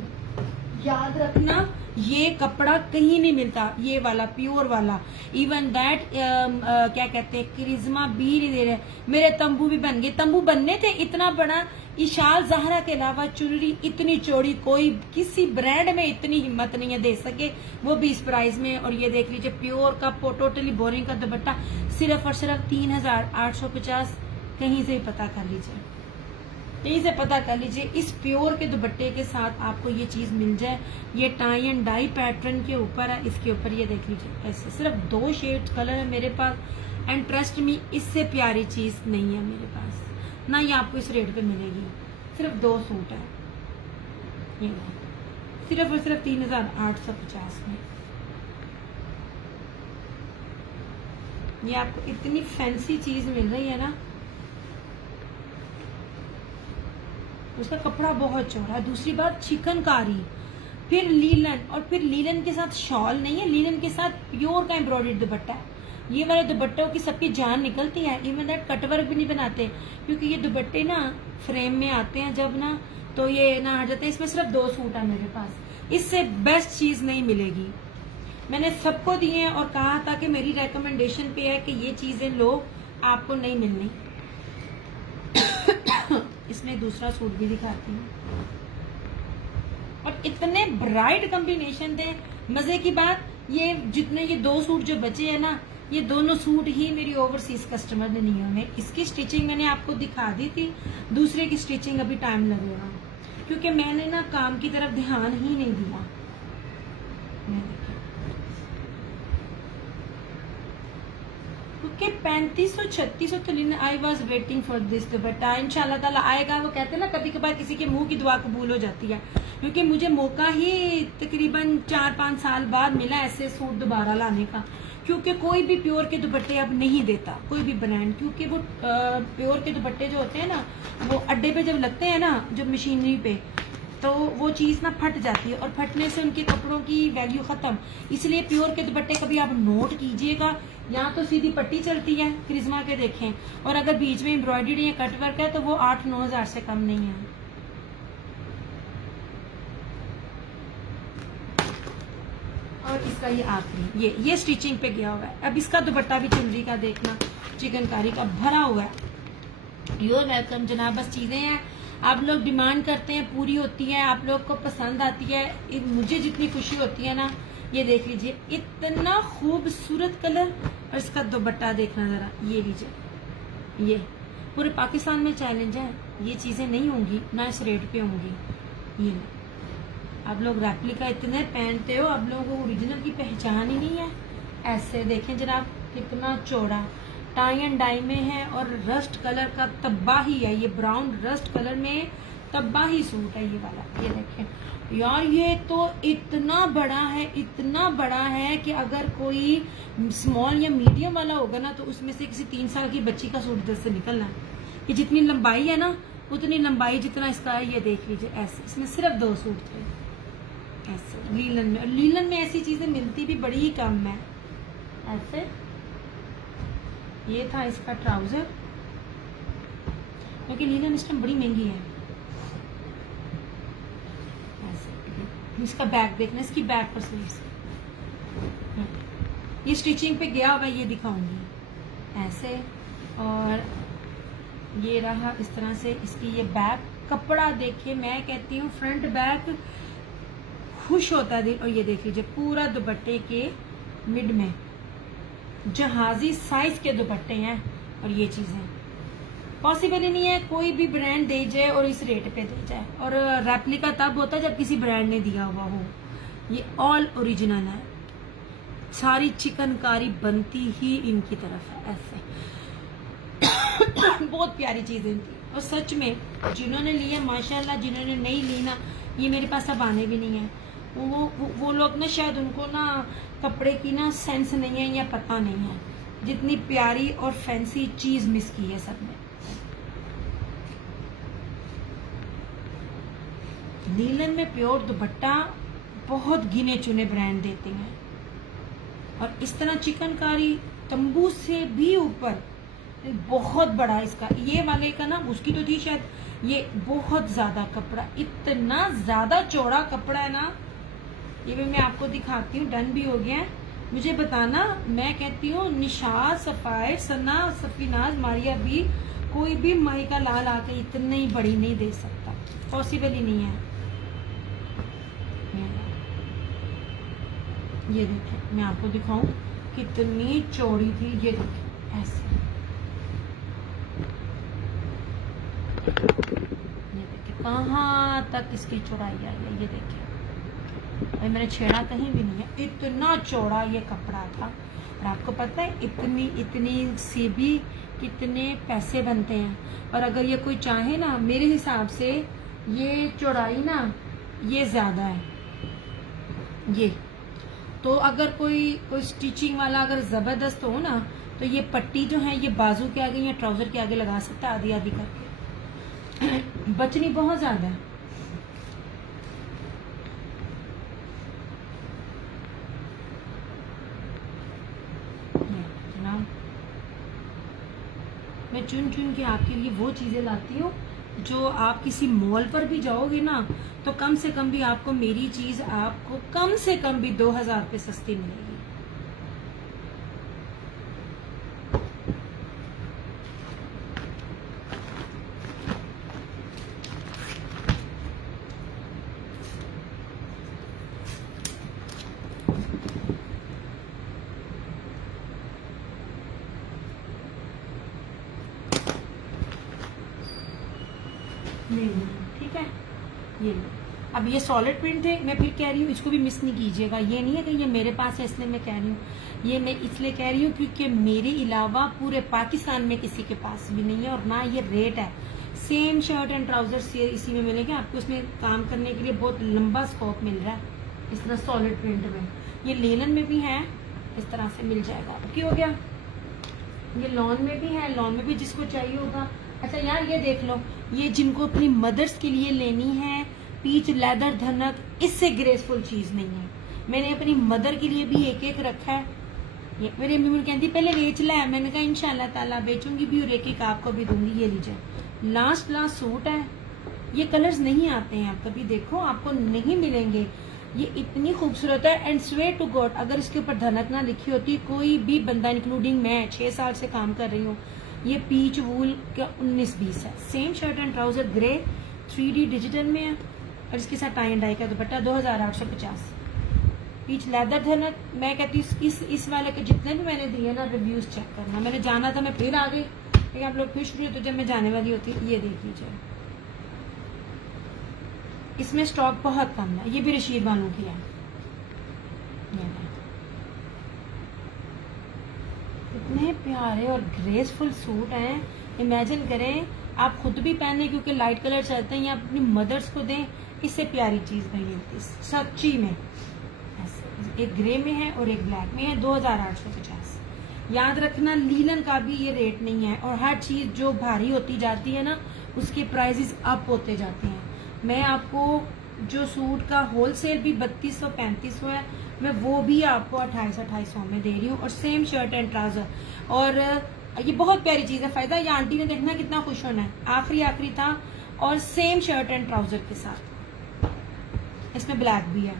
याद रखना, ये कपड़ा कहीं नहीं मिलता, ये वाला प्योर वाला। इवन दैट क्या कहते हैं, करिश्मा भी नहीं दे रहे। मेरे तंबू भी बन गए, तंबू बनने थे। इतना बड़ा इशाल ज़हरा के अलावा चुनरी इतनी चौड़ी कोई किसी ब्रांड में इतनी हिम्मत नहीं है दे सके, वो भी इस प्राइस में। और ये देख लीजिए प्योर का टोटली बोरिंग का दुपट्टा, सिर्फ और सिर्फ 3,850। कहीं से पता कर लीजिए, कहीं से पता कर लीजिए। इस प्योर के दुपट्टे के साथ आपको ये चीज मिल जाए। ये टाई एंड डाई पैटर्न के ऊपर है, इसके ऊपर ये देख लीजिए ऐसे। सिर्फ 2 शेड कलर है मेरे पास। एंड ट्रस्ट मी, इससे प्यारी चीज नहीं है मेरे पास, ना ये आपको इस रेट पे मिलेगी। सिर्फ 2 सूट है, ये सिर्फ और सिर्फ 3,850 में। ये आपको इतनी फैंसी चीज मिल रही है ना। उसका कपड़ा बहुत चौड़ा। दूसरी बात चिकनकारी, फिर लीलन, और फिर लीलन के साथ शॉल नहीं है, लीलन के साथ प्योर का एम्ब्रॉयडर्ड दुपट्टा है। ये वाले दुपट्टों की सबकी जान निकलती है। इवन दैट कटवर्क भी नहीं बनाते, क्योंकि ये दुपट्टे ना फ्रेम में आते हैं जब ना, तो ये ना हट जाते हैं। इसमें सिर्फ 2 सूट है मेरे पास, इससे बेस्ट चीज नहीं मिलेगी। मैंने सबको दिए हैं और कहा था कि मेरी रेकमेंडेशन पे है कि ये चीजें लो, आपको नहीं मिलनी। इसमें दूसरा सूट भी दिखाती हूँ। और इतने ब्राइट कॉम्बिनेशन थे, मजे की बात ये जितने ये 2 सूट जो बचे हैं ना, ये दोनों सूट ही मेरी ओवरसीज कस्टमर ने लिए हुए। इसकी स्टिचिंग मैंने आपको दिखा दी थी, दूसरे की स्टिचिंग अभी टाइम लगेगा क्योंकि मैंने ना काम की तरफ ध्यान ही नहीं दिया। क्योंकि 3500-3600 तो लेना। I was waiting for this दुपट्टा, इंशाल्लाह ताला आएगा। वो कहते हैं ना कभी कभार किसी के मुंह की दुआ कबूल हो जाती है, क्योंकि मुझे मौका ही तकरीबन 4-5 साल बाद मिला ऐसे सूट दोबारा लाने का, क्योंकि कोई भी प्योर के दुपट्टे अब नहीं देता कोई भी ब्रांड, क्योंकि वो प्योर के दुपट्टे जो होते हैं ना वो अड्डे पे जब लगते हैं ना जब मशीनरी पे, तो वो चीज़ ना फट जाती है और फटने से उनके कपड़ों की वैल्यू ख़त्म। इसलिए प्योर के दुपट्टे कभी आप नोट कीजिएगा, यहाँ तो सीधी पट्टी चलती है क्रिज्मा के देखें, और अगर बीच में एम्ब्रॉयडरी या कट वर्क है तो वो 8-9 हज़ार से कम नहीं है। और इसका ये आखिरी ये स्टिचिंग पे गया हुआ है। अब इसका दुपट्टा भी चुनरी का देखना, चिकनकारी का भरा हुआ है। योर वेलकम जनाब। बस चीज़ें हैं आप लोग डिमांड करते हैं, पूरी होती है, आप लोग को पसंद आती है। मुझे जितनी खुशी होती है ना, ये देख लीजिए इतना खूबसूरत कलर, और इसका दुपट्टा देखना जरा, ये लीजिए। ये पूरे पाकिस्तान में चैलेंज है, ये चीज़ें नहीं होंगी ना इस रेट पे होंगी। ये आप लोग रेप्लिका इतने पहनते हो, आप लोगों को ओरिजिनल की पहचान ही नहीं है। ऐसे देखें जनाब कितना चौड़ा, टाई एंड डाई में है और रस्ट कलर का तबाही है, ये ब्राउन रस्ट कलर में तबाही सूट है ये वाला। ये देखें यार, ये तो इतना बड़ा है, इतना बड़ा है कि अगर कोई स्मॉल या मीडियम वाला होगा ना तो उसमें से किसी 3 साल की बच्ची का सूट दस से निकलना है। ये जितनी लंबाई है ना उतनी लंबाई जितना इसका है। ये देख लीजिए ऐसे, इसमें सिर्फ 2 सूट थे ऐसे लीलन में, और लीलन में ऐसी चीजें मिलती भी बड़ी ही कम है। ऐसे ये था इसका ट्राउजर, क्योंकि लीलन इस टाइम बड़ी महंगी है। ऐसे इसका बैक देखना, इसकी बैक पर स्लीव्स, ये स्टिचिंग पे गया हुआ ये दिखाऊंगी ऐसे। और ये रहा इस तरह से इसकी ये बैक, कपड़ा देखिए, मैं कहती हूँ फ्रंट बैक खुश होता है दिल। और ये देख लीजिए पूरा दुपट्टे के मिड में जहाजी साइज के दुपट्टे हैं, और ये चीजें पॉसिबल ही नहीं है कोई भी ब्रांड दे जाए और इस रेट पे दे जाए। और रेप्लिका तब होता है जब किसी ब्रांड ने दिया हुआ हो। ये ऑल ओरिजिनल है, सारी चिकनकारी बनती ही इनकी तरफ है ऐसे। बहुत प्यारी चीजें थी, और सच में जिन्होंने लिया माशाल्लाह, जिन्होंने नहीं ली ना ये मेरे पास अब आने भी नहीं है। वो लोग ना शायद उनको ना कपड़े की ना सेंस नहीं है या पता नहीं है, जितनी प्यारी और फैंसी चीज मिस की है सबने। नीलन में प्योर दुपट्टा बहुत गिने चुने ब्रांड देते हैं, और इस तरह चिकनकारी तंबू से भी ऊपर बहुत बड़ा इसका, ये वाले का ना उसकी तो थी शायद, ये बहुत ज्यादा कपड़ा, इतना ज्यादा चौड़ा कपड़ा है ना। ये भी मैं आपको दिखाती हूँ, डन भी हो गया है। मुझे बताना, मैं कहती हूँ निशाद, सफायर, सना, सफीनाज, मारिया भी, कोई भी माई का लाल आके इतनी बड़ी नहीं दे सकता, पॉसिबल ही नहीं है। ये देखिए मैं आपको दिखाऊं कितनी चौड़ी थी, ये देखिए ऐसे, ये देखिए कहाँ तक इसकी चौड़ाई आई है। ये देखिए भाई मैंने छेड़ा कहीं भी नहीं है, इतना चौड़ा ये कपड़ा था। और आपको पता है इतनी से भी कितने पैसे बनते हैं। और अगर ये कोई चाहे ना, मेरे हिसाब से ये चौड़ाई ना ये ज्यादा है ये, तो अगर कोई स्टिचिंग वाला अगर जबरदस्त हो ना तो ये पट्टी जो है ये बाजू के आगे या ट्राउजर के आगे लगा सकता है, आधी आधी करके। बचनी बहुत ज्यादा है। मैं चुन चुन के आपके लिए वो चीजें लाती हूँ जो आप किसी मॉल पर भी जाओगे ना तो कम से कम भी आपको मेरी चीज आपको कम से कम भी 2000 रुपये सस्ती मिलेगी। ये लो। अब ये सॉलिड प्रिंट है, मैं फिर कह रही हूँ इसको भी मिस नहीं कीजिएगा। ये नहीं है कि ये मेरे पास है इसलिए मैं कह रही हूँ, ये मैं इसलिए कह रही हूँ क्योंकि मेरे अलावा पूरे पाकिस्तान में किसी के पास भी नहीं है, और ना ये रेट है। सेम शर्ट एंड ट्राउजर्स इसी में मिलेंगे आपको। इसमें काम करने के लिए बहुत लंबा स्कोप मिल रहा है इस तरह सॉलिड प्रिंट में। ये लेलन में भी है, इस तरह से मिल जाएगा। क्यों हो गया, ये लॉन में भी है, लॉन में भी जिसको चाहिए होगा। अच्छा यार ये देख लो, ये जिनको अपनी मदर्स के लिए लेनी है, पीच लेदर धनक, इससे ग्रेसफुल चीज नहीं है। मैंने अपनी मदर के लिए भी एक एक रखा है। ये मेरी अम्मी कहती पहले बेच ला, मैंने कहा इंशाल्लाह ताला बेचूंगी भी और एक एक आपको भी दूंगी। ये लीजिए, लास्ट सूट है। ये कलर्स नहीं आते हैं, आप कभी देखो आपको नहीं मिलेंगे। ये इतनी खूबसूरत है एंड स्वेयर टू गॉड, अगर इसके ऊपर धनक ना लिखी होती, कोई भी बंदा इंक्लूडिंग मैं 6 साल से काम कर रही हूँ। ये पीच वूल का 19-20 है। Same shirt and trouser grey 3D digital में है, और इसके साथ टाई एंड डाई का दुपट्टा 2850। पीच लेदर धनक। मैं कहती हूँ इस वाले के जितने भी मैंने दिए ना, रिव्यूज चेक करना। मैंने जाना था, मैं फिर आ गई, लेकिन आप लोग खुश हुए तो जब मैं जाने वाली होती। ये देख लीजिए, इसमें स्टॉक बहुत कम है। ये भी रशीद बानू की है। इतने प्यारे और ग्रेसफुल सूट हैं। इमेजिन करें आप खुद भी पहने, क्योंकि लाइट कलर चलते हैं, या अपनी मदर्स को दें, इससे प्यारी चीज नहीं होती सच्ची में। ऐसे एक ग्रे में है और एक ब्लैक में है, 2850। याद रखना लीलन का भी ये रेट नहीं है, और हर चीज जो भारी होती जाती है ना, उसके प्राइसेस अप होते जाते हैं। मैं आपको जो सूट का होलसेल भी 3200-3500 है, मैं वो भी आपको 2800 में दे रही हूँ। और सेम शर्ट एंड ट्राउजर, और ये बहुत प्यारी चीज है। फायदा ये आंटी ने देखना कितना खुश होना है। आखिरी था, और सेम शर्ट एंड ट्राउजर के साथ इसमें ब्लैक भी है।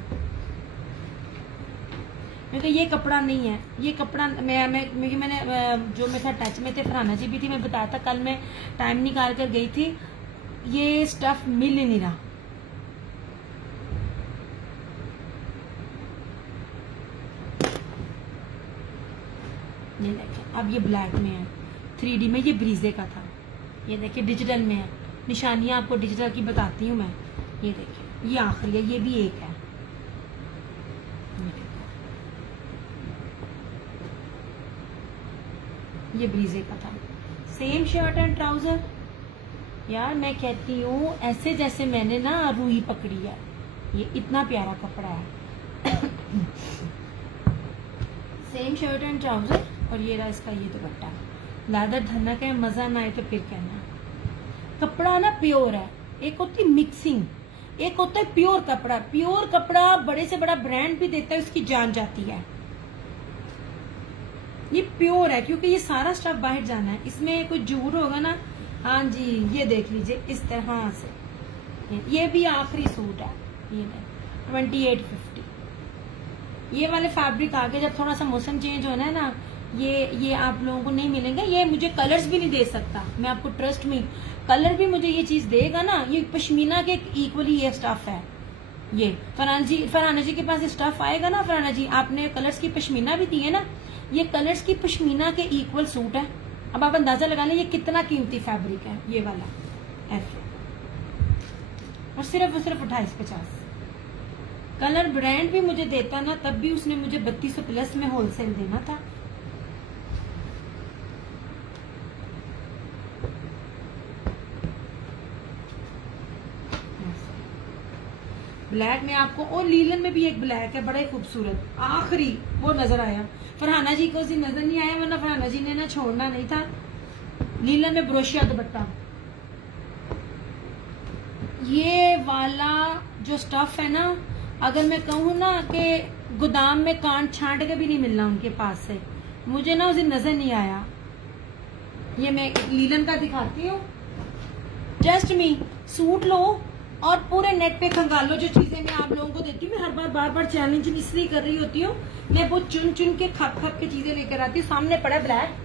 क्योंकि ये कपड़ा नहीं है, ये कपड़ा मैंने जो मेरे साथ टच में थे, फरहाना जी भी थी, मैं बताया था कल, मैं टाइम निकाल कर गई थी। ये स्टफ मिल ही नहीं रहा। ये देखिए, अब ये ब्लैक में है, 3D में। ये ब्रीजे का था। ये देखिए डिजिटल में है। निशानियां आपको डिजिटल की बताती हूँ मैं। ये देखिए, ये आखिरी है, ये भी एक है। ये ब्रीजे का था। Same shirt and trouser. यार मैं कहती हूँ ऐसे जैसे मैंने ना रूही पकड़ी है। ये इतना प्यारा कपड़ा है। सेम शर्ट एंड ट्राउजर, और ये रहा इसका ये दुपट्टा। लेदर धनक है, मजा ना आए तो फिर कहना। कपड़ा ना प्योर है। एक होती मिक्सिंग, एक होता है प्योर कपड़ा। प्योर कपड़ा बड़े से बड़ा ब्रांड भी देता है, उसकी जान जाती है। ये प्योर है क्योंकि ये सारा स्टफ बाहर जाना है। इसमें कुछ झूठ होगा ना, हाँ जी, ये देख लीजिए इस तरह से। ये भी आखिरी सूट है। ये 2850। ये वाले फैब्रिक आगे जब थोड़ा सा मौसम चेंज होना है ना, ये आप लोगों को नहीं मिलेंगे। ये मुझे कलर्स भी नहीं दे सकता, मैं आपको ट्रस्ट में, कलर भी मुझे ये चीज देगा ना। ये पश्मीना के इक्वली ये स्टफ है। ये फरहाना जी के पास स्टफ आएगा ना। फरहाना जी, आपने कलर्स की पश्मीना भी दी है ना, ये कलर्स की पश्मीना के इक्वल सूट है। अब आप अंदाजा लगा लें ये कितना कीमती फैब्रिक है। ये वाला ऐसे, और सिर्फ 2850। कलर ब्रांड भी मुझे देता ना, तब भी उसने मुझे 3200 प्लस में होलसेल देना था। ब्लैक में आपको, और लीलन में भी एक ब्लैक है, बड़ा ही खूबसूरत। आखिरी वो नजर आया, फरहाना जी को उसी नजर नहीं आया, वरना फरहाना जी ने ना छोड़ना नहीं था। लीलन में ब्रोशिया दुपट्टा। ये वाला जो स्टफ है ना, अगर मैं कहूँ ना कि गोदाम में कांट छांट के भी नहीं मिलना उनके पास से, मुझे ना उसे नजर नहीं आया। ये मैं लीलन का दिखाती हूँ। जस्ट मी, सूट लो और पूरे नेट पे खंगाल लो। जो चीजें मैं आप लोगों को देती हूँ, मैं हर बार बार चैलेंज इसलिए कर रही होती हूँ, मैं वो चुन चुन के खप खप के चीजें लेकर आती हूँ। सामने पड़ा ब्लैक,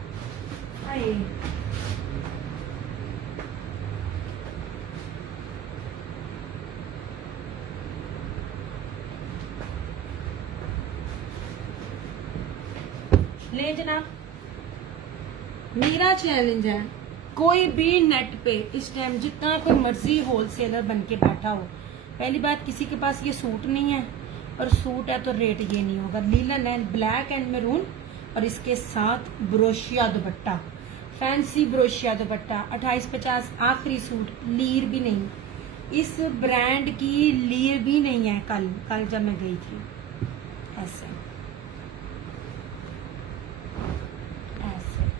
ले जनाब। मेरा चैलेंज है, कोई भी नेट पे इस टाइम जितना कोई मर्जी होलसेलर बन के बैठा हो, पहली बात, किसी के पास ये सूट नहीं है, और सूट है तो रेट ये नहीं होगा। लीलन है, ब्लैक एंड मैरून, और इसके साथ ब्रोशिया दुपट्टा, फैंसी ब्रोशिया दुपट्टा, 2850 आखिरी सूट। लीर भी नहीं, इस ब्रांड की लीर भी नहीं है। कल जब मैं गई थी, ऐसे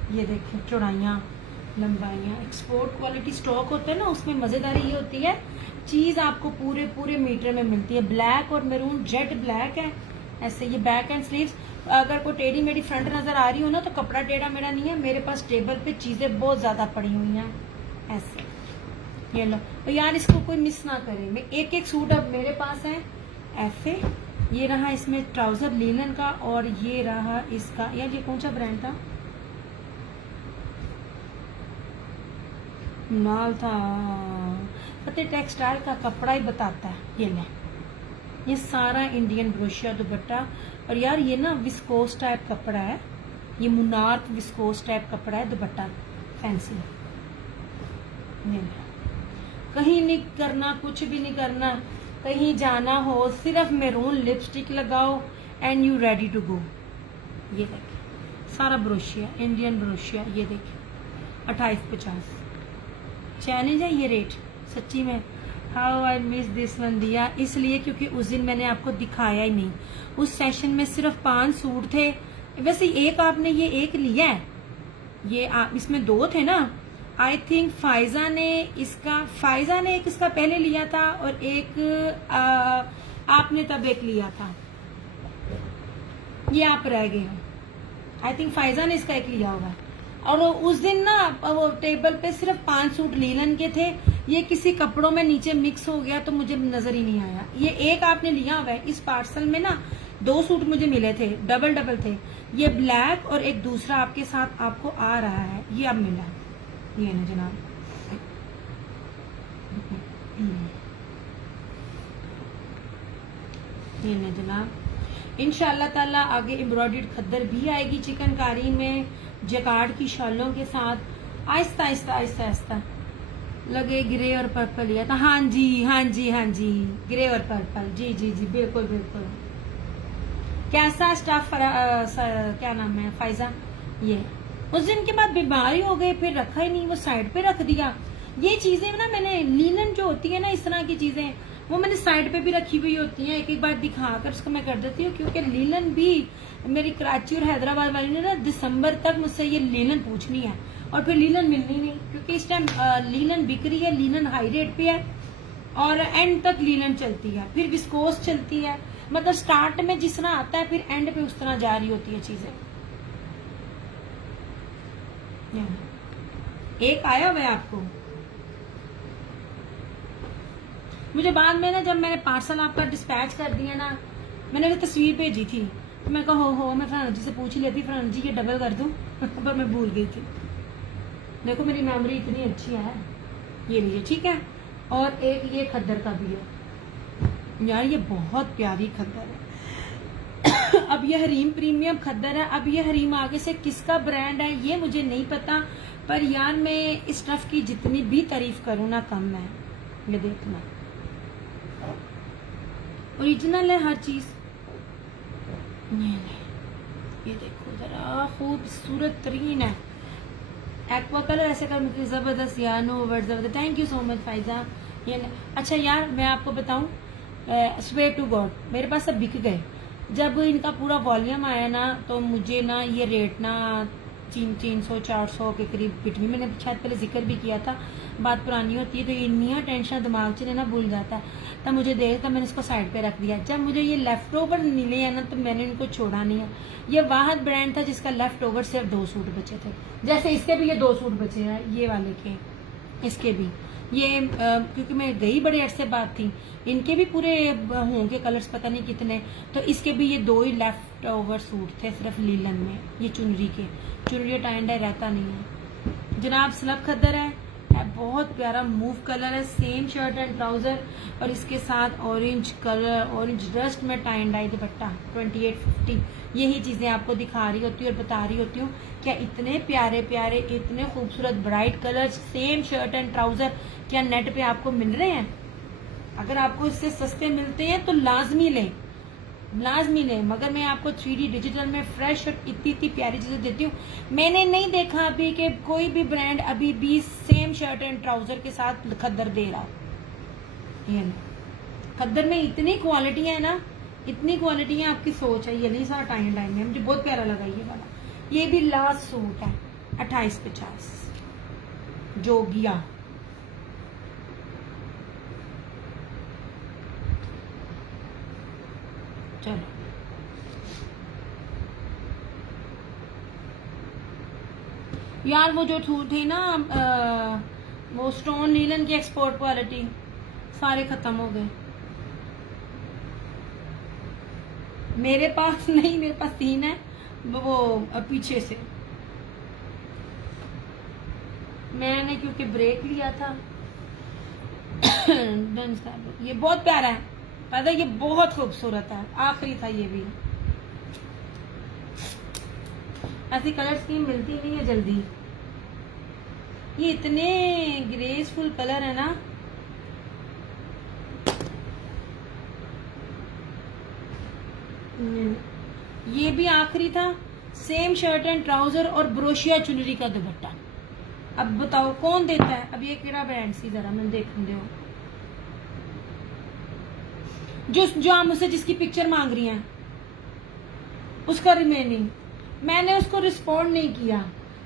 ये देखिए, चौड़ाइयाँ लंबाइयाँ, एक्सपोर्ट क्वालिटी स्टॉक होता है ना, उसमें मजेदारी ये होती है, चीज आपको पूरे मीटर में मिलती है। ब्लैक और मैरून, जेट ब्लैक है ऐसे। ये बैक एंड स्लीव्स, अगर कोई टेढ़ी मेढ़ी फ्रंट नजर आ रही हो ना, तो कपड़ा टेढ़ा मेढ़ा नहीं है, मेरे पास टेबल पे चीजें बहुत ज्यादा पड़ी हुई हैं ऐसे। ये लो, तो यार इसको कोई मिस ना करे। मैं एक एक सूट अब मेरे पास है ऐसे। ये रहा इसमें ट्राउजर लीलन का, और ये रहा इसका, यार ये कौन सा ब्रांड था, नाल था, पता टेक्सटाइल का कपड़ा ही बताता है। ये ले, ये सारा इंडियन ब्रोशिया दुपट्टा, और यार ये ना विस्कोस टाइप कपड़ा है, ये मुनार्क विस्कोस टाइप कपड़ा है, दुपट्टा फैंसी। ये ले, कहीं नहीं करना, कुछ भी नहीं करना, कहीं जाना हो सिर्फ मैरून लिपस्टिक लगाओ and you ready to go. ये देखिए सारा ब्रोशिया, इंडियन ब्रोशिया, ये देखिए 2850 चैलेंज है ये रेट सच्ची में। How I miss this one दिया, इसलिए क्योंकि उस दिन मैंने आपको दिखाया ही नहीं। उस सेशन में सिर्फ 5 सूट थे, वैसे एक आपने ये एक लिया है, ये आप इसमें 2 थे ना, आई थिंक फायजा ने एक इसका पहले लिया था, और एक आपने तब एक लिया था, ये आप रह गए हो। आई थिंक फायजा ने इसका एक लिया होगा। और उस दिन ना वो टेबल पे सिर्फ 5 सूट लीलन के थे, ये किसी कपड़ों में नीचे मिक्स हो गया तो मुझे नजर ही नहीं आया। ये एक आपने लिया हुआ है, इस पार्सल में ना 2 सूट मुझे मिले थे, डबल थे, ये ब्लैक और एक दूसरा आपके साथ आपको आ रहा है, ये अब मिला है। ये ना जनाब, ये ना जनाब, इंशाल्लाह ताला आगे एम्ब्रॉयडर्ड खद्दर भी आएगी चिकनकारी में, जकार्ड की शॉलों के साथ, आहिस्ता आहिस्ता लगे। ग्रे और पर्पल लिया था, हाँ जी, ग्रे और पर्पल, जी बिल्कुल। कैसा स्टफ, क्या नाम है फायजा, ये उस दिन के बाद बीमारी हो गई, फिर रखा ही नहीं, वो साइड पे रख दिया। ये चीजें ना मैंने, लीलन जो होती है ना, इस तरह की चीजें वो मैंने साइड पे भी रखी हुई होती हैं, एक बार दिखाकर उसको मैं कर देती हूँ, क्योंकि लीलन भी मेरी कराची और हैदराबाद वाली ने ना दिसंबर तक मुझसे ये लीलन पूछनी है, और फिर लीलन मिलनी नहीं, क्योंकि इस टाइम लीलन बिक रही है, लीलन हाई रेट पे है, और एंड तक लीलन चलती है, फिर विस्कोस चलती है, मतलब स्टार्ट में जिस तरह आता है फिर एंड पे उस तरह जा रही होती है चीजें। एक आया हुआ है आपको, मुझे बाद में ना, जब मैंने पार्सल आपका डिस्पैच कर दिया ना, मैंने तस्वीर भेजी थी, तो मैं कहा हो मैं फरहान जी से पूछ ही लेती, फरहान जी ये डबल कर दूं पर मैं भूल गई थी। देखो मेरी मेमोरी इतनी अच्छी है। ये लीजिए, ठीक है। और एक ये खद्दर का भी है यार, ये बहुत प्यारी खद्दर है। अब ये हरीम प्रीमियम खद्दर है। अब ये हरीम आगे से किसका ब्रांड है ये मुझे नहीं पता, पर यार मैं इस स्टफ की जितनी भी तारीफ करूँ ना कम है। ये देखना ओरिजिनल है हर चीज। ये देखो जरा खूबसूरत तरीन है, एक्वा कलर ऐसे कर, मुझे जबरदस्त यार, नो वर्ड, जबरदस्त। Thank you so much Faiza. ये अच्छा यार मैं आपको बताऊं, स्वेयर टू गॉड मेरे पास सब बिक गए। जब इनका पूरा वॉल्यूम आया ना, तो मुझे ना ये रेट ना 300-400 के करीब बिटवी, मैंने शायद पहले जिक्र भी किया था, बात पुरानी होती है तो इन्हीं टेंशन दिमाग से ना भूल जाता है। तब मुझे देखकर मैंने इसको साइड पे रख दिया। जब मुझे ये लेफ्ट ओवर मिले हैं ना, तो मैंने इनको छोड़ा नहीं है। ये वाहद ब्रांड था जिसका लेफ्ट ओवर सिर्फ 2 सूट बचे थे, जैसे इसके भी ये 2 सूट बचे हैं, ये वाले के, इसके भी ये क्योंकि मैं गई बड़े अरसे बाद थी, इनके भी पूरे होंगे कलर्स पता नहीं कितने, तो इसके भी ये 2 ही लेफ्ट ओवर सूट थे सिर्फ लीलन में। ये चुनरी के, चुनरी टाइंडा रहता नहीं है जनाब। स्लब खद्दर है, बहुत प्यारा मूव कलर है, सेम शर्ट एंड ट्राउजर, और इसके साथ ऑरेंज कलर, ऑरेंज डस्ट में टाइन डाई दुपट्टा 2850। यही चीजें आपको दिखा रही होती हूँ और बता रही होती हूँ। क्या इतने प्यारे प्यारे, इतने खूबसूरत bright colour, same shirt and trouser क्या नेट पे आपको मिल रहे हैं? अगर आपको इससे सस्ते मिलते हैं तो लाजमी लें, लाजमी लें। मगर मैं आपको 3D डिजिटल में फ्रेश और इतनी प्यारी चीजें देती हूँ। मैंने नहीं देखा अभी कि कोई भी ब्रांड अभी भी सेम शर्ट एंड ट्राउजर के साथ खद्दर दे रहा। ये खद्दर में इतनी क्वालिटी है ना, इतनी क्वालिटी है, आपकी सोच है। ये नहीं सारा टाइम टाइम में मुझे बहुत प्यारा लगा ये वाला। ये भी लास्ट सूट है 2850 जोगिया। चलो यार वो जो थी ना वो स्टोन लीलन की एक्सपोर्ट क्वालिटी सारे खत्म हो गए। मेरे पास नहीं, मेरे पास 3 है वो पीछे से। मैंने क्योंकि ब्रेक लिया था। ये बहुत प्यारा है, पता है ये बहुत खूबसूरत है। आखिरी था ये भी। ऐसी कलर स्कीम मिलती नहीं है जल्दी। ये इतने ग्रेसफुल कलर है ना। ये भी आखिरी था। सेम शर्ट एंड ट्राउजर और ब्रोशिया चुनरी का दुपट्टा। अब बताओ कौन देता है? अब ये केड़ा ब्रांड सी जरा मैं देख दो। जो आप मुझसे जिसकी पिक्चर मांग रही हैं उसका रिमेनिंग मैंने उसको रिस्पॉन्ड नहीं किया।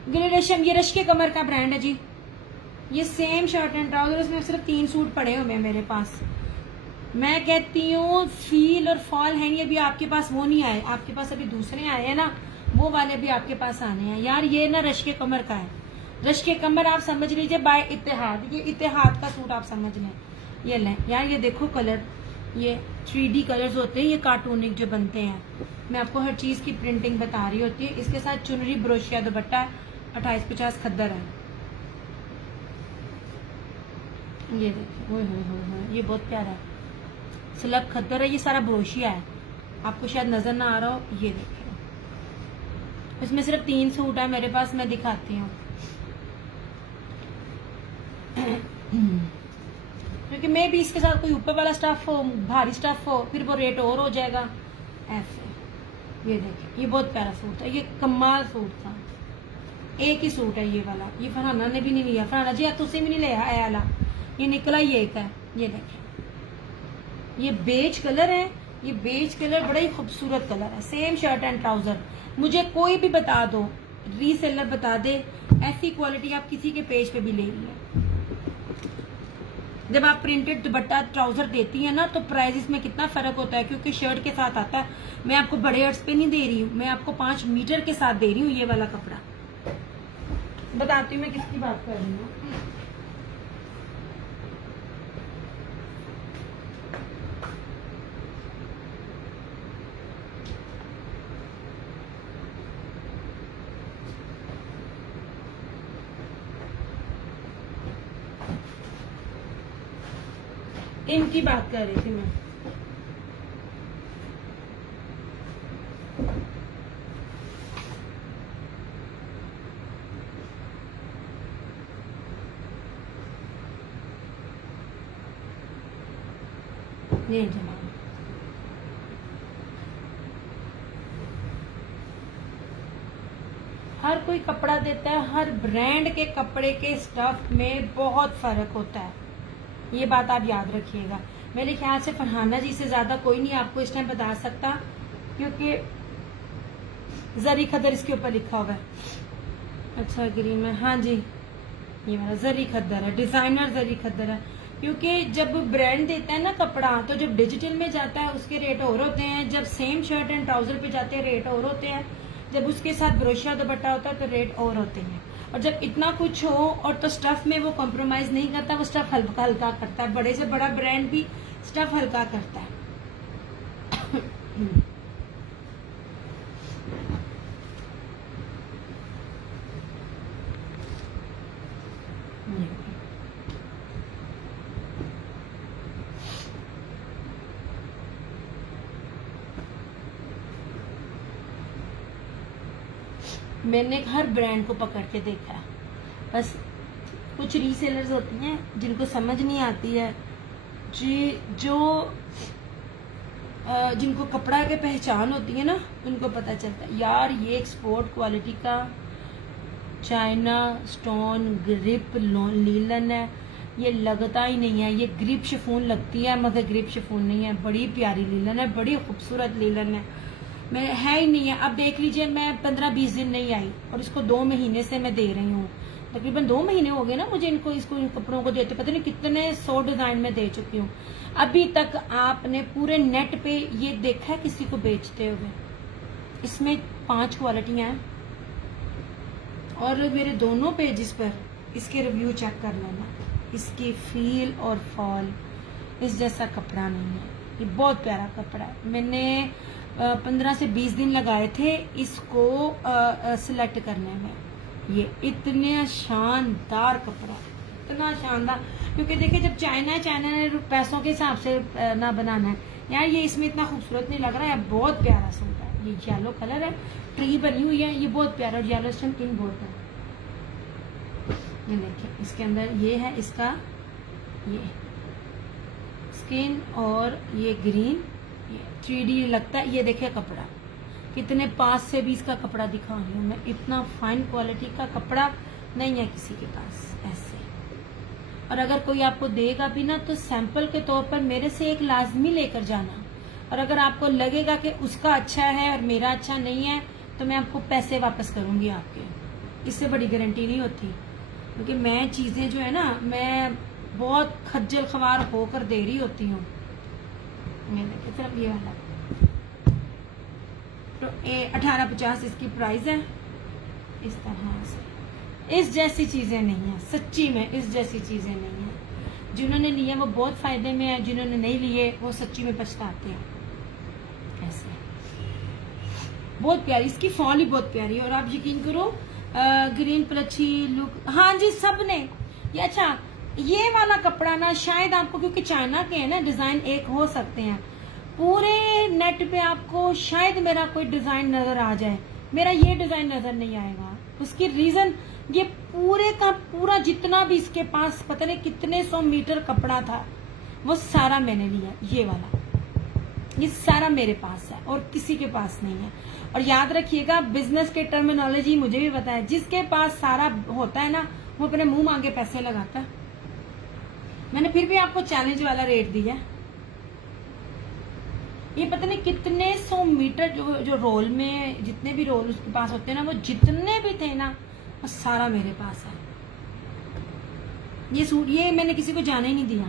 ग्रेडेशन ये रश के कमर का ब्रांड है जी। ये सेम शर्ट एंड ट्राउजर, इसमें सिर्फ 3 सूट पड़े हुए हैं मेरे पास। मैं कहती हूँ फील और फॉल है नहीं, अभी आपके पास वो नहीं आए। आपके पास अभी दूसरे आए हैं ना, वो वाले भी आपके पास आने हैं। यार ये ना रश के कमर का है। रश के कमर आप समझ लीजिए बाय इत्तेहाद। ये इत्तेहाद का सूट आप समझ लें। ये लें यार, ये देखो कलर, ये 3D कलर्स होते हैं, ये कार्टूनिक जो बनते हैं। मैं आपको हर चीज की प्रिंटिंग बता रही होती है। इसके साथ चुनरी ब्रोशिया दुपट्टा 2850 खद्दर है। ये देखिए, ओए ये बहुत प्यारा है। स्लब खद्दर है, ये सारा ब्रोशिया है। आपको शायद नजर ना आ रहा हो। ये देखिए, इसमें सिर्फ 3 सूट है मेरे पास। मैं दिखाती हूँ क्योंकि मैं भी इसके साथ कोई ऊपर वाला स्टफ हो, भारी स्टफ हो, फिर वो रेट और हो जाएगा ऐसे। ये देखिए, ये बहुत प्यारा सूट है। ये कमाल सूट था। एक ही सूट है ये वाला। ये फरहाना ने भी नहीं लिया। फरहाना जी तुझसे भी नहीं लिया है वाला। ये निकला ही एक है। ये देखिए, ये बेज कलर है। ये बेज कलर बड़ा ही खूबसूरत कलर है। Same shirt and trouser. मुझे कोई भी बता दो, रीसेलर बता दे, ऐसी क्वालिटी आप किसी के पेज पे भी ले ली है। जब आप प्रिंटेड दुपट्टा ट्राउजर देती है ना तो प्राइस में कितना फर्क होता है, क्योंकि शर्ट के साथ आता है। मैं आपको बड़े अर्ज पे नहीं दे रही हूँ, मैं आपको 5 मीटर के साथ दे रही हूँ। ये वाला कपड़ा बताती हूँ मैं किसकी बात कर रही हूँ। इनकी बात कर रही थी मैं। ये जमा हर कोई कपड़ा देता है। हर ब्रांड के कपड़े के स्टफ में बहुत फर्क होता है। ये बात आप याद रखिएगा। मेरे ख्याल से फरहाना जी से ज्यादा कोई नहीं आपको इस टाइम बता सकता, क्योंकि जरी खद्दर इसके ऊपर लिखा हुआ है। अच्छा ग्रीन में, हाँ जी ये वाला जरी खद्दर है, डिजाइनर जरी खद्दर है। क्योंकि जब ब्रांड देता है ना कपड़ा, तो जब डिजिटल में जाता है उसके रेट और होते हैं। जब सेम शर्ट एंड ट्राउजर पे जाते हैं रेट और होते हैं। जब उसके साथ ब्रोशिया दुपट्टा होता है तो रेट और होते हैं। और जब इतना कुछ हो और तो स्टफ में वो कॉम्प्रोमाइज नहीं करता, वो स्टफ हल्का हल्का करता है। बड़े से बड़ा ब्रांड भी स्टफ हल्का करता है। मैंने हर ब्रांड को पकड़ के देखा है। बस कुछ रीसेलर्स होती हैं जिनको समझ नहीं आती है जी जो जिनको कपड़ा के पहचान होती है ना उनको पता चलता है यार। ये एक्सपोर्ट क्वालिटी का चाइना स्टोन ग्रिप लीलन है, ये लगता ही नहीं है। ये ग्रिप शिफॉन लगती है मगर ग्रिप शिफॉन नहीं है। बड़ी प्यारी लीलन है, बड़ी खूबसूरत लीलन है, मैं है ही नहीं है। अब देख लीजिए मैं 15-20 दिन नहीं आई और इसको 2 महीने से मैं दे रही हूँ। तकरीबन 2 महीने हो गए ना मुझे इसको इन कपड़ों को देते, पता नहीं कितने 100 डिजाइन में दे चुकी हूँ। अभी तक आपने पूरे नेट पे ये देखा है किसी को बेचते हुए? इसमें 5 क्वालिटियां हैं और मेरे दोनों पेजेस पर इसके रिव्यू चेक कर लेना। इसकी फील और फॉल इस जैसा कपड़ा नहीं है। ये बहुत प्यारा कपड़ा है। मैंने 15 से 20 दिन लगाए थे इसको सिलेक्ट करने में। ये इतने शानदार कपड़ा, इतना शानदार, क्योंकि देखिए जब चाइना ने पैसों के हिसाब से ना बनाना है यार। ये इसमें इतना खूबसूरत नहीं लग रहा है, बहुत प्यारा सूट है। ये येलो कलर है, ट्री बनी हुई है, ये बहुत प्यारा और येलो स्टोन पिंक बहुत है। ये देखिए इसके अंदर ये है इसका ये स्किन और ये ग्रीन, ये 3D लगता है। ये देखिए कपड़ा कितने पास से भी इसका कपड़ा दिखा रही हूँ मैं। इतना फाइन क्वालिटी का कपड़ा नहीं है किसी के पास ऐसे। और अगर कोई आपको देगा भी ना तो सैंपल के तौर पर मेरे से एक लाजमी लेकर जाना। और अगर आपको लगेगा कि उसका अच्छा है और मेरा अच्छा नहीं है तो मैं आपको पैसे वापस करूंगी आपके। इससे बड़ी गारंटी नहीं होती, क्योंकि मैं चीजें जो है ना मैं बहुत खज्जल खवार होकर दे रही होती हूँ। मैंने सिर्फ ये वाला तो 1850 इसकी प्राइस है। इस तरह से इस जैसी चीजें नहीं है, सच्ची में इस जैसी चीजें नहीं है। जिन्होंने लिए वो बहुत फायदे में है, जिन्होंने नहीं लिए वो सच्ची में पछताते हैं। ऐसे बहुत प्यारी, इसकी फॉल ही बहुत प्यारी है। और आप यकीन करो ग्रीन पर अच्छी लुक, हाँ जी सबने ये अच्छा। ये वाला कपड़ा ना शायद आपको, क्योंकि चाइना के है ना डिजाइन एक हो सकते हैं, पूरे नेट पे आपको शायद मेरा कोई डिजाइन नजर आ जाए, मेरा ये डिजाइन नजर नहीं आएगा। उसकी रीजन ये पूरे का पूरा जितना भी इसके पास पता नहीं कितने 100 मीटर कपड़ा था वो सारा मैंने लिया। ये वाला ये सारा मेरे पास है और किसी के पास नहीं है। और याद रखिएगा बिजनेस के टर्मिनोलॉजी मुझे भी पता है, जिसके पास सारा होता है ना वो अपने मुंह मांगे पैसे लगाता है। मैंने फिर भी आपको चैलेंज वाला रेट दिया। ये पता नहीं कितने 100 मीटर जो रोल में जितने भी रोल उसके पास होते हैं ना, वो जितने भी थे ना वो सारा मेरे पास है। ये सूट ये मैंने किसी को जाने ही नहीं दिया।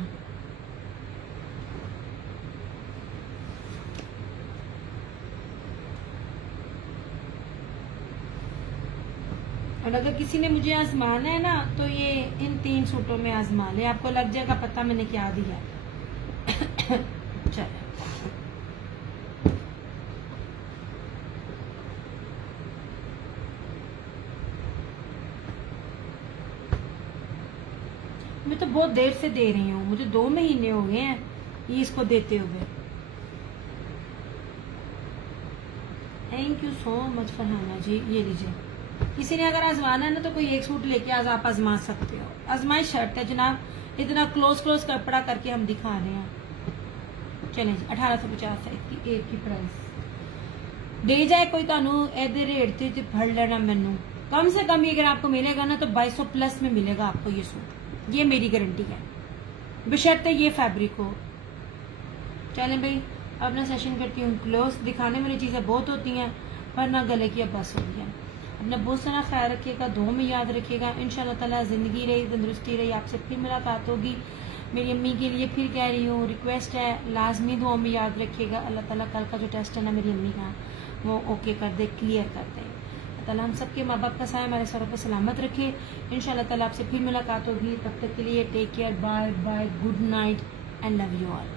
और अगर किसी ने मुझे आजमाना है ना तो ये इन 3 सूटों में आजमा ले, आपको लग जाएगा पता मैंने क्या दिया। चलो मैं तो बहुत देर से दे रही हूँ, मुझे 2 महीने हो गए हैं ये इसको देते हुए। Thank you so much Farhana ji. ये लीजिए, किसी ने अगर आजमाना है ना तो कोई एक सूट लेके आज आप आजमा सकते हो। आजमाई शर्ट है जनाब, इतना क्लोज कपड़ा करके हम दिखा रहे हैं। चलें जी 1850 है इसकी एक की प्राइस। दे जाए कोई तानू एदे रेट ते फड़ लेना मैनू, कम से कम अगर आपको मिलेगा ना तो 2200 प्लस में मिलेगा आपको ये सूट, ये मेरी गारंटी है, बशर्ते ये फैब्रिक हो। चलें भाई अपना सेशन करती हूँ क्लोज। दिखाने वाली चीजें बहुत होती हैं पर ना गले की अब बस हो गया। अपना बहुत सारा ख्याल रखिएगा, दुआ में याद रखिएगा। इंशाल्लाह ताला जिंदगी रही तंदुरुस्ती रही, आपसे फिर मुलाकात होगी। मेरी अम्मी के लिए फिर कह रही हूँ, रिक्वेस्ट है लाजमी दुआ में याद रखिएगा। अल्लाह ताला कल का जो टेस्ट है ना मेरी अम्मी का वो ओके कर दे, क्लियर कर दे। अल्लाह ताला हम सबके माँ बाप का साया हमारे सरों पर सलामत रखे। इंशाल्लाह ताला आपसे फिर मुलाकात होगी, तब तक के लिए take care, bye bye, good night and love you all.